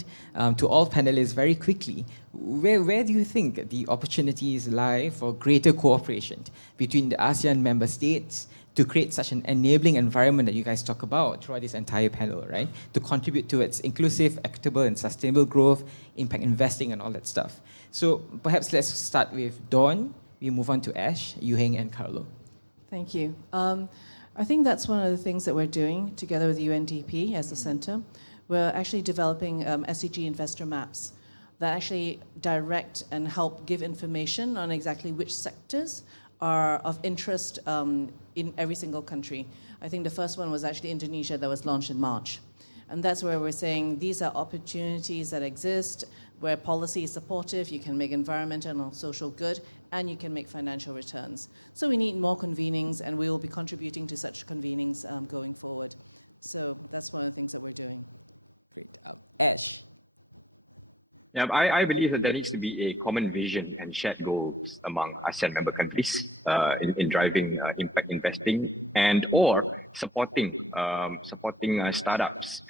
To all panelists, very quickly, where do you think the opportunities lie for greater cooperation between the ASEAN member states to create such an enabling environment that you guys talk about throughout this entire panel, right? To contribute towards inclusive, equitable, and sustainable growth, impact investing, and all that stuff. So perhaps let's start with Dawn. We move on to Ash, Yuheng, and Carlo. Thank you. I think that's one of the things that we're doing together with UNDP as the center. We're actually developing SDG investor maps that actually direct and help give information on exactly which sectors are of interest in every single country. I think the first one was actually Indonesia that was launched in March. And that's where we're saying these are opportunities that exist, where policy is supportive, you can make environmental and social good, and you can make financial returns. So we need more convenings, and we will be contributing to such convenings going forward. So that's one of the things that we're doing. Great. Ash. Yeah, I believe that there needs to be a common vision and shared goals among ASEAN member countries in driving impact investing and or supporting startups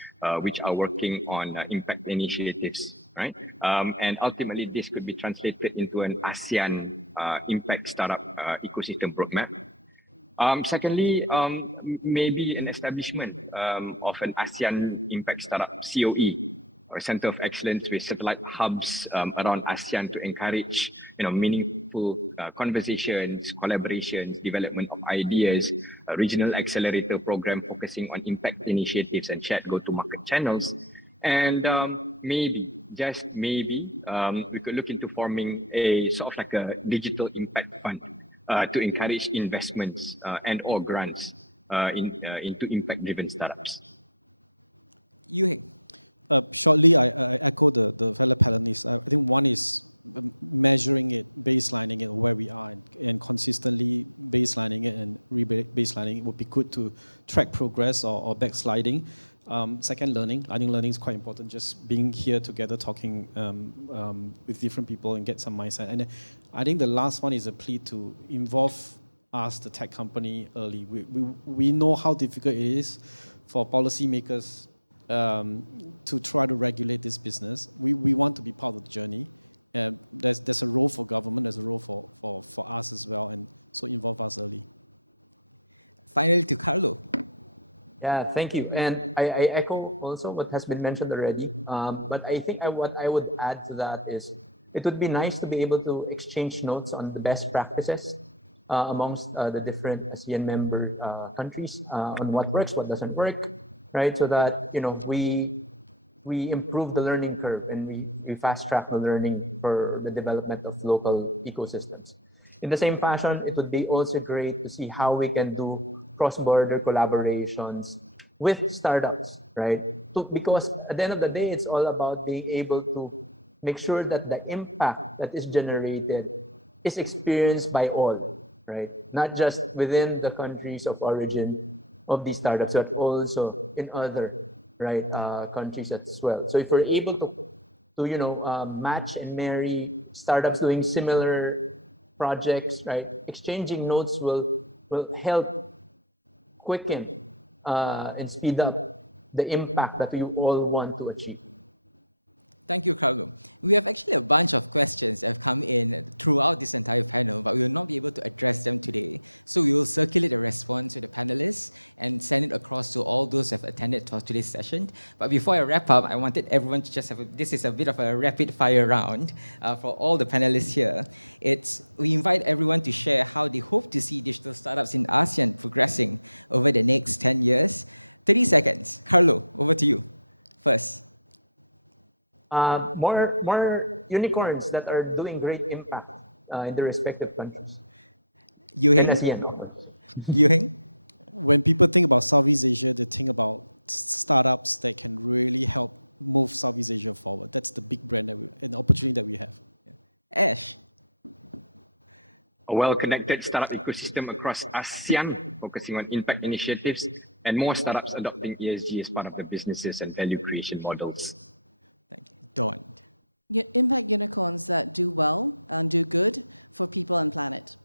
which are working on impact initiatives, right? And ultimately, this could be translated into an ASEAN impact startup ecosystem roadmap. Secondly, maybe an establishment of an ASEAN Impact Startup COE, or Center of Excellence with satellite hubs around ASEAN to encourage meaningful conversations, collaborations, development of ideas, a regional accelerator program focusing on impact initiatives and shared go-to-market channels. And maybe, just maybe, we could look into forming a sort of like a digital impact fund to encourage investments and or grants into impact-driven startups. Yuheng. Shortly, I echo the fellow panelists. I think one is measuring it, baselining it where we are, and consistently baselining it and re-baselining it would be good to track progress or backsliding. Second, learning. I think learning is quite important, just being here together, talking with different people and get some mindset. And I think the last one is a plea to involve us, the tech company, early. We know how difficult it is for policymakers to try to regulate this business. We want to be part of the journey. There's a role for government, there's a role for us as well, and so involve us early. Finally to Carlo. Yeah, thank you. And I echo also what has been mentioned already. But I think what I would add to that is it would be nice to be able to exchange notes on the best practices amongst the different ASEAN member countries on what works, what doesn't work, right? So that we improve the learning curve and we fast track the learning for the development of local ecosystems. In the same fashion, it would be also great to see how we can do cross-border collaborations with startups, right? Because at the end of the day, it's all about being able to make sure that the impact that is generated is experienced by all, right? Not just within the countries of origin of these startups, but also in other countries as well. So if we're able to match and marry startups doing similar projects, right? Exchanging notes will help quicken and speed up the impact that we all want to achieve. Thank you, Carlo. We have actually a bunch of questions that have come in throughout this entire panel, but we will not be able to address them today. So we will circulate a response to the panelists and send it across to all those who have attended to today's session. But before I wrap up, I wanted everyone to just have this is a bit of a rapid fire round for all the panelists here. We invite everyone to share how they hope to see digital startups in ASEAN progressing over the next 10 years. 30 seconds. Carlo, over to you. First. More unicorns that are doing great impact in their respective countries. Yuheng? And ASEAN, of course. Yuheng? When people think about Southeast Asia, they think about startups that can really help move Southeast Asia forward. That's the big brand and opportunity that we have. Ash? A well-connected startup ecosystem across ASEAN, focusing on impact initiatives, and more startups adopting ESG as part of their businesses and value creation models. Thank you. Dawn? Impact unicorns that do well and do good for people and planet.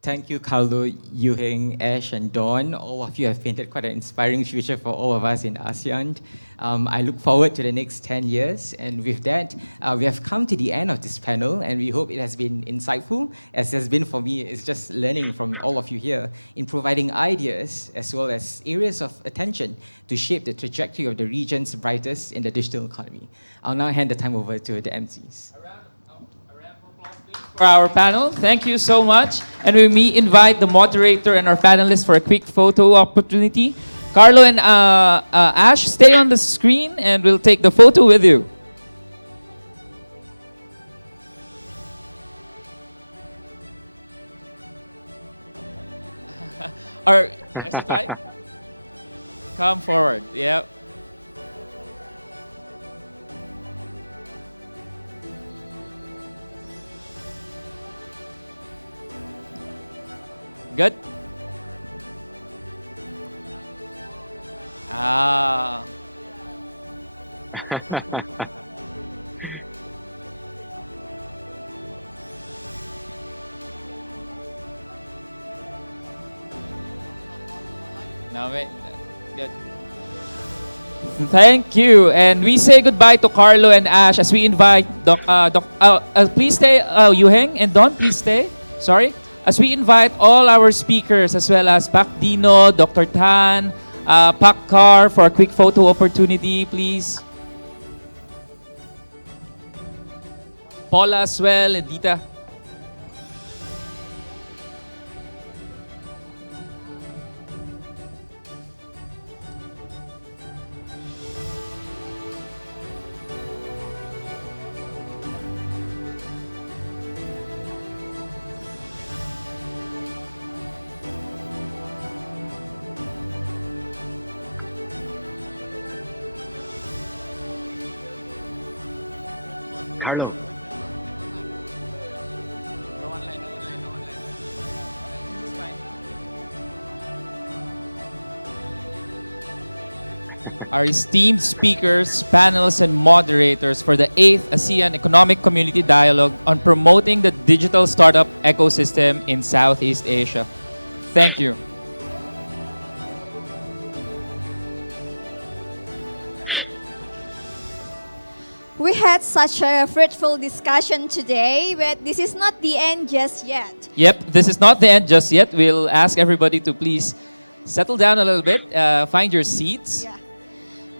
Thank you, Carlo, Yuheng, Ash, and Dawn. All of you have painted quite an inspiring future for all of us in ASEAN. I look forward to the next 10 years. And with that, we have come to the end of this panel, and we hope it has been insightful, as it has been for me. It's just learning from all of you here in providing ideas as well as areas of attention to shape the trajectory of the region's brightest in the digital economy. I'll now hand the time over to the MCs. For our panel, thank you so much. And we invite the moderator and our panelists for a quick photo opportunity. Carlo and Ash, stay on the screen and we'll take the photo with you. Or, is it right? Come forward, yep. Good. Ah. Now wait. Good. Thank you, and we say goodbye to Carlo and Ash as we invite please stay, Yuheng and Don, please stay. Sorry. As we invite all our speakers as well as Pak Dino, Dr. Tan, Pak Car for a quick photo opportunity, please. Paula as well, and Dita. Carlo. Our esteemed speakers, panels, and moderators for the 8th ASEAN Economic Community Dialogue on promoting the digital startup ecosystem in Southeast Asia. Thank you. We had such a fruitful discussion today, but this is not the end just yet. Yep, this is not the end just yet. We'll ask everybody to please settle down a little bit, find your seats. Yeah.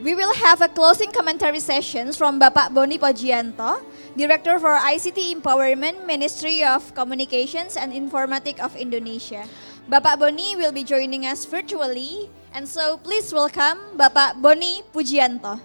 We will have a closing commentary sessions from Bapak Boni Pojianto, Director for ICT Empowerment, Ministry of Communications and Informatik of Indonesia. Bapak Boni will be joining us virtually, and so please welcome Bapak Boni Pujianto.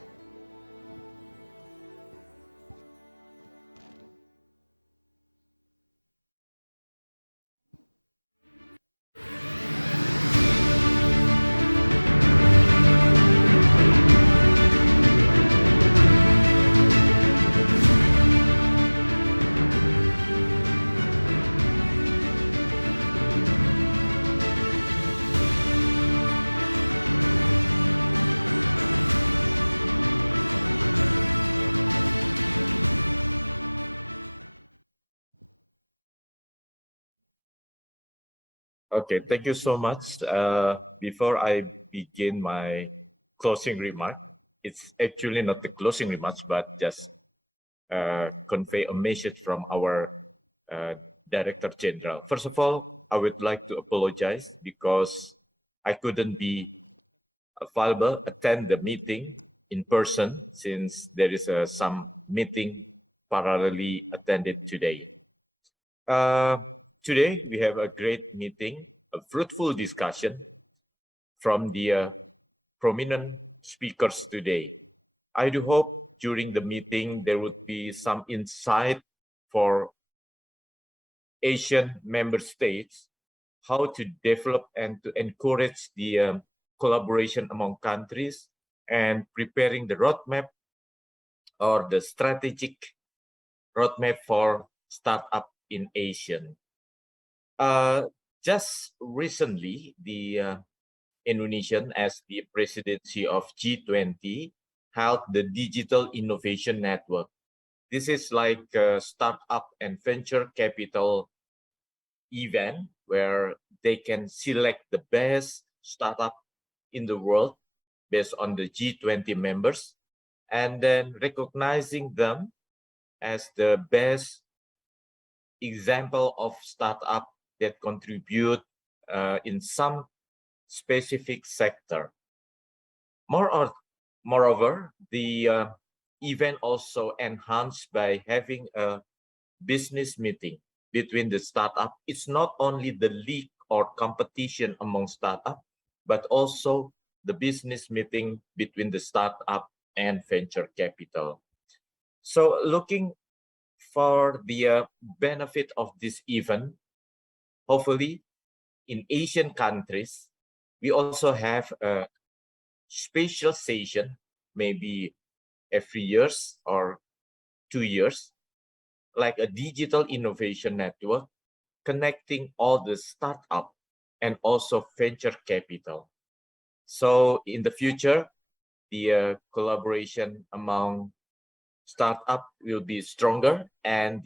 Okay, thank you so much. Before I begin my closing remark, it's actually not the closing remarks, but just convey a message from our Director General. First of all, I would like to apologize because I couldn't be available, attend the meeting in person since there is some meeting parallelly attended today. Today, we have a great meeting, a fruitful discussion from the prominent speakers today. I do hope during the meeting there would be some insight for Asian member states how to develop and to encourage the collaboration among countries and preparing the roadmap or the strategic roadmap for startup in Asia. Just recently, the Indonesian, as the presidency of G20, held the Digital Innovation Network. This is like a startup and venture capital event where they can select the best startup in the world based on the G20 members and then recognizing them as the best example of startup that contribute in some specific sector. Moreover, the event also enhanced by having a business meeting between the startup. It's not only the league or competition among startup, but also the business meeting between the startup and venture capital. So looking for the benefit of this event, hopefully in Asian countries, we also have a special session, maybe every years or 2 years, like a digital innovation network connecting all the startup and also venture capital. So in the future, the collaboration among startup will be stronger and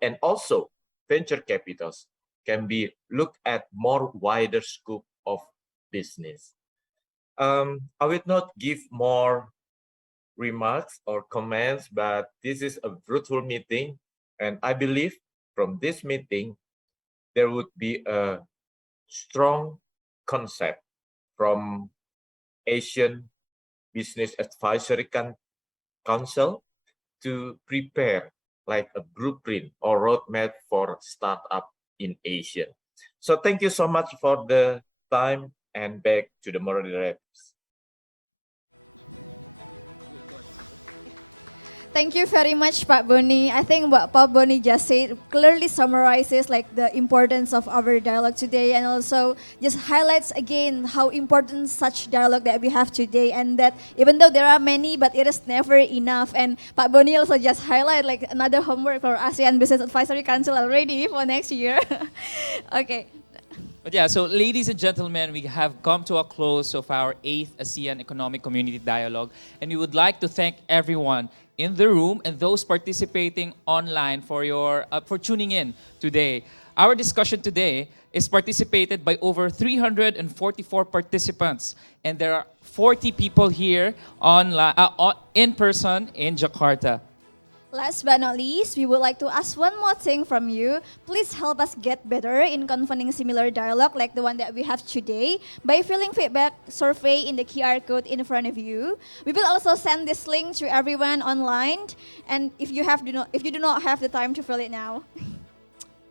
and also venture capitals can be looked at more wider scope of business. I will not give more remarks or comments, but this is a fruitful meeting, and I believe from this meeting there would be a strong concept from Asian Business Advisory Council to prepare like a blueprint or roadmap for startup in Asia. So thank you so much for the time, and back to the moderators. Thank you very much, Pak Boni. I think what Pak Boni just said clearly summarizes like the importance of our dialogue today, and also just highlights again how important such dialogue that we have today, and that even though there are many, but it is never enough. And Pak Boni also just highlight like another homework for ASEAN Business Advisory Council already for next year. Okay. But yeah, so ladies and gentlemen, we have come to a close of our 8th ASEAN Economic Community Dialogue, and we would like to thank everyone in the room and those participating online for tuning in today. Our discussion today is participated by over 344 participants, and there are 40 people here online, in person in Jakarta. Last but not least, we would like to ask one more thing from you. Please help us get better in convening similar dialogue like the one that we have today by filling feedback survey in the QR code in front of you. We will also send this link to everyone online, and if you do not have the time to fill it now.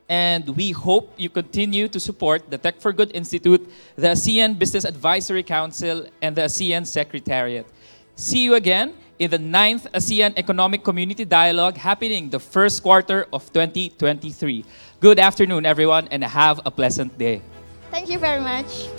And we hope you continue to support the Tech for Good Institute, the ASEAN Business Advisory Council, and the ASEAN Secretariat. See you again in the 9th ASEAN Economic Community Dialogue happening the first quarter of 2023. Good afternoon, everyone, and have a pleasant day. Thank you very much.